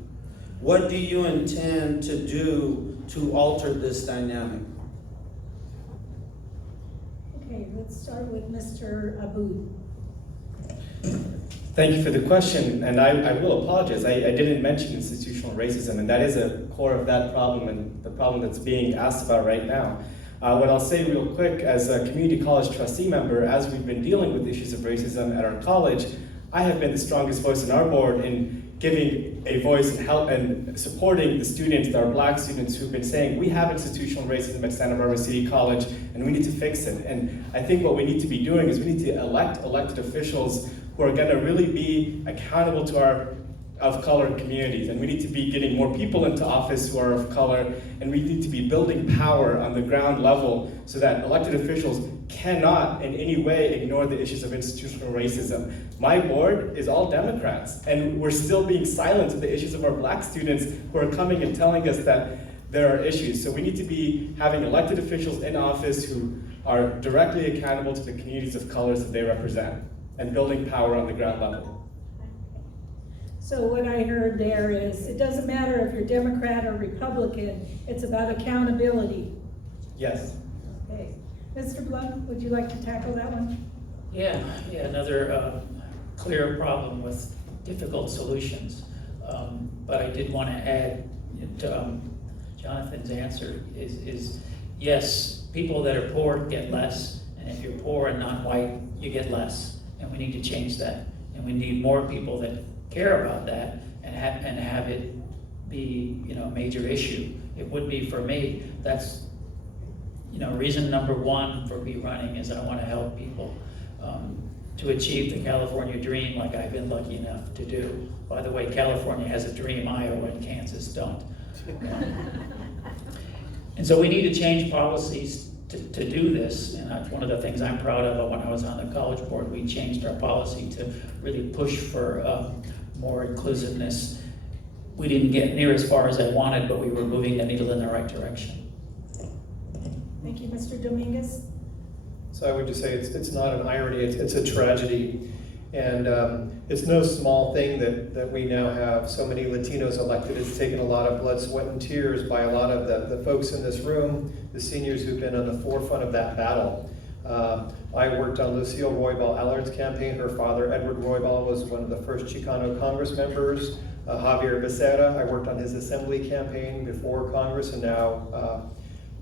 What do you intend to do to alter this dynamic? Okay, let's start with Mr. Aboud. Thank you for the question, and I will apologize. I didn't mention institutional racism, and that is a core of that problem and the problem that's being asked about right now. What I'll say real quick, as a community college trustee member, as we've been dealing with issues of racism at our college, I have been the strongest voice in our board in giving a voice and help and supporting the students, our Black students, who've been saying, we have institutional racism at Santa Barbara City College, and we need to fix it. And I think what we need to be doing is we need to elect elected officials who are gonna really be accountable to our of-color communities. And we need to be getting more people into office who are of color, and we need to be building power on the ground level so that elected officials cannot in any way ignore the issues of institutional racism. My board is all Democrats, and we're still being silent to the issues of our Black students who are coming and telling us that there are issues. So we need to be having elected officials in office who are directly accountable to the communities of colors that they represent, and building power on the ground level. So what I heard there is, it doesn't matter if you're Democrat or Republican, it's about accountability. Yes. Okay. Mr. Blum, would you like to tackle that one? Yeah, another clear problem with difficult solutions. But I did want to add to Jonathan's answer is yes, people that are poor get less, and if you're poor and not white, you get less. And we need to change that. And we need more people that care about that and have it be, a major issue. It would be for me. That's, reason number one for me running is I want to help people to achieve the California dream like I've been lucky enough to do. By the way, California has a dream, Iowa and Kansas don't. And so we need to change policies to do this, and that's one of the things I'm proud of. When I was on the college board, we changed our policy to really push for more inclusiveness. We didn't get near as far as I wanted, but we were moving the needle in the right direction. Thank you, Mr. Dominguez. So I would just say it's not an irony, it's a tragedy. And it's no small thing that we now have so many Latinos elected. It's taken a lot of blood, sweat, and tears by a lot of the folks in this room, the seniors who've been on the forefront of that battle. I worked on Lucille Roybal Allard's campaign. Her father, Edward Roybal, was one of the first Chicano Congress members. Javier Becerra, I worked on his assembly campaign before Congress and now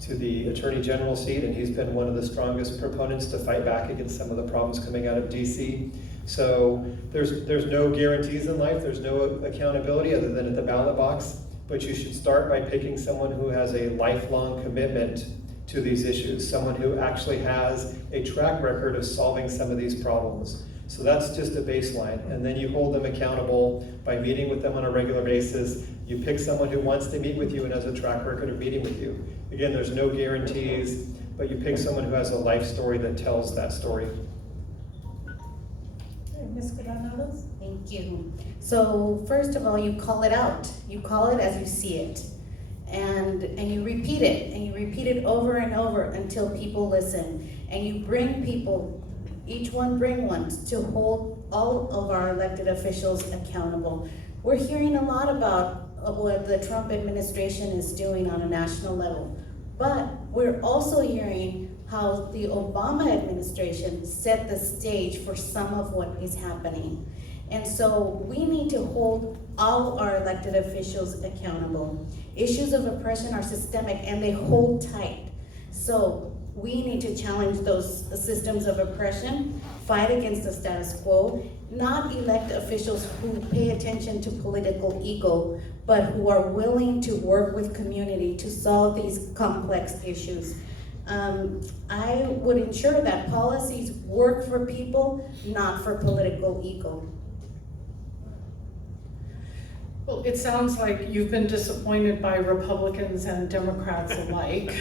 to the Attorney General seat, and he's been one of the strongest proponents to fight back against some of the problems coming out of DC. So there's no guarantees in life, there's no accountability other than at the ballot box, but you should start by picking someone who has a lifelong commitment to these issues, someone who actually has a track record of solving some of these problems. So that's just a baseline, and then you hold them accountable by meeting with them on a regular basis. You pick someone who wants to meet with you and has a track record of meeting with you. Again, there's no guarantees, but you pick someone who has a life story that tells that story. Ms. Granados? Thank you. So first of all, you call it out. You call it as you see it. And you repeat it, and you repeat it over and over until people listen. And you bring people, each one bring one, to hold all of our elected officials accountable. We're hearing a lot about what the Trump administration is doing on a national level, but we're also hearing how the Obama administration set the stage for some of what is happening. And so we need to hold all our elected officials accountable. Issues of oppression are systemic and they hold tight. So we need to challenge those systems of oppression, fight against the status quo, not elect officials who pay attention to political ego, but who are willing to work with community to solve these complex issues. I would ensure that policies work for people, not for political ego. Well, it sounds like you've been disappointed by Republicans and Democrats alike.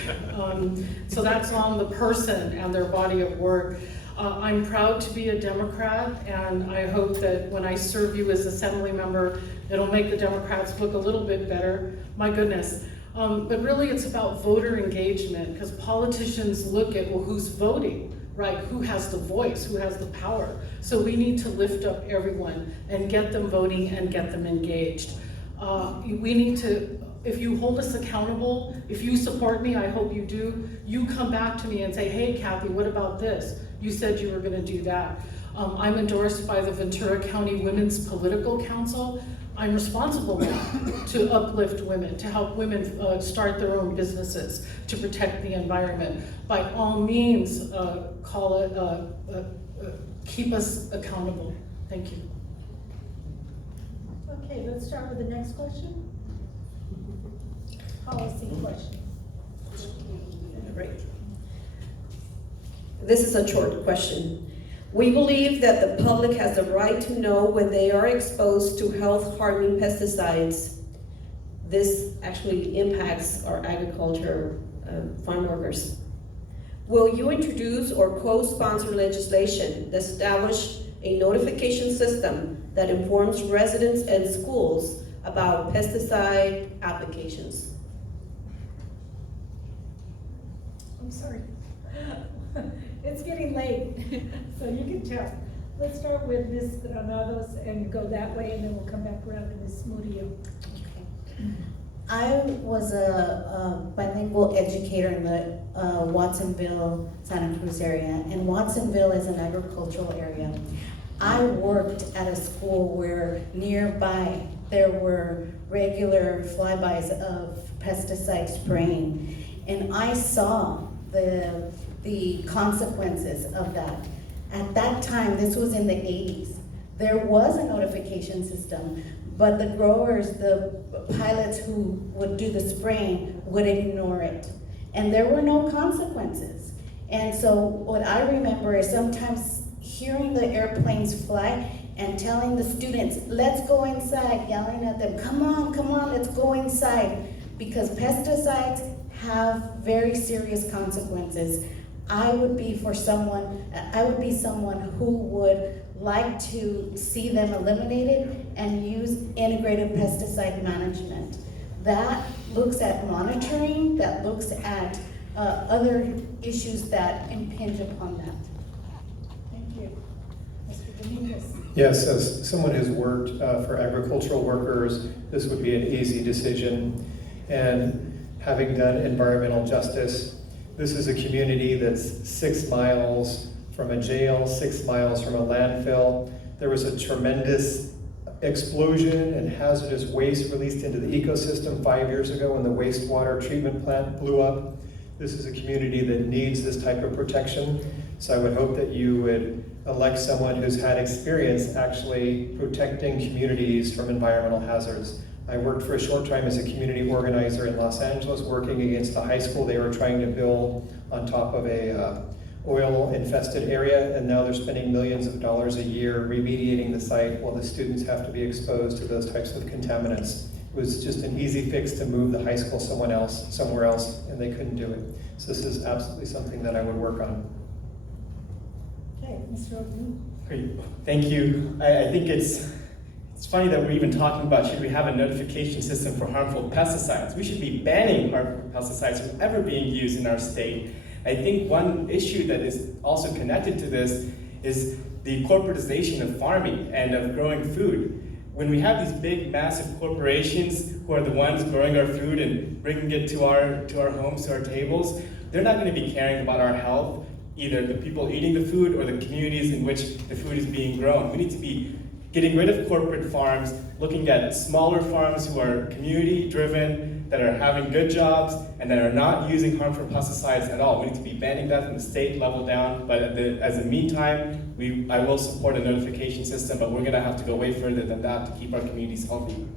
So that's on the person and their body of work. I'm proud to be a Democrat, and I hope that when I serve you as Assembly member, it'll make the Democrats look a little bit better. My goodness. But really it's about voter engagement, because politicians look at, well, who's voting, right? Who has the voice, who has the power? So we need to lift up everyone and get them voting and get them engaged. We need to, if you hold us accountable, if you support me, I hope you do, you come back to me and say, hey, Kathy, what about this? You said you were gonna do that. I'm endorsed by the Ventura County Women's Political Council. I'm responsible now to uplift women, to help women start their own businesses, to protect the environment. By all means, keep us accountable. Thank you. Okay, let's start with the next question. Policy question. Great. This is a short question. We believe that the public has the right to know when they are exposed to health-harming pesticides. This actually impacts our agriculture farm workers. Will you introduce or co-sponsor legislation that establish a notification system that informs residents and schools about pesticide applications? I'm sorry. It's getting late, so you can tell. Let's start with Ms. Granados and go that way, and then we'll come back around to Ms. Murillo. I was a bilingual educator in the Watsonville, Santa Cruz area, and Watsonville is an agricultural area. I worked at a school where nearby there were regular flybys of pesticide spraying, and I saw the consequences of that. At that time, this was in the 80s, There was a notification system, but the growers, the pilots who would do the spraying would ignore it. And there were no consequences. And so what I remember is sometimes hearing the airplanes fly and telling the students, let's go inside, yelling at them, come on, let's go inside. Because pesticides have very serious consequences. I would be someone who would like to see them eliminated and use integrated pesticide management. That looks at monitoring, that looks at other issues that impinge upon that. Thank you. Mr. Dominguez. Yes, as someone who's worked for agricultural workers, this would be an easy decision. And having done environmental justice, this is a community that's 6 miles from a jail, 6 miles from a landfill. There was a tremendous explosion and hazardous waste released into the ecosystem 5 years ago when the wastewater treatment plant blew up. This is a community that needs this type of protection. So I would hope that you would elect someone who's had experience actually protecting communities from environmental hazards. I worked for a short time as a community organizer in Los Angeles, working against the high school they were trying to build on top of a oil-infested area, and now they're spending millions of dollars a year remediating the site while the students have to be exposed to those types of contaminants. It was just an easy fix to move the high school somewhere else, and they couldn't do it. So this is absolutely something that I would work on. Okay, Mr. O'Doon. Great, thank you. I think it's funny that we're even talking about should we have a notification system for harmful pesticides. We should be banning harmful pesticides from ever being used in our state. I think one issue that is also connected to this is the corporatization of farming and of growing food. When we have these big, massive corporations who are the ones growing our food and bringing it to our homes, to our tables, they're not going to be caring about our health, either the people eating the food or the communities in which the food is being grown. We need to be getting rid of corporate farms, looking at smaller farms who are community-driven, that are having good jobs, and that are not using harmful pesticides at all. We need to be banning that from the state level down, but as a meantime, I will support a notification system, but we're gonna have to go way further than that to keep our communities healthy.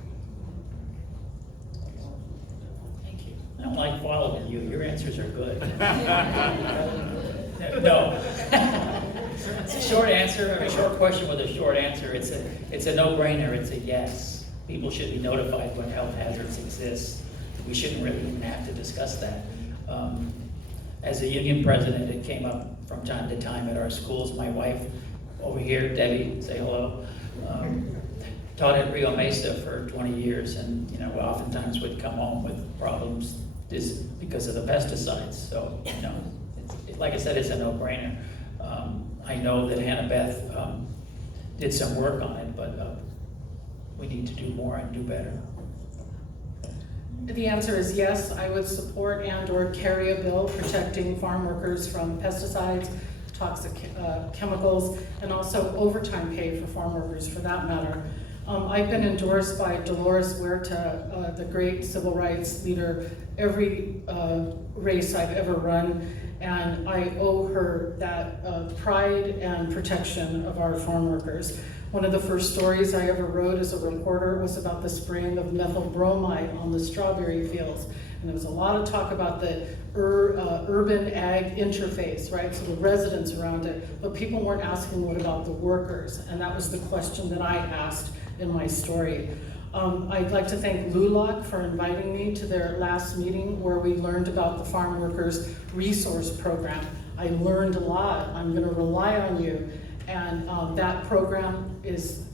Thank you. I don't like following you. Your answers are good. No. It's a short answer, or a short question with a short answer. It's a no-brainer. It's a yes. People should be notified when health hazards exist. We shouldn't really even have to discuss that. As a union president, it came up from time to time at our schools. My wife over here, Debbie, say hello, taught at Rio Mesa for 20 years, and oftentimes would come home with problems because of the pesticides. So, like I said, it's a no-brainer. I know that Hannah Beth did some work on it, but we need to do more and do better. The answer is yes. I would support and/or carry a bill protecting farm workers from pesticides, toxic chemicals, and also overtime pay for farm workers, for that matter. I've been endorsed by Dolores Huerta, the great civil rights leader, every race I've ever run, and I owe her that pride and protection of our farm workers. One of the first stories I ever wrote as a reporter was about the spraying of methyl bromide on the strawberry fields. And there was a lot of talk about the urban ag interface, right? So the residents around it, but people weren't asking what about the workers? And that was the question that I asked in my story. I'd like to thank LULAC for inviting me to their last meeting where we learned about the Farm Workers Resource Program. I learned a lot. I'm going to rely on you. And that program is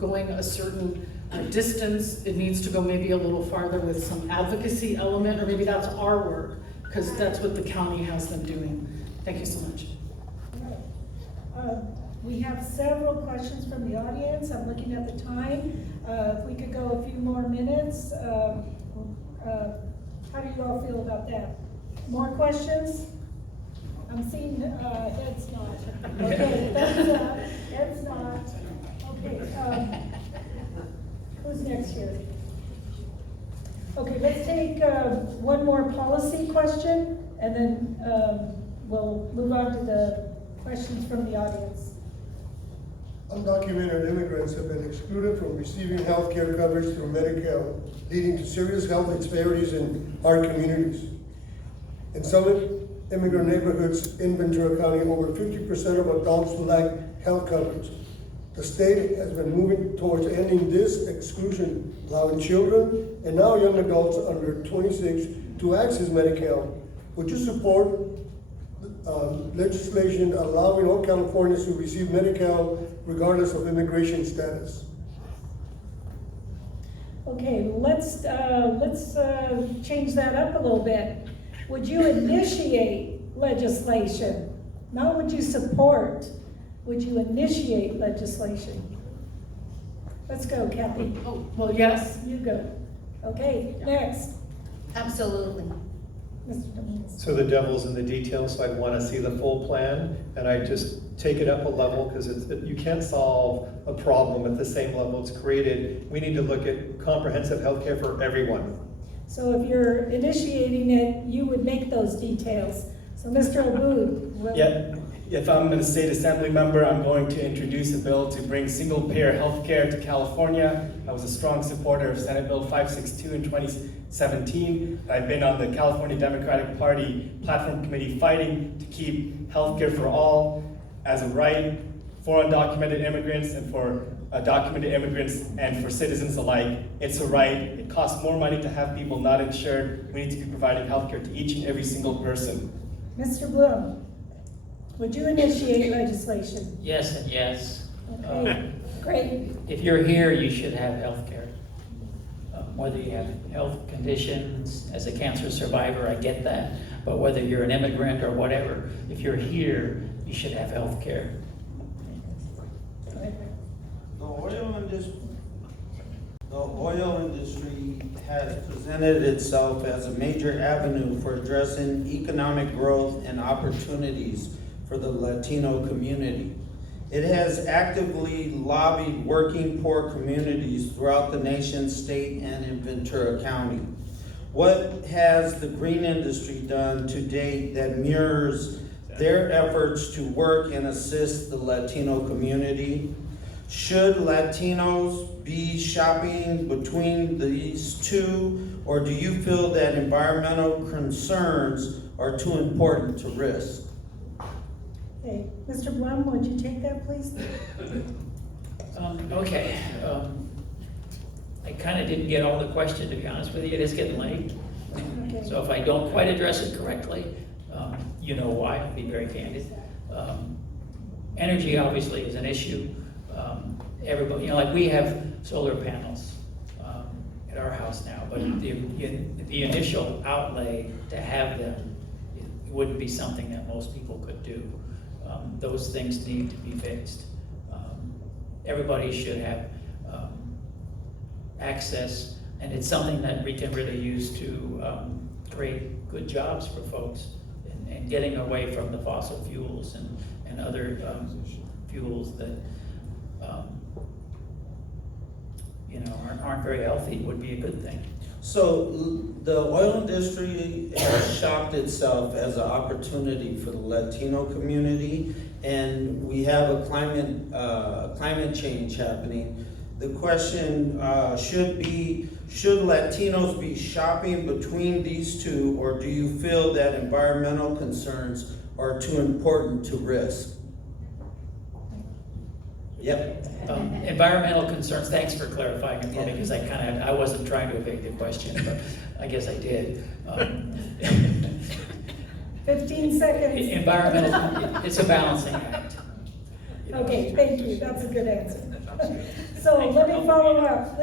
going a certain distance. It needs to go maybe a little farther with some advocacy element, or maybe that's our work, because that's what the county has them doing. Thank you so much. We have several questions from the audience. I'm looking at the time. If we could go a few more minutes. How do you all feel about that? More questions? I'm seeing heads nod. Okay, heads nod. Okay, who's next here? Okay, let's take one more policy question, and then we'll move on to the questions from the audience. undocumented immigrants have been excluded from receiving health care coverage through Medi-Cal, leading to serious health disparities in our communities. In some immigrant neighborhoods in Ventura County, over 50% of adults lack health coverage. The state has been moving towards ending this exclusion, allowing children and now young adults under 26 to access Medi-Cal. Would you support legislation allowing all Californians to receive Medi-Cal regardless of immigration status? Okay, let's change that up a little bit. Would you initiate legislation? Not would you support, would you initiate legislation? Let's go, Kathy. Oh, well, yes. You go. Okay, next. Absolutely. Mr. Dominguez. So the devil's in the details, so I'd want to see the full plan, and I just take it up a level, because you can't solve a problem at the same level it's created. We need to look at comprehensive health care for everyone. So if you're initiating it, you would make those details. So Mr. Aboud. Yeah, if I'm a state assembly member, I'm going to introduce a bill to bring single-payer health care to California. I was a strong supporter of Senate Bill 562 in 2017. I've been on the California Democratic Party platform committee fighting to keep health care for all as a right for undocumented immigrants and for documented immigrants and for citizens alike. It's a right. It costs more money to have people not insured. We need to be providing health care to each and every single person. Mr. Bloom, would you initiate legislation? Yes and yes. Okay, great. If you're here, you should have health care. Whether you have health conditions, as a cancer survivor, I get that. But whether you're an immigrant or whatever, if you're here, you should have health care. The oil industry has presented itself as a major avenue for addressing economic growth and opportunities for the Latino community. It has actively lobbied working poor communities throughout the nation, state, and in Ventura County. What has the green industry done to date that mirrors their efforts to work and assist the Latino community? Should Latinos be shopping between these two, or do you feel that environmental concerns are too important to risk? Okay, Mr. Blum, would you take that, please? Okay. I kind of didn't get all the question, to be honest with you. It is getting late. Okay. So if I don't quite address it correctly, you know why. I'll be very candid. Energy obviously is an issue. Everybody, like we have solar panels at our house now, but the initial outlay to have them, it wouldn't be something that most people could do. Those things need to be fixed. Everybody should have access, and it's something that we can really use to create good jobs for folks and getting away from the fossil fuels and other fuels that aren't very healthy would be a good thing. So the oil industry has shopped itself as an opportunity for the Latino community, and we have a climate change happening. The question should Latinos be shopping between these two, or do you feel that environmental concerns are too important to risk? Yep. Environmental concerns, thanks for clarifying it for me, because I wasn't trying to evade the question, but I guess I did. 15 seconds. Environmental, it's a balancing act. Okay, thank you, that's a good answer. So let me follow up.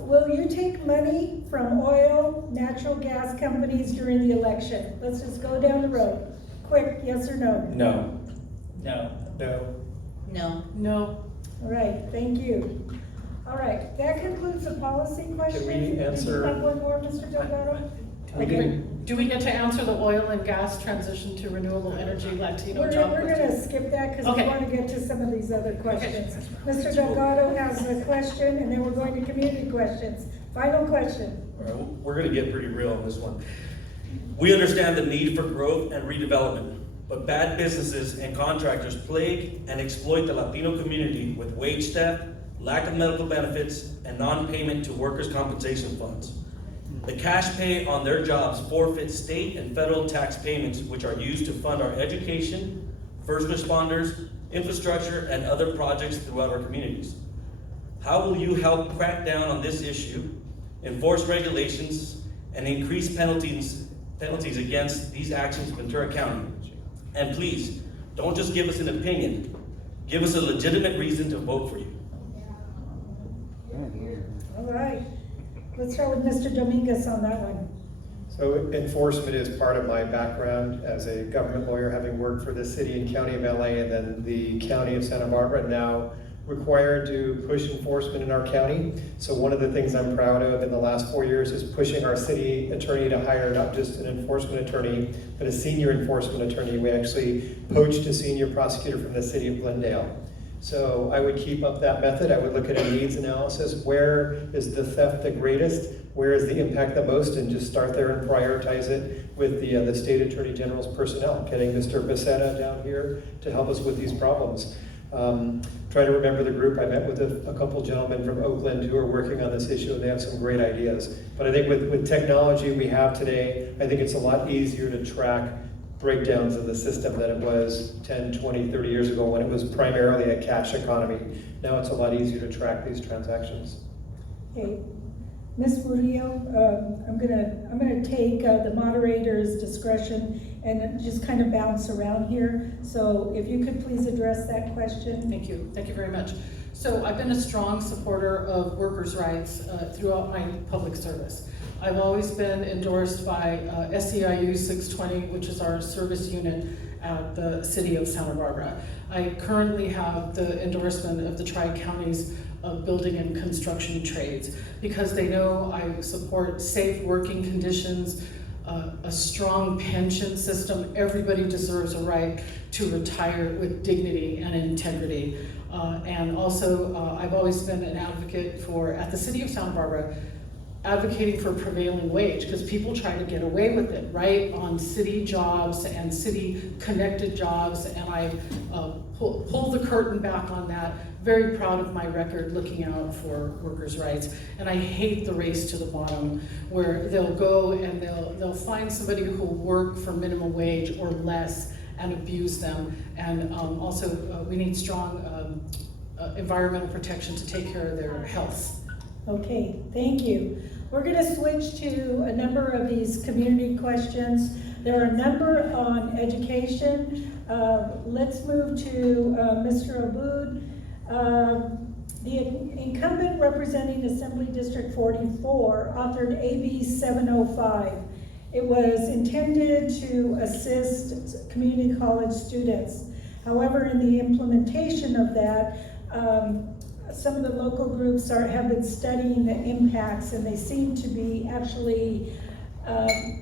Will you take money from oil, natural gas companies during the election? Let's just go down the road. Quick, yes or no? No. No. No. No. No. All right, thank you. All right, that concludes the policy questions. Can we answer? Did you have one more, Mr. Delgado? Do we get to answer the oil and gas transition to renewable energy Latino We're job going question? to skip that because Okay. we want to get to some of these other questions. Mr. Delgado has a question, and then we're going to community questions. Final question. All right, we're going to get pretty real on this one. We understand the need for growth and redevelopment. but bad businesses and contractors plague and exploit the Latino community with wage theft, lack of medical benefits, and non-payment to workers' compensation funds. The cash pay on their jobs forfeits state and federal tax payments, which are used to fund our education, first responders, infrastructure, and other projects throughout our communities. How will you help crack down on this issue, enforce regulations, and increase penalties against these actions in Ventura County? And please, don't just give us an opinion, give us a legitimate reason to vote for you. All right, let's start with Mr. Dominguez on that one. So enforcement is part of my background as a government lawyer, having worked for the city and county of LA and then the county of Santa Barbara, now required to push enforcement in our county. So one of the things I'm proud of in the last 4 years is pushing our city attorney to hire not just an enforcement attorney, but a senior enforcement attorney. We actually poached a senior prosecutor from the city of Glendale. So I would keep up that method. I would look at a needs analysis. Where is the theft the greatest? Where is the impact the most? And just start there and prioritize it with the State Attorney General's personnel, getting Mr. Becerra down here to help us with these problems. Try to remember the group. I met with a couple gentlemen from Oakland who are working on this issue, and they have some great ideas. But I think with technology we have today, I think it's a lot easier to track breakdowns of the system than it was 10, 20, 30 years ago when it was primarily a cash economy. Now it's a lot easier to track these transactions. Okay, Ms. Murillo, I'm gonna take the moderator's discretion and just kind of bounce around here. So if you could please address that question. Thank you very much. So I've been a strong supporter of workers' rights throughout my public service. I've always been endorsed by SEIU 620, which is our service unit at the city of Santa Barbara. I currently have the endorsement of the Tri-Counties of Building and Construction Trades because they know I support safe working conditions, a strong pension system. Everybody deserves a right to retire with dignity and integrity. And also, I've always been an advocate for, at the city of Santa Barbara, advocating for prevailing wage because people try to get away with it, right, on city jobs and city connected jobs, and I pull the curtain back on that. Very proud of my record looking out for workers' rights, and I hate the race to the bottom where they'll go and they'll find somebody who will work for minimum wage or less and abuse them. And also we need strong environmental protection to take care of their health. Okay, thank you. We're going to switch to a number of these community questions. There are a number on education. Let's move to Mr. Aboud. The incumbent representing Assembly District 44 authored AB 705. It was intended to assist community college students. However, in the implementation of that, some of the local groups have been studying the impacts, and they seem to be actually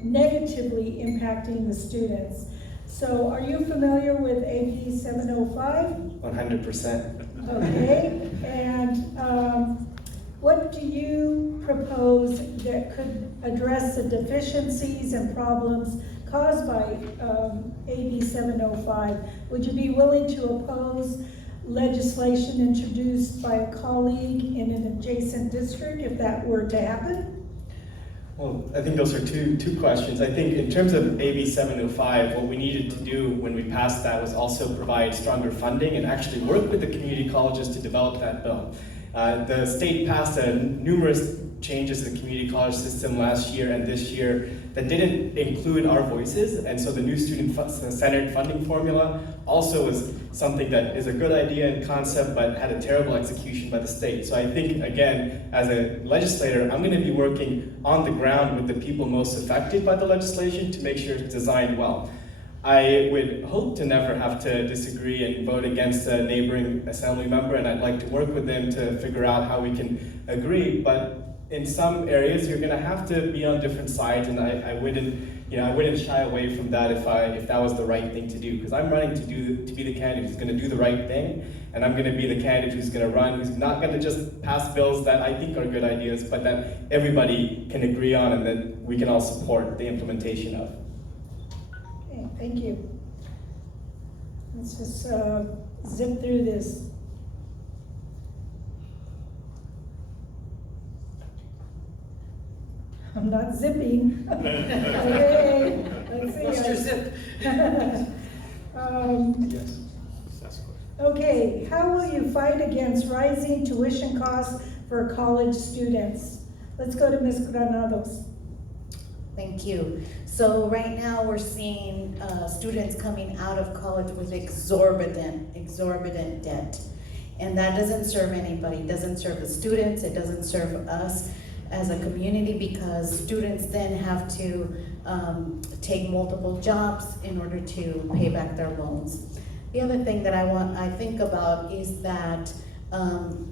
negatively impacting the students. So are you familiar with AB 705? 100%. Okay, and what do you propose that could address the deficiencies and problems caused by AB 705? Would you be willing to oppose legislation introduced by a colleague in an adjacent district if that were to happen? Well, I think those are two questions. I think in terms of AB 705, what we needed to do when we passed that was also provide stronger funding and actually work with the community colleges to develop that bill. The state passed numerous changes to the community college system last year and this year that didn't include our voices, and so the new student-centered funding formula also was something that is a good idea and concept, but had a terrible execution by the state. So I think, again, as a legislator, I'm going to be working on the ground with the people most affected by the legislation to make sure it's designed well. I would hope to never have to disagree and vote against a neighboring assembly member, and I'd like to work with them to figure out how we can agree, but in some areas you're going to have to be on different sides, and I wouldn't shy away from that if that was the right thing to do, because I'm running to be the candidate who's going to do the right thing, and I'm going to be the candidate who's going to run, who's not going to just pass bills that I think are good ideas, but that everybody can agree on and that we can all support the implementation of. Okay, thank you. Let's just zip through this. I'm not zipping. Okay, let's see. What's your zip? Yes. Okay, how will you fight against rising tuition costs for college students? Let's go to Ms. Granados. Thank you. So right now we're seeing students coming out of college with exorbitant debt. And that doesn't serve anybody. It doesn't serve the students, it doesn't serve us as a community, because students then have to take multiple jobs in order to pay back their loans. The other thing that I think about is that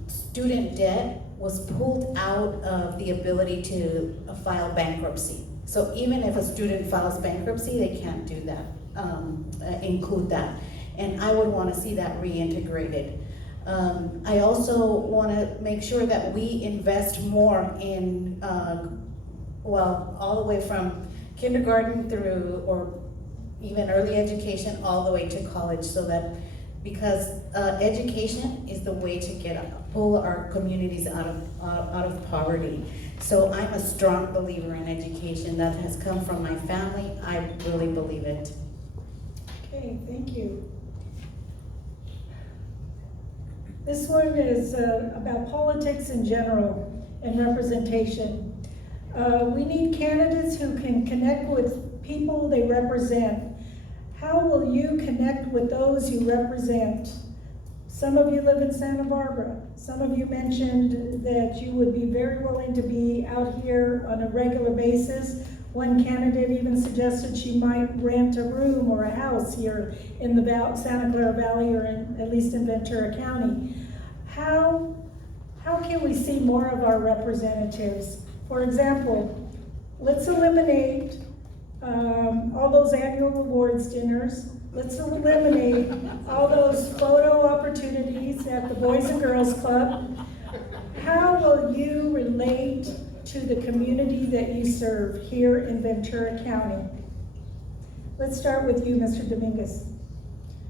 student debt was pulled out of the ability to file bankruptcy. So even if a student files bankruptcy, they can't do that, include that. And I would want to see that reintegrated. I also want to make sure that we invest more in, all the way from kindergarten through, or even early education, all the way to college, so that, because education is the way to pull our communities out of poverty. So I'm a strong believer in education. That has come from my family. I really believe it. Okay, thank you. This one is about politics in general and representation. We need candidates who can connect with people they represent. How will you connect with those you represent? Some of you live in Santa Barbara. Some of you mentioned that you would be very willing to be out here on a regular basis. One candidate even suggested she might rent a room or a house here in the Santa Clara Valley, or at least in Ventura County. How can we see more of our representatives? For example, let's eliminate all those annual rewards dinners. Let's eliminate all those photo opportunities at the Boys and Girls Club. How will you relate to the community that you serve here in Ventura County? Let's start with you, Mr. Dominguez.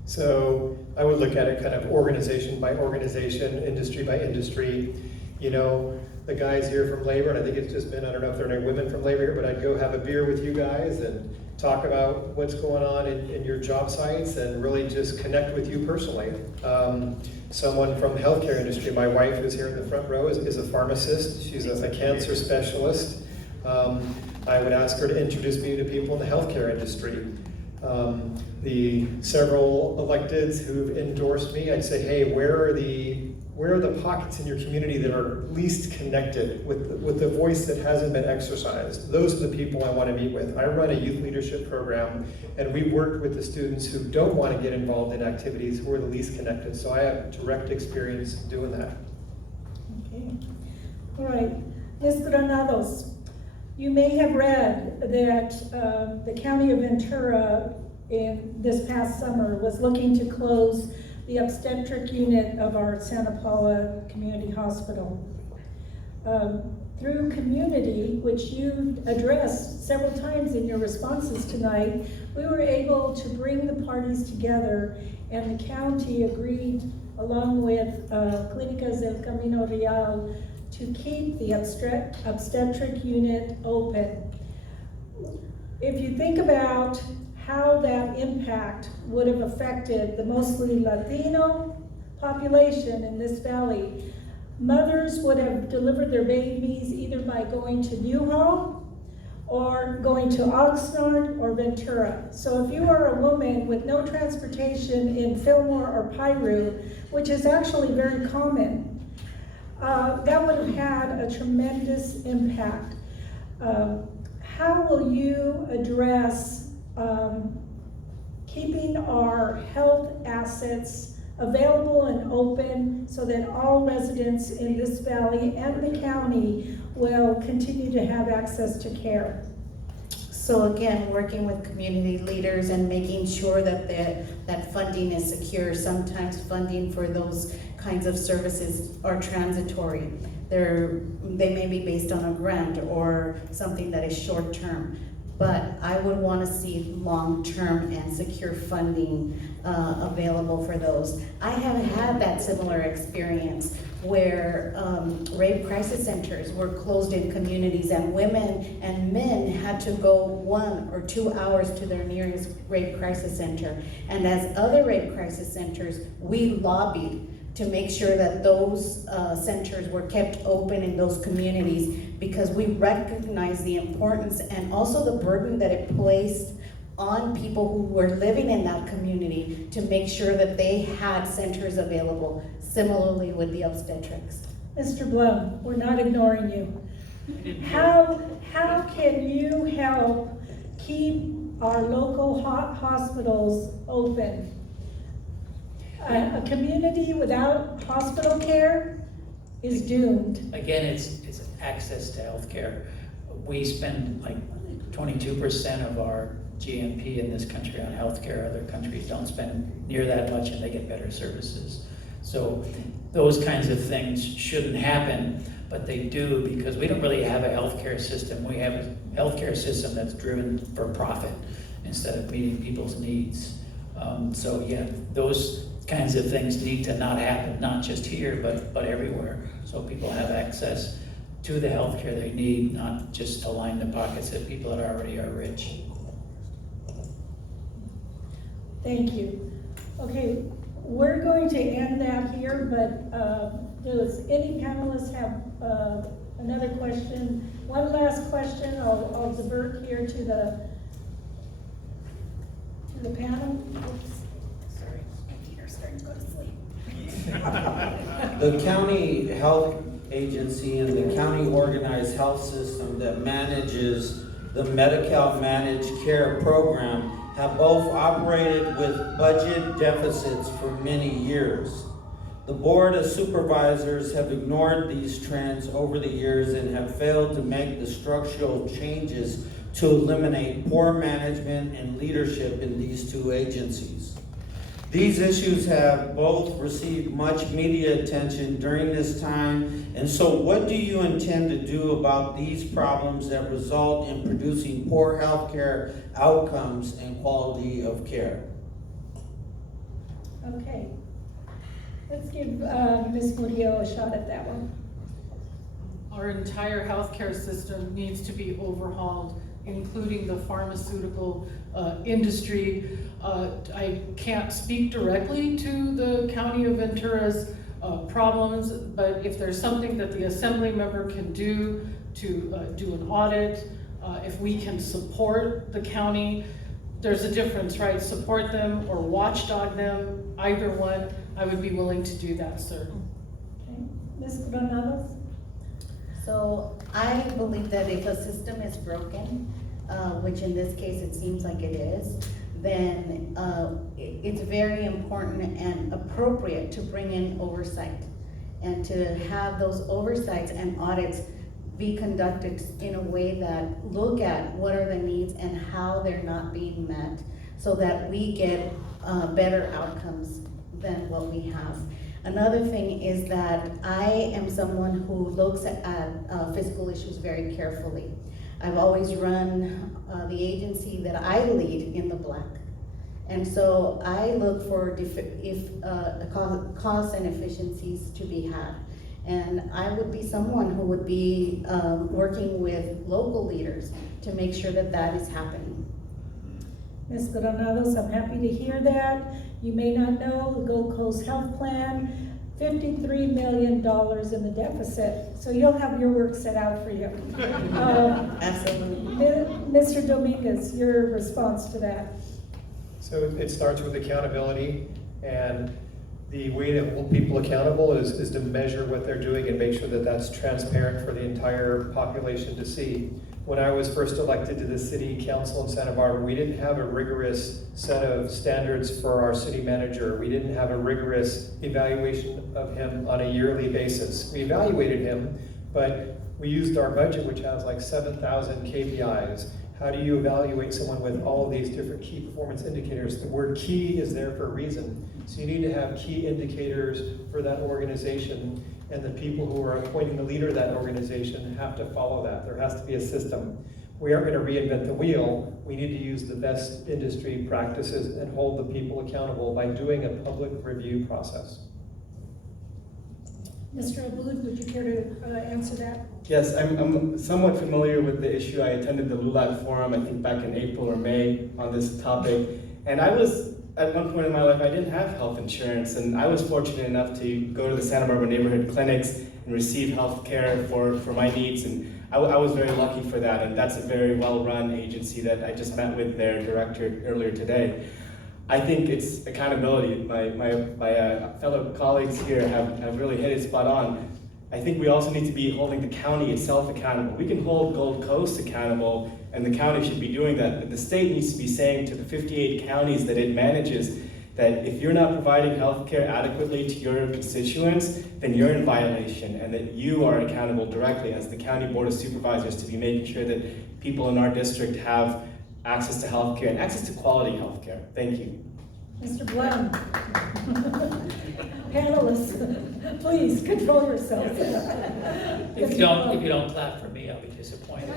So I would look at it kind of organization by organization, industry by industry. You know, the guys here from labor, and I think it's just been, I don't know if there are any women from labor here, but I'd go have a beer with you guys and talk about what's going on in your job sites and really just connect with you personally. Someone from the healthcare industry, my wife who's here in the front row is a pharmacist. She's a cancer specialist. I would ask her to introduce me to people in the healthcare industry. The several electeds who've endorsed me, I'd say, hey, where are the pockets in your community that are least connected with the voice that hasn't been exercised? Those are the people I want to meet with. I run a youth leadership program, and we work with the students who don't want to get involved in activities, who are the least connected. So I have direct experience doing that. Okay. All right. Ms. Granados, you may have read that the County of Ventura in this past summer was looking to close the obstetric unit of our Santa Paula Community Hospital. Through community, which you addressed several times in your responses tonight, we were able to bring the parties together, and the county agreed, along with Clínicas del Camino Real, to keep the obstetric unit open. If you think about how that impact would have affected the mostly Latino population in this valley, mothers would have delivered their babies either by going to Newhall or going to Oxnard or Ventura. So if you are a woman with no transportation in Fillmore or Piru, which is actually very common, that would have had a tremendous impact. How will you address keeping our health assets available and open so that all residents in this valley and the county will continue to have access to care? So again, working with community leaders and making sure that that funding is secure. Sometimes funding for those kinds of services are transitory. They may be based on a grant or something that is short term. but I would want to see long-term and secure funding available for those. I have had that similar experience where rape crisis centers were closed in communities, and women and men had to go 1 or 2 hours to their nearest rape crisis center. And as other rape crisis centers, we lobbied to make sure that those centers were kept open in those communities, because we recognize the importance and also the burden that it placed on people who were living in that community to make sure that they had centers available. Similarly with the obstetrics. Mr. Blum, we're not ignoring you. How can you help keep our local hospitals open? A community without hospital care is doomed. Again, it's access to healthcare. We spend like 22% of our GNP in this country on healthcare. Other countries don't spend near that much, and they get better services. So those kinds of things shouldn't happen, but they do, because we don't really have a healthcare system. We have a healthcare system that's driven for profit instead of meeting people's needs. So yeah, those kinds of things need to not happen, not just here, but everywhere. So people have access to the healthcare they need, not just to line the pockets of people that already are rich. Thank you. Okay, we're going to end that here, but does any panelists have another question? One last question. I'll divert here to the panel. Oops. Sorry, my feet are starting to go to sleep. The county health agency and the county organized health system that manages the Medi-Cal Managed Care program have both operated with budget deficits for many years. The Board of Supervisors have ignored these trends over the years and have failed to make the structural changes to eliminate poor management and leadership in these two agencies. These issues have both received much media attention during this time, and so what do you intend to do about these problems that result in producing poor healthcare outcomes and quality of care? Okay. Let's give Ms. Murillo a shot at that one. Our entire healthcare system needs to be overhauled, including the pharmaceutical industry. I can't speak directly to the County of Ventura's problems, but if there's something that the assembly member can do to do an audit, if we can support the county, there's a difference, right? Support them or watchdog them, either one, I would be willing to do that, sir. Okay. Ms. Granados? So I believe that if a system is broken, which in this case it seems like it is, then it's very important and appropriate to bring in oversight and to have those oversights and audits be conducted in a way that look at what are the needs and how they're not being met, so that we get better outcomes than what we have. Another thing is that I am someone who looks at fiscal issues very carefully. I've always run the agency that I lead in the black. And so I look for costs and efficiencies to be had. And I would be someone who would be working with local leaders to make sure that that is happening. Ms. Granados, I'm happy to hear that. You may not know the Gold Coast Health Plan, $53 million in the deficit. So you'll have your work set out for you. Absolutely. Mr. Dominguez, your response to that? So it starts with accountability, and the way to hold people accountable is to measure what they're doing and make sure that that's transparent for the entire population to see. When I was first elected to the city council in Santa Barbara, we didn't have a rigorous set of standards for our city manager. We didn't have a rigorous evaluation of him on a yearly basis. We evaluated him, but we used our budget, which has like 7,000 KPIs. How do you evaluate someone with all of these different key performance indicators? The word key is there for a reason. So you need to have key indicators for that organization, and the people who are appointing the leader of that organization have to follow that. There has to be a system. We aren't going to reinvent the wheel. We need to use the best industry practices and hold the people accountable by doing a public review process. Mr. Aboud, would you care to answer that? Yes, I'm somewhat familiar with the issue. I attended the LULAC forum, I think back in April or May on this topic. And I was, at one point in my life, I didn't have health insurance, and I was fortunate enough to go to the Santa Barbara neighborhood clinics and receive health care for my needs. And I was very lucky for that, and that's a very well-run agency that I just met with their director earlier today. I think it's accountability. My fellow colleagues here have really hit it spot on. I think we also need to be holding the county itself accountable. We can hold Gold Coast accountable, and the county should be doing that, but the state needs to be saying to the 58 counties that it manages that if you're not providing health care adequately to your constituents, then you're in violation, and that you are accountable directly as the County Board of Supervisors to be making sure that people in our district have access to health care and access to quality health care. Thank you. Mr. Blum. Panelists, please control yourselves. If you don't clap for me, I'll be disappointed.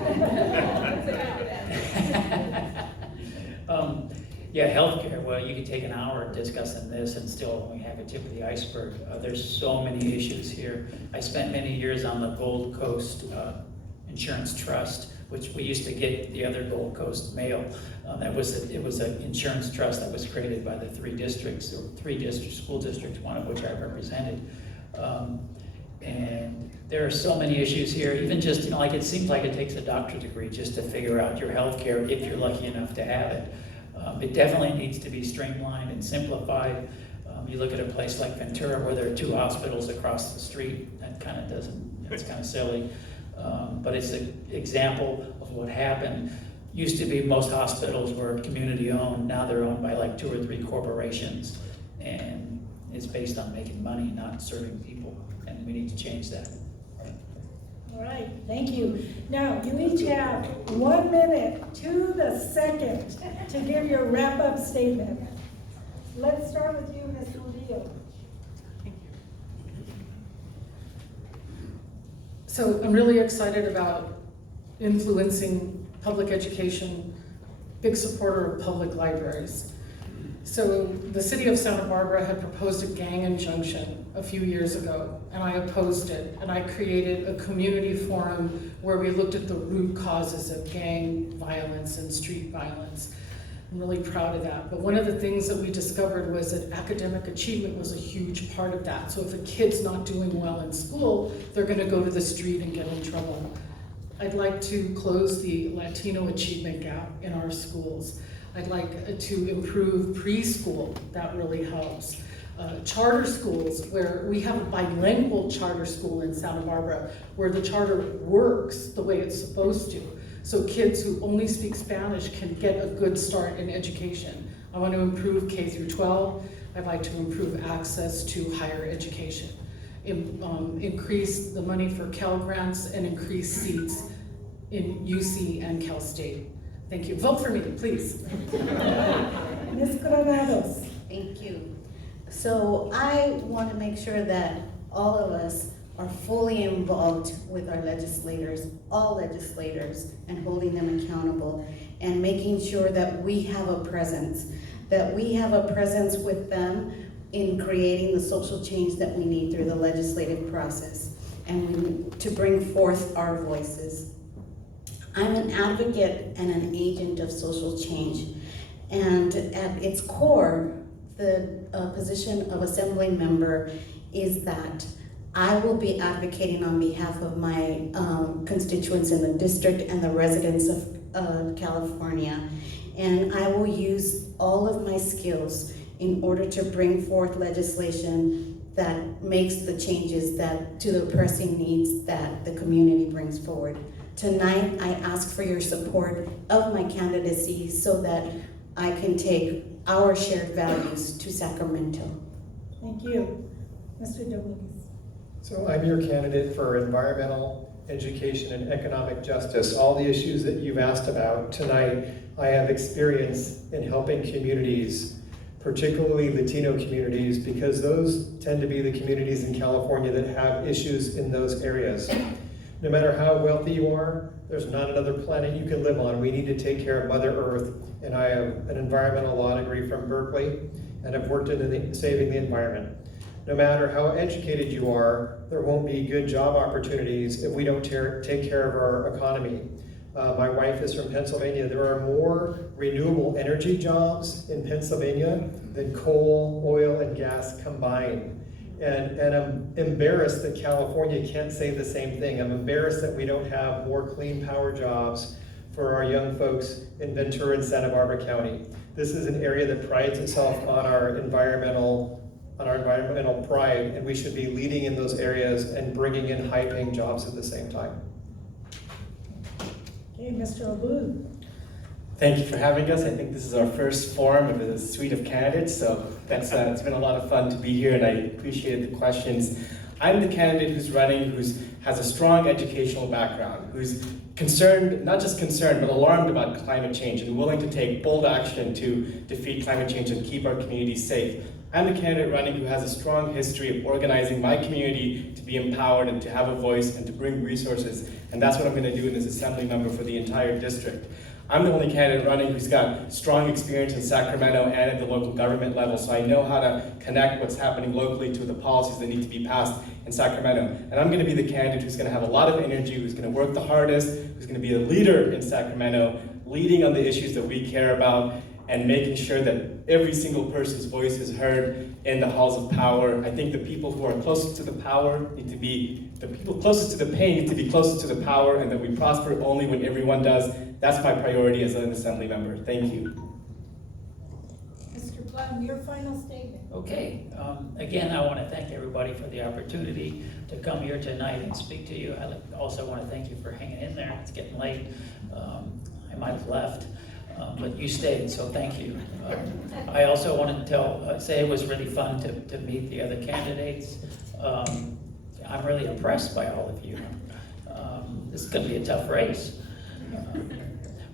Yeah, healthcare. Well, you could take an hour discussing this and still only have a tip of the iceberg. There's so many issues here. I spent many years on the Gold Coast Insurance Trust, which we used to get the other Gold Coast mail. It was an insurance trust that was created by the three school districts, one of which I represented. And there are so many issues here. Even just, like it seems like it takes a doctorate degree just to figure out your health care if you're lucky enough to have it. It definitely needs to be streamlined and simplified. You look at a place like Ventura where there are 2 hospitals across the street. That kind of it's kind of silly. But it's an example of what happened. Used to be most hospitals were community owned. Now they're owned by like 2 or 3 corporations. And it's based on making money, not serving people. And we need to change that. All right, thank you. Now, you each have 1 minute to the second to give your wrap-up statement. Let's start with you, Ms. Murillo. So I'm really excited about influencing public education, big supporter of public libraries. So the city of Santa Barbara had proposed a gang injunction a few years ago, and I opposed it. And I created a community forum where we looked at the root causes of gang violence and street violence. I'm really proud of that. But one of the things that we discovered was that academic achievement was a huge part of that. So if a kid's not doing well in school, they're gonna go to the street and get in trouble. I'd like to close the Latino achievement gap in our schools. I'd like to improve preschool, that really helps. Charter schools, where we have a bilingual charter school in Santa Barbara, where the charter works the way it's supposed to. So kids who only speak Spanish can get a good start in education. I want to improve K through 12. I'd like to improve access to higher education. Increase the money for Cal Grants and increase seats in UC and Cal State. Thank you. Vote for me, please. Ms. Granados. Thank you. So I want to make sure that all of us are fully involved with our legislators, all legislators, and holding them accountable and making sure that we have a presence with them in creating the social change that we need through the legislative process and to bring forth our voices. I'm an advocate and an agent of social change, and at its core, the position of assembly member is that I will be advocating on behalf of my constituents in the district and the residents of California, and I will use all of my skills in order to bring forth legislation that makes the changes to the pressing needs that the community brings forward. Tonight, I ask for your support of my candidacy so that I can take our shared values to Sacramento. Thank you. Mr. Dominguez. So I'm your candidate for environmental, education, and economic justice. All the issues that you've asked about tonight, I have experience in helping communities, particularly Latino communities, because those tend to be the communities in California that have issues in those areas. No matter how wealthy you are, There's not another planet you can live on. We need to take care of Mother Earth. And I have an environmental law degree from Berkeley, and I've worked in saving the environment. No matter how educated you are, there won't be good job opportunities if we don't take care of our economy. My wife is from Pennsylvania. There are more renewable energy jobs in Pennsylvania than coal, oil, and gas combined. And I'm embarrassed that California can't say the same thing. I'm embarrassed that we don't have more clean power jobs for our young folks in Ventura and Santa Barbara County. This is an area that prides itself on our environmental pride, and we should be leading in those areas and bringing in high-paying jobs at the same time. Okay, Mr. Abud. Thank you for having us. I think this is our first forum of a suite of candidates, so that's it's been a lot of fun to be here, and I appreciated the questions. I'm the candidate who's running, has a strong educational background, who's concerned, not just concerned, but alarmed about climate change and willing to take bold action to defeat climate change and keep our communities safe. I'm the candidate running who has a strong history of organizing my community to be empowered and to have a voice and to bring resources, and that's what I'm going to do in this assembly member for the entire district. I'm the only candidate running who's got strong experience in Sacramento and at the local government level, so I know how to connect what's happening locally to the policies that need to be passed in Sacramento. And I'm going to be the candidate who's going to have a lot of energy, who's going to work the hardest, who's going to be a leader in Sacramento, leading on the issues that we care about, and making sure that every single person's voice is heard in the halls of power. I think the people who are closest to the power need to be, the people closest to the pain need to be closest to the power, and that we prosper only when everyone does. That's my priority as an assembly member. Thank you. Mr. Plum, your final statement. Okay, again, I want to thank everybody for the opportunity to come here tonight and speak to you. I also want to thank you for hanging in there. It's getting late. I might have left, but you stayed, so thank you. I also want to say it was really fun to meet the other candidates. I'm really impressed by all of you. This is going to be a tough race.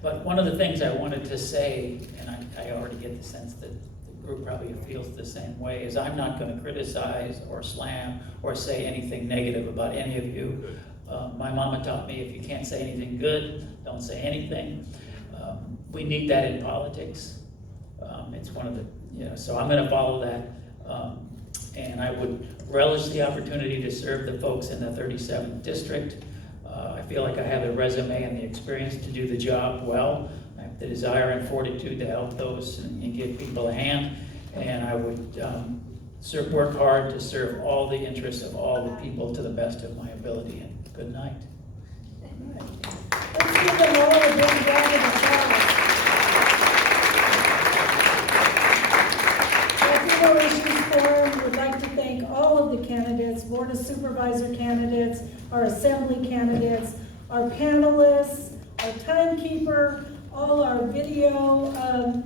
But one of the things I wanted to say, and I already get the sense that the group probably feels the same way, is I'm not going to criticize or slam or say anything negative about any of you. My mama taught me if you can't say anything good, don't say anything. We need that in politics. It's one of the, so I'm going to follow that. And I would relish the opportunity to serve the folks in the 37th district. I feel like I have the resume and the experience to do the job well. I have the desire and fortitude to help those and give people a hand. And I would work hard to serve all the interests of all the people to the best of my ability. And good night. Let's give them all a big round of applause. Latino Issues Forum would like to thank all of the candidates, Board of Supervisor candidates, our Assembly candidates, our panelists, our timekeeper, all our video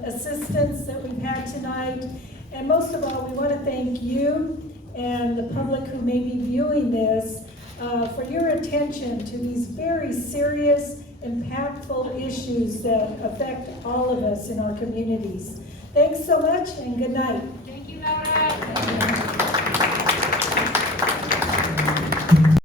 assistants that we've had tonight. And most of all, we want to thank you and the public who may be viewing this for your attention to these very serious, impactful issues that affect all of us in our communities. Thanks so much and good night. Thank you, Laura.